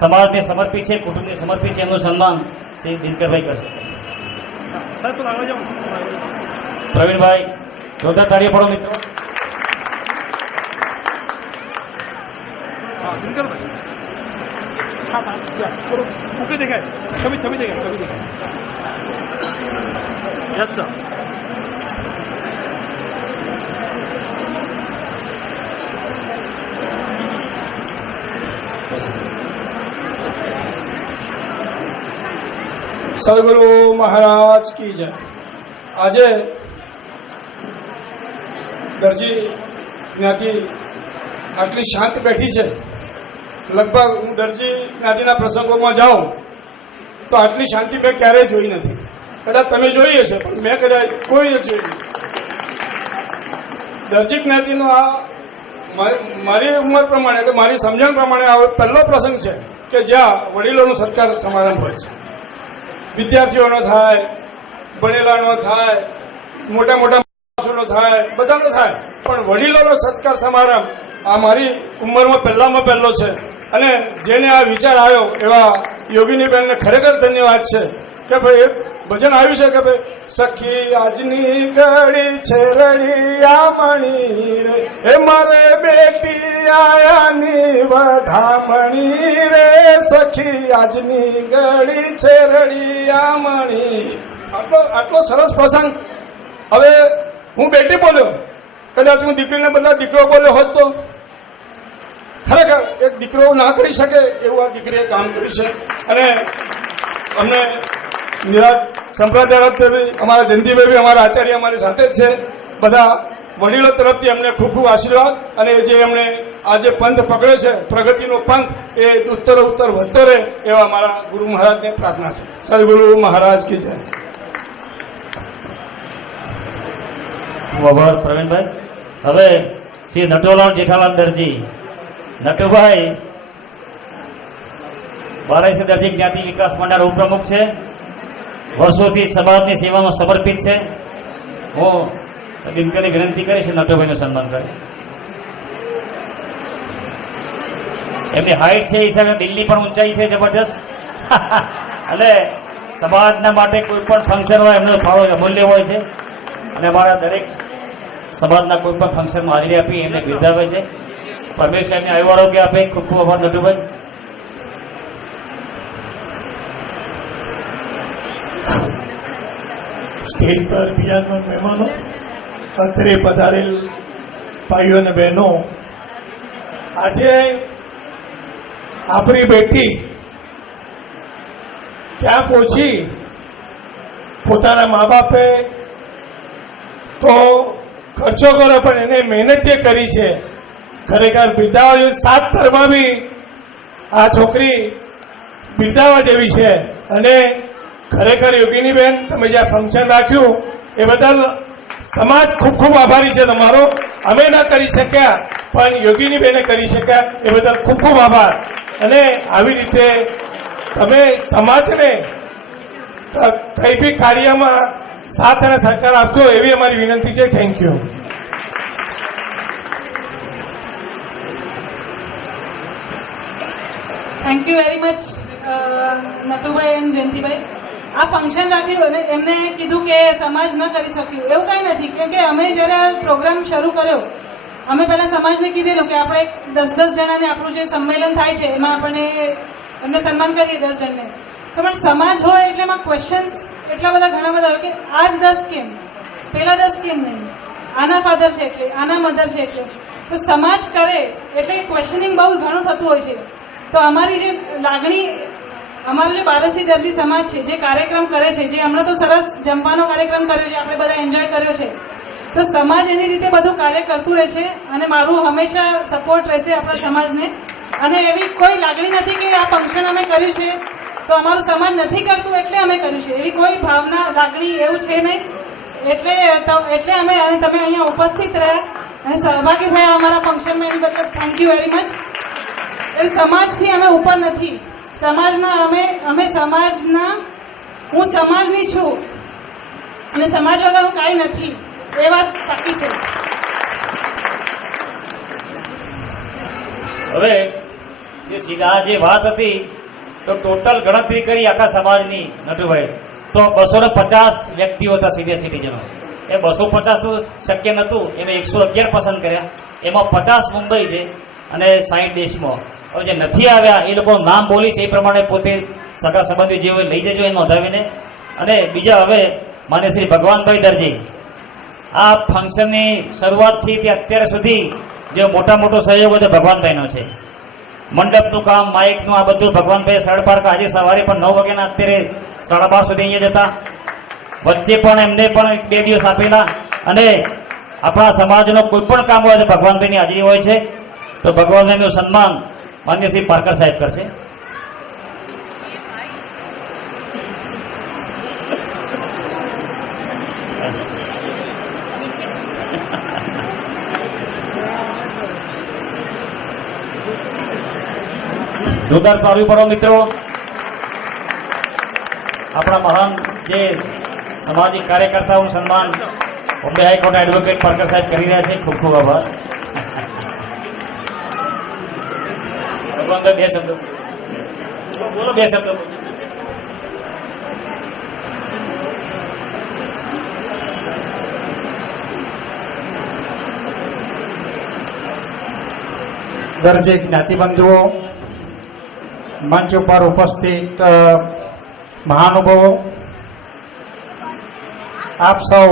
સમાજને સમર્પિત છે, કુટુંબને સમર્પિત છે. એમનું સન્માન શ્રી દિનકરભાઈ કરશે. પ્રવીણભાઈ, જોરદાર તાળીઓ પાડો મિત્રો. ओके देखा है छवि देखा यस सर સદગુરુ મહારાજ કી જય. આજે દરજી જ્ઞાતિ આટલી શાંત બેઠી છે. લગભગ હું દરજી જ્ઞાતિના પ્રસંગોમાં જાઉં તો આટલી શાંતિ મેં ક્યારેય જોઈ નથી. કદાચ તમે જોઈ હશે પણ મેં કદાચ કોઈ જોઈ નહીં. દરજી જ્ઞાતિનો આ મારી ઉંમર પ્રમાણે એટલે મારી સમજણ પ્રમાણે આ પહેલો પ્રસંગ છે કે જ્યાં વડીલોનો સત્કાર સમારંભ હોય છે. વિદ્યાર્થીઓનો થાય, ભણેલાનો થાય, મોટા મોટા માણસોનો થાય, બધાનો થાય, પણ વડીલોનો સત્કાર સમારંભ આ મારી ઉંમરમાં પહેલામાં પહેલો છે. અને જેને આ વિચાર આવ્યો એવા યોગીની બેનને ખરેખર ધન્યવાદ છે કે ભાઈ ભજન આવ્યું છે કે ભાઈ સખી આજની ઘડી છે રડિયામણી રે હે મારે બેટી આયાની વધામણી રે સખી આજની ઘડી છે રડિયામણી. આટલો સરસ પ્રસંગ. હવે હું બેટી બોલ્યો, કદાચ હું દીકરીને બદલા દીકરો બોલ્યો હોત તો ખરેખર એક દીકરો ના કરી શકે એવું આ દીકરીએ કામ કર્યું છે. અને અમને નિરાજ સંપ્રદાય તરફથી અમારા જયંતિભાઈ અમારા આચાર્ય અમારી સાથે જ છે. બધા વડીલો તરફથી અમને ખૂબ ખૂબ આશીર્વાદ. અને જે એમણે આ જે પંથ પકડ્યો છે પ્રગતિનો પંથ એ ઉત્તર વધતો રહે એવા અમારા ગુરુ મહારાજને પ્રાર્થના છે. સદગુરુ મહારાજ કી જય. આભાર પ્રવીણભાઈ. હવે શ્રી નટોલાલ જેઠાલાલ દરજી. નટુભાઈ બારાસી દરજી જ્ઞાતિ વિકાસ મંડળ ઉપપ્રમુખ છે. વર્ષોથી સમાજની સેવામાં સમર્પિત છે. હું દિનકરની વિનંતી કરીશ નટુભાઈનું સન્માન કરે. એમની હાઈટ છે એ હિસાબે દિલની પણ ઊંચાઈ છે જબરજસ્ત. અને સમાજના માટે કોઈ પણ ફંક્શન હોય એમનો ફાળો અમૂલ્ય હોય છે. અને અમારા દરેક સમાજના કોઈ પણ ફંક્શનમાં હાજરી આપી એમને બિરદાવે છે. પરમેશ સાહેબને આયુ આરોગ્ય આપે. ખૂબ ખૂબ આભાર નટુભાઈ. સ્ટેજ પર બિરાજમાન મહેમાનો, અત્રે પધારેલ ભાઈઓ અને બહેનો, આજે આપણી બેટી ક્યાં પહોંચી, પોતાના મા બાપે તો ખર્ચો કર્યો પણ એને મહેનત જે કરી છે ખરેખર બિરદાવા જેવી. 7 થરમાં બી આ છોકરી બિરદાવા જેવી છે. અને ખરેખર યોગીની બેન તમે જ્યાં ફંક્શન રાખ્યું એ બદલ સમાજ ખૂબ ખૂબ આભારી છે તમારો. અમે ના કરી શક્યા પણ યોગીની બેને કરી શક્યા એ બદલ ખૂબ ખૂબ આભાર. અને આવી રીતે તમે સમાજને કઈ બી કાર્યમાં સાથ અને સહકાર આપશો એવી અમારી વિનંતી છે. Thank you. Thank you very much Natubhai અને જયંતિભાઈ. આ ફંક્શન રાખ્યું અને એમને કીધું કે સમાજ ન કરી શક્યું એવું કંઈ નથી. કેમ કે અમે જ્યારે પ્રોગ્રામ શરૂ કર્યો અમે પહેલાં સમાજને કીધેલું કે આપણે 10-10 જણાને આપણું જે સંમેલન થાય છે એમાં આપણે એમને સન્માન કરીએ 10 જણને. તો પણ સમાજ હોય એટલે એમાં ક્વેશ્ચન્સ એટલા બધા ઘણા બધા હોય કે આજ 10 કેમ, પેલા 10 કેમ નહીં, આના ફાધર છે એટલે, આના મધર છે એટલે. તો સમાજ કરે એટલે ક્વેશ્ચનિંગ બહુ ઘણું થતું હોય છે. તો અમારી જે લાગણી, અમારો જે બારસી દરજી સમાજ છે જે કાર્યક્રમ કરે છે, જે હમણાં તો સરસ જમવાનો કાર્યક્રમ કર્યો છે, આપણે બધા એન્જોય કર્યો છે. તો સમાજ એની રીતે બધું કાર્ય કરતું રહેશે અને મારું હંમેશા સપોર્ટ રહેશે આપણા સમાજને. અને એવી કોઈ લાગણી નથી કે આ ફંક્શન અમે કર્યું છે તો અમારું સમાજ નથી કરતું એટલે અમે કર્યું છે, એવી કોઈ ભાવના લાગણી એવું છે નહીં. એટલે અમે અને તમે અહીંયા ઉપસ્થિત રહ્યા અને સહભાગી થયા અમારા ફંક્શનમાં એની બદલ થેન્ક યુ વેરી મચ. એ સમાજથી અમે ઉપર નથી, સમાજના અમે સમાજના, હું સમાજની છું અને સમાજ વગર હું કાંઈ નથી, એ વાત સાચી છે. હવે આ જે વાત હતી તો ટોટલ ગણતરી કરી આખા સમાજની નટુભાઈ, તો 250 વ્યક્તિઓ હતા સિનિયર સિટીઝનો. એ 250 તો શક્ય નહોતું, એમાં 111 પસંદ કર્યા. એમાં 50 મુંબઈ છે અને 60 દેશમાં. હવે જે નથી આવ્યા એ લોકો નામ બોલીશ એ પ્રમાણે પોતે સગા સંબંધી જે હોય લઈ જજો એ નોંધાવીને. અને બીજા હવે માન્ય શ્રી ભગવાનભાઈ દરજી, આ ફંક્શનની શરૂઆતથી તે અત્યાર સુધી જે મોટા મોટો સહયોગ છે ભગવાનભાઈનો છે. મંડપનું કામ, માઇકનું, આ બધું ભગવાનભાઈ સરળ પાર્ક આજે સવારે પણ 9 વાગ્યાના અત્યારે 12:30 સુધી અહીંયા જતા. વચ્ચે પણ એમને પણ 2 દિવસ આપેલા. અને આપણા સમાજનો કોઈ પણ કામ હોય તો ભગવાનભાઈની હાજરી હોય છે. તો ભગવાનભાઈનું સન્માન માન્ય શ્રી પાર્કર સાહેબ કરશે. જોરદાર પાડવી પડો મિત્રો. આપણા મહાન જે સામાજિક કાર્યકર્તાઓનું સન્માન બોમ્બે હાઈકોર્ટ એડવોકેટ પાર્કર સાહેબ કરી રહ્યા છે. ખૂબ ખૂબ આભાર. ભગવાનભાઈ 2 શબ્દો બોલો, 2 શબ્દો. દરેક જ્ઞાતિબંધુઓ, મંચ ઉપર ઉપસ્થિત મહાનુભાવો, આપ સૌ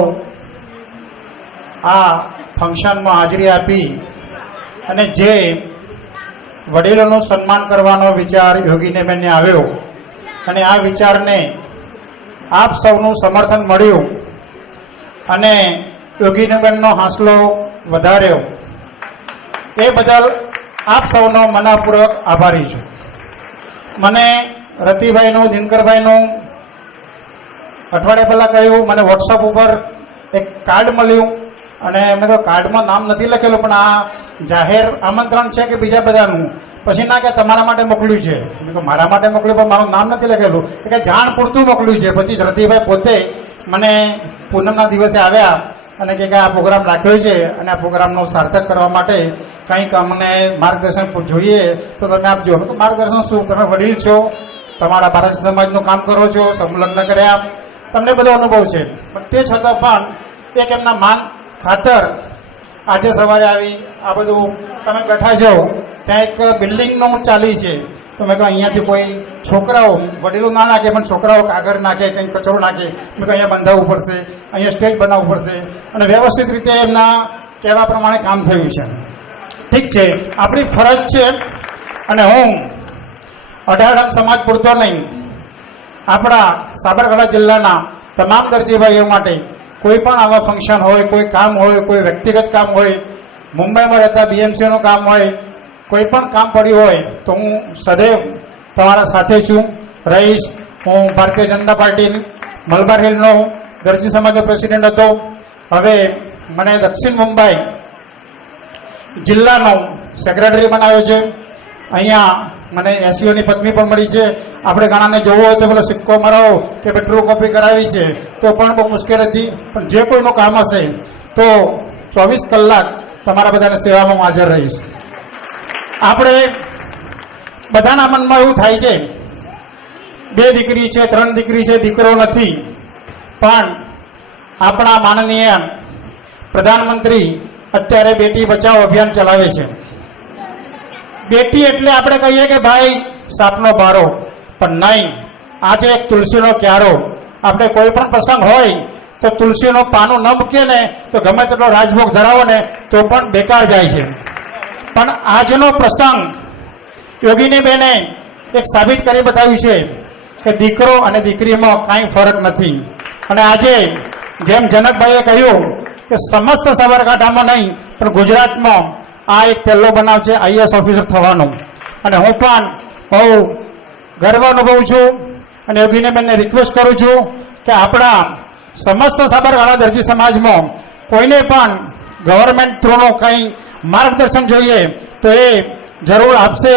આ ફંક્શનમાં હાજરી આપી અને જે વડીલોનું સન્માન કરવાનો વિચાર યોગીનીબેનને આવ્યો અને આ વિચારને આપ સૌનું સમર્થન મળ્યું અને યોગીનીબેનનો હાંસલો વધાર્યો, એ બદલ આપ સૌનો મનપૂર્વક આભારી છું. મને રતિભાઈનું, દિનકરભાઈનું અઠવાડિયા પહેલાં કહ્યું, મને વોટ્સઅપ ઉપર એક કાર્ડ મળ્યું અને મેં કહ્યું કાર્ડમાં નામ નથી લખેલું, પણ આ જાહેર આમંત્રણ છે કે બીજા બધાનું? પછી ના કે તમારા માટે મોકલ્યું છે. મેં કહ્યું મારા માટે મોકલ્યું પણ મારું નામ નથી લખેલું. એ કે જાણ પૂરતું મોકલ્યું છે. પછી રતિભાઈ પોતે મને પૂનમના દિવસે આવ્યા અને કે આ પ્રોગ્રામ રાખ્યો છે અને આ પ્રોગ્રામનો સાર્થક કરવા માટે કંઈક અમને માર્ગદર્શન જોઈએ તો તમે આપજો. માર્ગદર્શન શું? તમે વડીલ છો, તમારા ભારત સમાજનું કામ કરો છો, સંલગ્ન કર્યા, તમને બધો અનુભવ છે. પણ તે છતાં પણ એક એમના માન ખાતર આજે સવારે આવી આ બધું તમે બેઠા છો. ત્યાં એક બિલ્ડિંગનું ચાલી છે, તો મેં કહ્યું અહીંયાથી કોઈ છોકરાઓ, વડીલો ના નાખે પણ છોકરાઓ કાગળ નાખે, કંઈક કચરો નાખે, મેં કહ્યું અહીંયા બંધાવવું પડશે, અહીંયા સ્ટેજ બનાવવું પડશે અને વ્યવસ્થિત રીતે એમના કહેવા પ્રમાણે કામ થયું છે. ઠીક છે, આપણી ફરજ છે અને હું અઢારમ સમાજ પૂરતો નહીં, આપણા સાબરકાંઠા જિલ્લાના તમામ દરજીભાઈઓ માટે કોઈ પણ આવા ફંક્શન હોય, કોઈ કામ હોય, કોઈ વ્યક્તિગત કામ હોય, મુંબઈમાં રહેતા બીએમસીનું કામ હોય, કોઈ પણ કામ પડ્યું હોય તો હું સદૈવ તમારા સાથે છું, રહીશ. હું ભારતીય જનતા પાર્ટી મલબાર હિલનો દરજી સમાજનો પ્રેસિડેન્ટ હતો. હવે મને દક્ષિણ મુંબઈ જિલ્લાનો સેક્રેટરી બનાવ્યો છે. અહીંયા મને એસસીઓની પદવી પણ મળી છે. આપણે ઘણાને જોવું હોય તો પેલો સિક્કો મરાવો કે ટ્રુ કોપી કરાવી છે તો પણ બહુ મુશ્કેલ હતી. પણ જે કોઈનું કામ હશે તો 24 કલાક તમારા બધાની સેવામાં હું હાજર રહીશ. આપણે બધાના મનમાં એવું થાય છે 2 દીકરી છે, 3 દીકરી છે, દીકરો નથી. પણ આપણા માનનીય પ્રધાનમંત્રી અત્યારે બેટી બચાવો અભિયાન ચલાવે છે. બેટી એટલે આપણે કહીએ કે ભાઈ સાપનો બારો, પણ નહીં. આજે એક તુલસીનો ક્યારો. આપણે કોઈ પણ પ્રસંગ હોય તો તુલસીનું પાનું ન મૂકીએ ને તો ગમે તેટલો રાજભોગ ધરાવો ને તો પણ બેકાર જાય છે. પણ આજનો પ્રસંગ યોગીની બેને એક સાબિત કરી બતાવ્યું છે કે દીકરો અને દીકરીમાં કાંઈ ફરક નથી. અને આજે જેમ જનકભાઈએ કહ્યું કે સમસ્ત સાબરકાંઠામાં નહીં પણ ગુજરાતમાં આ એક પહેલો બનાવ છે આઈએએસ ઓફિસર થવાનો. અને હું પણ બહુ ગર્વ અનુભવું છું અને યોગીની બેનને રિક્વેસ્ટ કરું છું કે આપણા સમસ્ત સાબરકાંઠા દરજી સમાજમાં કોઈને પણ ગવર્મેન્ટ થ્રુનું કંઈ માર્ગદર્શન જોઈએ તો એ જરૂર આપશે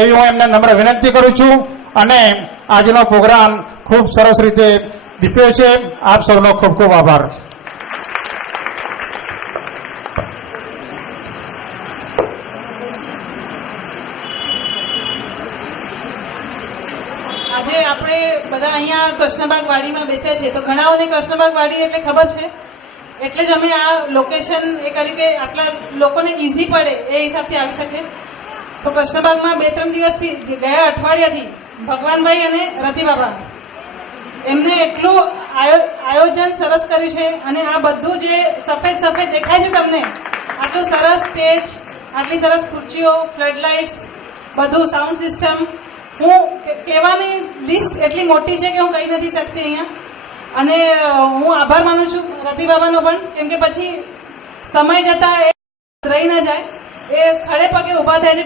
એવી હું એમને નમ્ર વિનંતી કરું છું. અને આજનો પ્રોગ્રામ ખૂબ સરસ રીતે દીપ્યો છે. આપ સૌનો ખૂબ ખૂબ આભાર. આજે આપણે બધા અહીંયા કૃષ્ણબાગ વાડીમાં બેસ્યા છીએ, તો ઘણાઓને કૃષ્ણબાગ વાડી એટલે ખબર છે, એટલે જ અમે આ લોકેશન એ કર્યું કે આટલા લોકોને ઇઝી પડે એ હિસાબથી આવી શકે. તો કૃષ્ણબાગમાં 2-3 દિવસથી ગયા અઠવાડિયાથી ભગવાનભાઈ અને રતિબાબા એમને એટલું આયોજન સરસ કર્યું છે. અને આ બધું જે સફેદ સફેદ દેખાય છે તમને, આટલું સરસ સ્ટેજ, આટલી સરસ ખુરશીઓ, ફ્લડ લાઇટ્સ, બધું સાઉન્ડ સિસ્ટમ, હું કહેવાની લિસ્ટ એટલી મોટી છે કે હું કહી નથી શકતી અહીંયા. અને હું આભાર માનું છું રતિબાબાનો પણ, કેમ કે પછી સમય જતાં એ રહી ના જાય, એ ખડે પગે ઊભા થયા છે.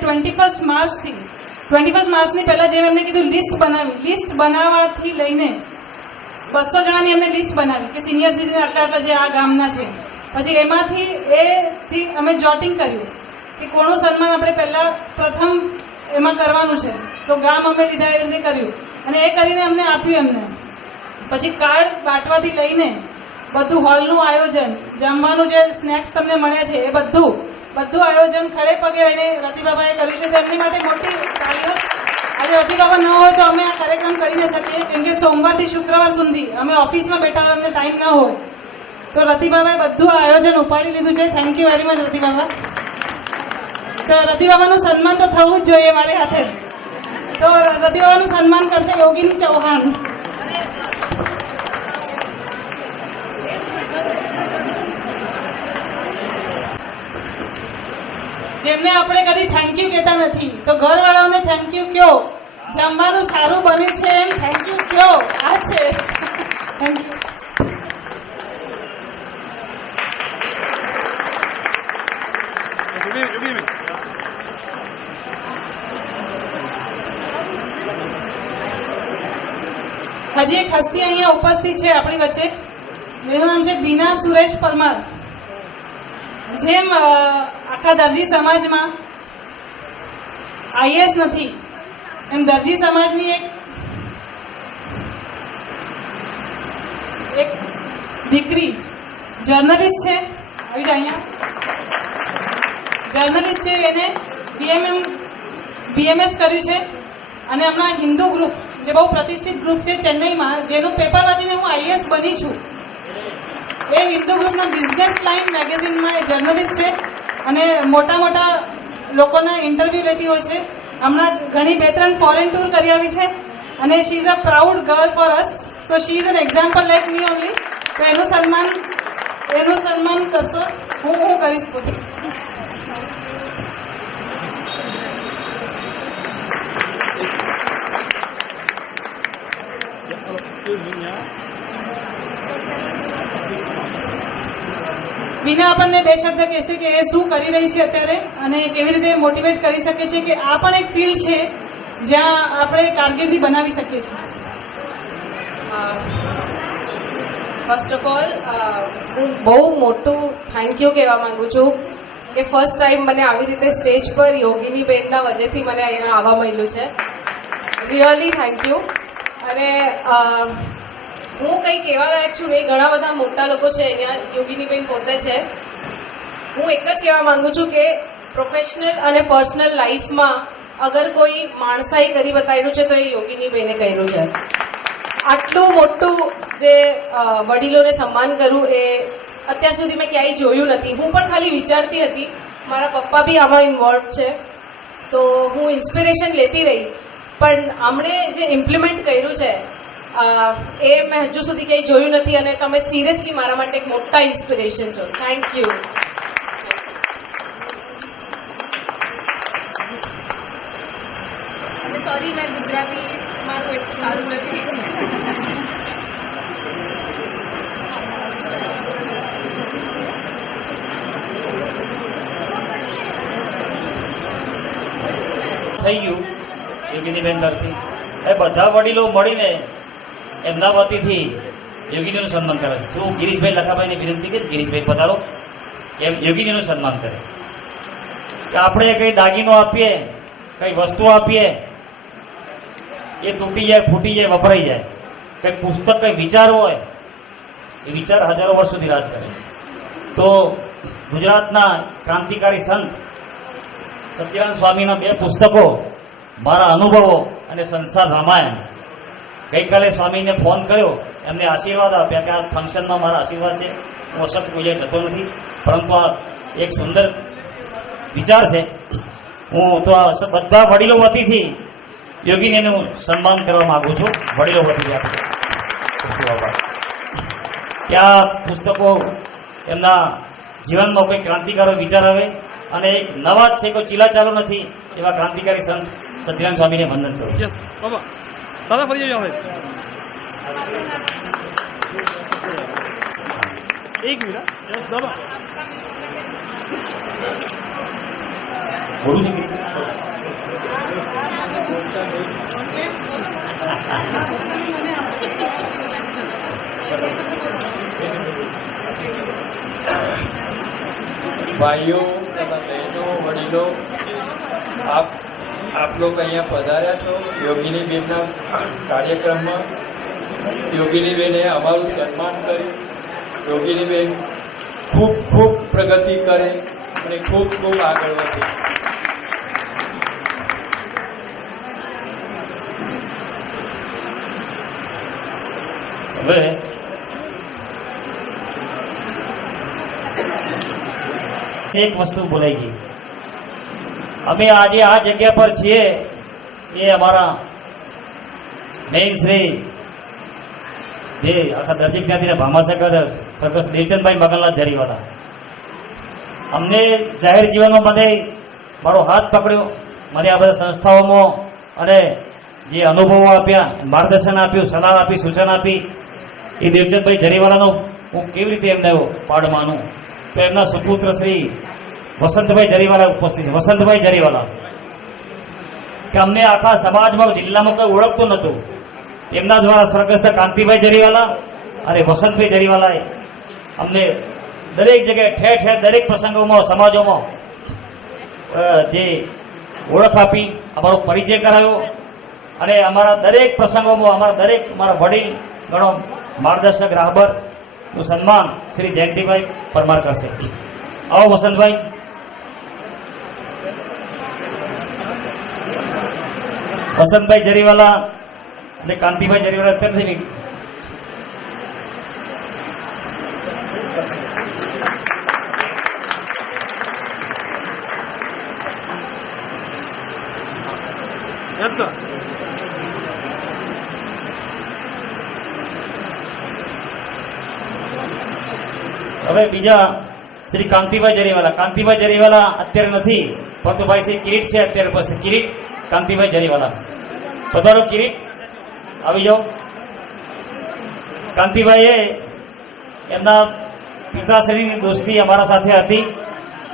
21 માર્ચની પહેલાં જેમ એમને કીધું લિસ્ટ બનાવવાથી લઈને 200 જણાની એમને લિસ્ટ બનાવી કે સિનિયર સિટીઝન આટલા જે આ ગામના છે. પછી એમાંથી અમે જોટિંગ કર્યું કે કોનું સન્માન આપણે પ્રથમ એમાં કરવાનું છે. તો ગામ અમે લીધા એ રીતે કર્યું અને એ કરીને અમને આપ્યું એમને. પછી કાર્ડ બાંટવાથી લઈને બધું હોલનું આયોજન, જમવાનું જે સ્નેક્સ તમને મળ્યા છે એ બધું આયોજન ખડે પગે રહીને રતિબાબાએ કર્યું છે. તો એમની માટે મોટી તાળીઓ. આજે રતિબાબા ન હોય તો અમે આ કાર્યક્રમ કરી ન શકીએ, કેમ કે સોમવારથી શુક્રવાર સુધી અમે ઓફિસમાં બેઠા હોય, અમને ટાઈમ ન હોય. તો રતિબાબાએ બધું આયોજન ઉપાડી લીધું છે. Thank you very much Ratibaba. તો રતિબાબાનું સન્માન તો થવું જ જોઈએ મારી હાથે. તો રતિબાબાનું સન્માન કરશે યોગીની ચૌહાણ. જેમને આપણે કદી થેન્ક યુ કહેતા નથી, તો ઘરવાળાઓને થેન્ક યુ કહો. જમવાનું સારું બન્યું છે એમ થેન્ક યુ કહો. આ છે થેન્ક યુ. હજી એક હસ્તી અહીંયા ઉપસ્થિત છે આપણી વચ્ચે, જેનું નામ છે બીના સુરેશ પરમાર. જેમ આખા દરજી સમાજમાં આઈએસ નથી, એમ દરજી સમાજની એક દીકરી જર્નલિસ્ટ છે. આવી જાય અહીંયા જર્નલિસ્ટ છે. એને BMS કર્યું છે અને હમણાં હિન્દુ ગ્રુપ, જે બહુ પ્રતિષ્ઠિત ગ્રુપ છે ચેન્નઈમાં, જેનું પેપર વાંચીને હું આઈએસ બની છું, એ હિન્દુ ગ્રુપના બિઝનેસ લાઇન મેગેઝિનમાં એ જર્નલિસ્ટ છે અને મોટા મોટા લોકોના ઇન્ટરવ્યૂ લેતી હોય છે. હમણાં જ ઘણી 2-3 ફોરેન ટૂર કરી આવી છે અને she is a proud girl for us. So she is an example like me only. તો એનું સન્માન કરશો, હું કરીશ પોતે. વિના આપણને 2 શબ્દ કહેશે કે એ શું કરી રહી છે અત્યારે અને કેવી રીતે મોટિવેટ કરી શકે છે કે આ પણ એક ફિલ્ડ છે જ્યાં આપણે કારકિર્દી બનાવી શકીએ છીએ. ફર્સ્ટ ઓફ ઓલ હું બહુ મોટું થેન્ક યુ કહેવા માંગુ છું કે ફર્સ્ટ ટાઈમ મને આવી રીતે સ્ટેજ પર યોગીની બેનના વજેથી મને અહીંયા આવવા મળ્યું છે. Really thank you. અને હું કંઈ કહેવા લાયક છું નહીં, ઘણા બધા મોટા લોકો છે અહીંયા, યોગીની બેન પોતે છે. હું એક જ કહેવા માંગુ છું કે પ્રોફેશનલ અને પર્સનલ લાઈફમાં અગર કોઈ માણસાઈ કરી બતાવ્યું છે તો એ યોગીની બેને કર્યું છે. આટલું મોટું જે વડીલોને સન્માન કરવું એ અત્યાર સુધી મેં ક્યાંય જોયું નથી. હું પણ ખાલી વિચારતી હતી, મારા પપ્પા બી આમાં ઇન્વોલ્વ છે, તો હું ઇન્સ્પિરેશન લેતી રહી. પણ આમણે જે ઇમ્પ્લિમેન્ટ કર્યું છે એ મેં હજુ સુધી ક્યાંય જોયું નથી અને તમે સિરિયસલી મારા માટે એક મોટા ઇન્સ્પિરેશન છો. Thank you. અને સોરી, મેં ગુજરાતી મારું એટલું સારું નથી. થઈ ગયું યોગીની બેન તરફથી. એ બધા વડીલો મળીને એમના વતીથી યોગીજીનું સન્માન કરે છે. શું ગિરીશભાઈ લખાભાઈને વિનંતી કરીશ, ગિરીશભાઈ પધારો, એમ યોગીજીનું સન્માન કરે કે આપણે કંઈ દાગીનો આપીએ, કંઈ વસ્તુ આપીએ એ તૂટી જાય, ફૂટી જાય, વપરાઈ જાય. કંઈક પુસ્તક, કંઈક વિચારો હોય, એ વિચાર હજારો વર્ષ સુધી રાજ કરે. તો ગુજરાતના ક્રાંતિકારી સંત સચ્ચિદાનંદ સ્વામીના 2 પુસ્તકો, મારા અનુભવો અને સંસાર રામાયણ. ગઈકાલે સ્વામીને ફોન કર્યો, એમને આશીર્વાદ આપ્યા કે આ ફંક્શનમાં મારા આશીર્વાદ છે. હું અશક્ત કોઈ જતો નથી, પરંતુ આ એક સુંદર વિચાર છે. હું તો આ બધા વડીલો વતીથી યોગીનીનું સન્માન કરવા માંગુ છું. વડીલો વતીથી કે આ પુસ્તકો એમના જીવનમાં કોઈ ક્રાંતિકારો વિચાર આવે અને એક નવા જ છે, કોઈ ચીલા ચાલુ નથી એવા ક્રાંતિકારી સંત સચ્ચિદાનંદ સ્વામીને વંદન કરું. બાબા દાદા ફરી જાઓ હવે. એક મિનિટ દાદા બોલું છું. ભાઈઓ તથા બહેનો, વડીલો, આપ લોકો અહીંયા પધાર્યા છો યોગિની બેનના કાર્યક્રમમાં. યોગિની બેને અમારું સન્માન કર્યું. યોગિની બેન ખૂબ ખૂબ પ્રગતિ કરે અને ખૂબ ખૂબ આગળ વધે. હવે એક વસ્તુ બોલાઈ ગઈ. અમે આજે આ જગ્યા પર છીએ એ અમારા મેઇન શ્રી જે આખા દરજી જ્ઞાતિના ભામાશંકર સરકસ દેવચંદભાઈ મગનલાલ જરીવાલા અમને જાહેર જીવનમાં મને મારો હાથ પકડ્યો, મને આ બધા સંસ્થાઓમાં અને જે અનુભવો આપ્યા, માર્ગદર્શન આપ્યું, સલાહ આપી, સૂચન આપી, એ દેવચંદભાઈ જરીવાલાનો હું કેવી રીતે એમને પાડ માનું. તો એમના સુપુત્ર શ્રી વસંતભાઈ જરીવાલા ઉપસ્થિત છે. વસંતભાઈ જરીવાલા કે અમને આખા સમાજમાં, જિલ્લામાં કોઈ ઓળખતું નહોતું. એમના દ્વારા સ્વર્ગસ્થ કાંતિભાઈ જરીવાલા અને વસંતભાઈ જરીવાલાએ અમને દરેક જગ્યાએ ઠેર ઠેર દરેક પ્રસંગોમાં, સમાજોમાં જે ઓળખ આપી, અમારો પરિચય કરાયો અને અમારા દરેક પ્રસંગોમાં અમારા વડીલ ગણો માર્ગદર્શક રાહબરનું સન્માન શ્રી જયંતિભાઈ પરમાર કરશે. આવો વસંતભાઈ. વસંતભાઈ જરીવાલા અને કાંતિભાઈ જરીવાલા અત્યારથી હવે બીજા શ્રી કાંતિભાઈ જરીવાલા. કાંતિભાઈ જરીવાલા અત્યારે નથી, પરંતુ ભાઈ શ્રી કિરીટ છે અત્યારે પાસે. કિરીટ કાંતિભાઈ જરીવાલા પધારો. કિરીટ આવી જાઓ. કાંતિભાઈએ એમના પિતાશ્રીની દોસ્તી અમારા સાથે હતી.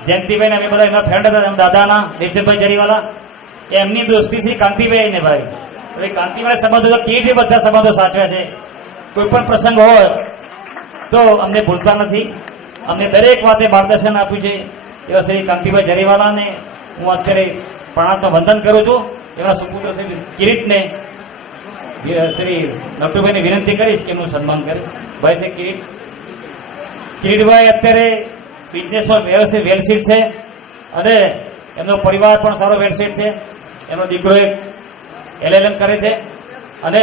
જયંતિભાઈને અમે બધા એમના ફ્રેન્ડ હતા, એમ દાદાના દેવચંદભાઈ જરીવાલા. એમની દોસ્તી શ્રી કાંતિભાઈ ને ભાઈ. એટલે કાંતિભાઈ સંબંધો કિરીટે બધા સંબંધો સાચવ્યા છે. કોઈ પણ પ્રસંગ હોય તો અમને ભૂલતા નથી. અમને દરેક વાતે માર્ગદર્શન આપ્યું છે એવા શ્રી કાંતિભાઈ જરીવાલાને હું અત્યારે પ્રણાતમાં વંદન કરું છું. એવા સુપુત્ર શ્રી કિરીટને શ્રી ડૉક્ટરભાઈને વિનંતી કરીશ કે એમનું સન્માન કરે. ભાઈ શ્રી કિરીટભાઈ અત્યારે બિઝનેસમાં વ્યવસ્થિત વેલસીટ છે અને એમનો પરિવાર પણ સારો વેલસીટ છે. એમનો દીકરો એક LLM કરે છે અને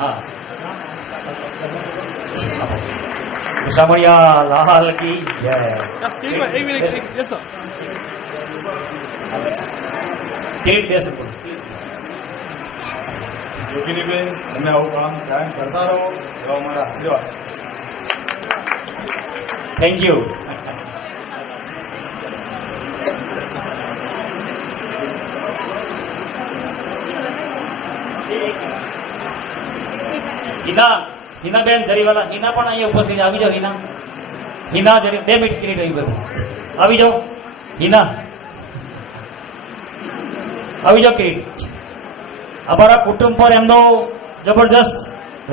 હા સામળિયા લાલ કી જય. કિરીટ દેશ યોગીનીબેન, તમે આવું કામ કાયમ કરતા રહો એવા અમારા આશીર્વાદ છે. Thank you. હિનાબેન જરીવાલા. હિના પણ અહીંયા ઉપસ્થિત. આવી જાઓ હિના. હિના જરી 2 મિનિટ કરી રહી બધું. આવી જાઓ હિના. આવી જાઓ કિરીટ. અમારા કુટુંબ પર એમનો જબરદસ્ત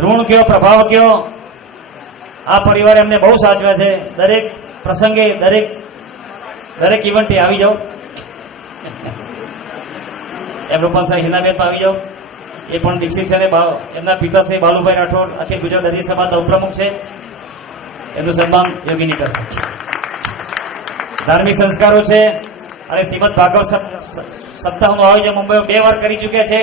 ઋણ કયો, પ્રભાવ કયો. આ પરિવારે એમને બહુ સાચવ્યા છે. દરેક પ્રસંગે, દરેક ઇવેન્ટે આવી જાઓ. એમનો પાસે હિનાબેન આવી જાઓ. એ પણ દીક્ષિત છે અને એમના પિતા છે બાલુભાઈ રાઠોડ અખિલ ગુજરાત દરજી સમાજના ઉપપ્રમુખ છે, એમનું સન્માન યોગીની કરશે. ધાર્મિક સંસ્કારો છે અને શ્રીમદ ભાગવત સપ્તાહનું આયોજન મુંબઈમાં 2 વાર કરી ચૂક્યા છે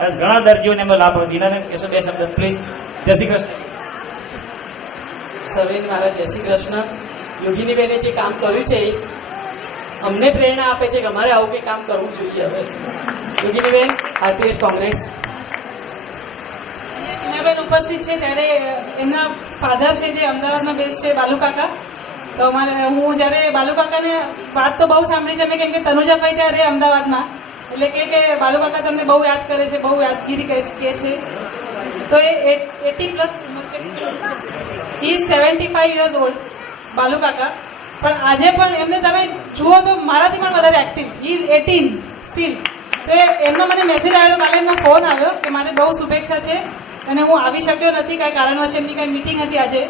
અને ઘણા દર્દીઓને એમનો લાભ દીનાને કહેશો 2 શબ્દ પ્લીઝ. જય શ્રી કૃષ્ણ. સર્વેને મારા જય શ્રી કૃષ્ણ. યોગીની બેને જે કામ કર્યું છે અમને પ્રેરણા આપે છે કે અમારે આવું કંઈ કામ કરવું જોઈએ. હવે યોગીની બેન આરપીએસ કોંગ્રેસ. ટીનાબેન ઉપસ્થિત છે ત્યારે એમના ફાધર છે જે અમદાવાદમાં બેઝ છે બાલુ કાકા. તો અમારે હું જ્યારે બાલુ કાકાને વાત તો બહુ સાંભળી છે મેં, કેમ કે તનુજાભાઈ ત્યારે અમદાવાદમાં એટલે કે બાલુ કાકા તમને બહુ યાદ કરે છે, બહુ યાદગીરી કહે છે. તો એ 80+ હી ઇઝ 75 years old બાલુ કાકા. પણ આજે પણ એમને તમે જુઓ તો મારાથી પણ વધારે એક્ટિવ. He is 18 steel. તો એમનો મને મેસેજ આવ્યો, કાલે એમનો ફોન આવ્યો કે મારે બહુ શુભેચ્છા છે અને હું આવી શક્યો નથી, કાંઈ કારણવશ એમની કાંઈ મિટિંગ હતી આજે.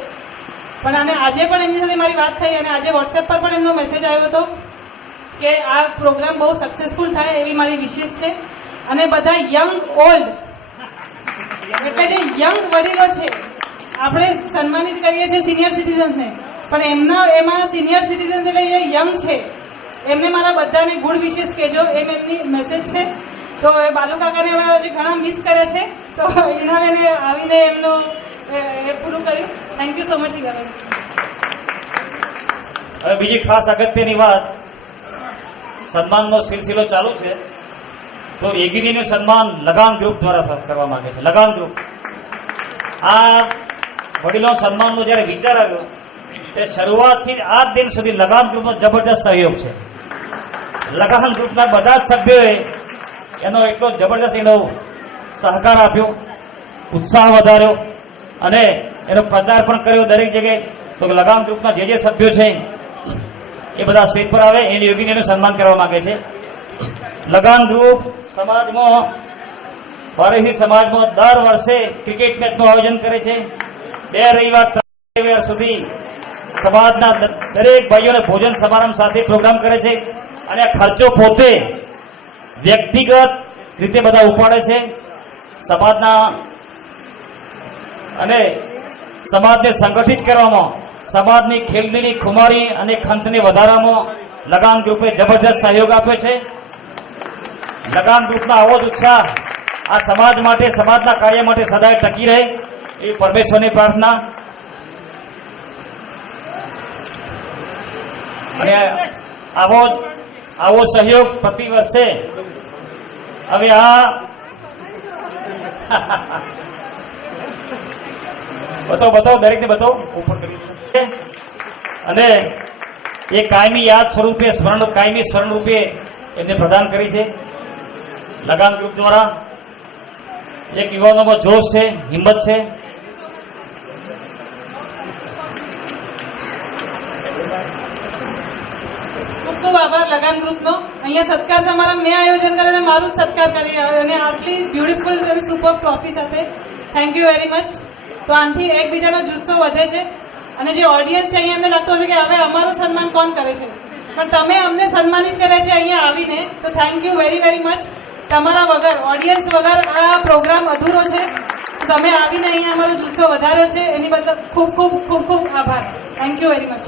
પણ અને આજે પણ એમની સાથે મારી વાત થઈ અને આજે વોટ્સએપ પર પણ એમનો મેસેજ આવ્યો હતો કે આ પ્રોગ્રામ બહુ સક્સેસફુલ થાય એવી મારી વિશેષ છે. અને બધા યંગ ઓલ્ડ એટલે જે યંગ વડીલો છે આપણે સન્માનિત કરીએ છીએ સિનિયર સિટીઝન્સને, પણ એમાં સિનિયર સિટીઝન્સ એટલે જે યંગ છે એમને મારા બધાને ગુડ વિશેષ કહેજો, એમ એમની મેસેજ છે. તો એ બાલુ કાકાને હવે હજી ઘણા મિસ કર્યા છે, તો ઈનાબેને આવીને એમનું એ પૂરું કર્યું. Thank you so much Inaben. હવે બીજી ખાસ અગત્યની વાત, સન્માનનો સિલસિલો ચાલુ છે તો યોગીજીનું સન્માન લગાન ગ્રુપ દ્વારા કરવા માંગે છે. લગાન ગ્રુપ આ વડીલો સન્માનનો જ્યારે વિચાર આવ્યો તે શરૂઆતથી આ દિન સુધી લગાન ગ્રુપનો જબરદસ્ત સહયોગ છે. લગાન ગ્રુપના બધા જ સભ્યોએ એનો એટલો જબરદસ્ત એનો સહકાર આપ્યો, ઉત્સાહ વધાર્યો અને એનો પ્રચાર પણ કર્યો દરેક જગ્યાએ. તો લગાન ગ્રુપના જે સભ્યો છે એ બધા સ્ટેજ પર આવે, એને યોગીજીનું સન્માન કરવા માંગે છે. લગાન ગ્રુપ સમાજમાં પારસી સમાજમાં દર વર્ષે ક્રિકેટ મેચનું આયોજન કરે છે. 2 રવિવાર 3 રવિવાર સુધી સમાજના દરેક ભાઈઓને ભોજન સમારંભ સાથે પ્રોગ્રામ કરે છે અને આ ખર્ચો પોતે વ્યક્તિગત રીતે બધા ઉપાડે છે. સમાજના અને સમાજને સંગઠિત કરવામાં, સમાજની ખેલદીલી ખુમારી અને ખંતને વધારવામાં લગાન ગ્રુપે જબરદસ્ત સહયોગ આપ્યો છે. લગાન ગ્રુપના આવો જ ઉત્સાહ આ સમાજ માટે, સમાજના કાર્ય માટે સદાય ટકી રહે એવી પરમેશ્વરની પ્રાર્થના. અને આવો સહયોગ પ્રતિ વર્ષે હવે આ બતાવો દરેકને બતાવો ઉપર કરી અને એ કાયમી યાદ સ્વરૂપે કાયમી સ્મરણ રૂપે એમને પ્રદાન કરી છે લગાન ગ્રુપ દ્વારા. એક યુવાનોમાં જોશ છે, હિંમત છે. ખૂબ ખૂબ આભાર લગાન ગ્રુપનો. અહીંયા સત્કાર સમારંભ મેં આયોજન કર્યો અને મારું જ સત્કાર કરી અને આટલી બ્યુટીફુલ અને સુપર ટ્રોફી સાથે થેન્ક યુ વેરી મચ. તો આનાથી એકબીજાનો જુસ્સો વધે છે અને જે ઓડિયન્સ છે અહીંયા એમને લાગતું હશે કે હવે અમારું સન્માન કોણ કરે છે, પણ તમે અમને સન્માનિત કર્યા છે અહીંયા આવીને, તો thank you very very much. તમારા વગર, ઓડિયન્સ વગર આ પ્રોગ્રામ અધૂરો છે. તમે આવીને અહીંયા અમારો જુસ્સો વધાર્યો છે એની બદલ ખૂબ ખૂબ ખૂબ ખૂબ આભાર. Thank you very much.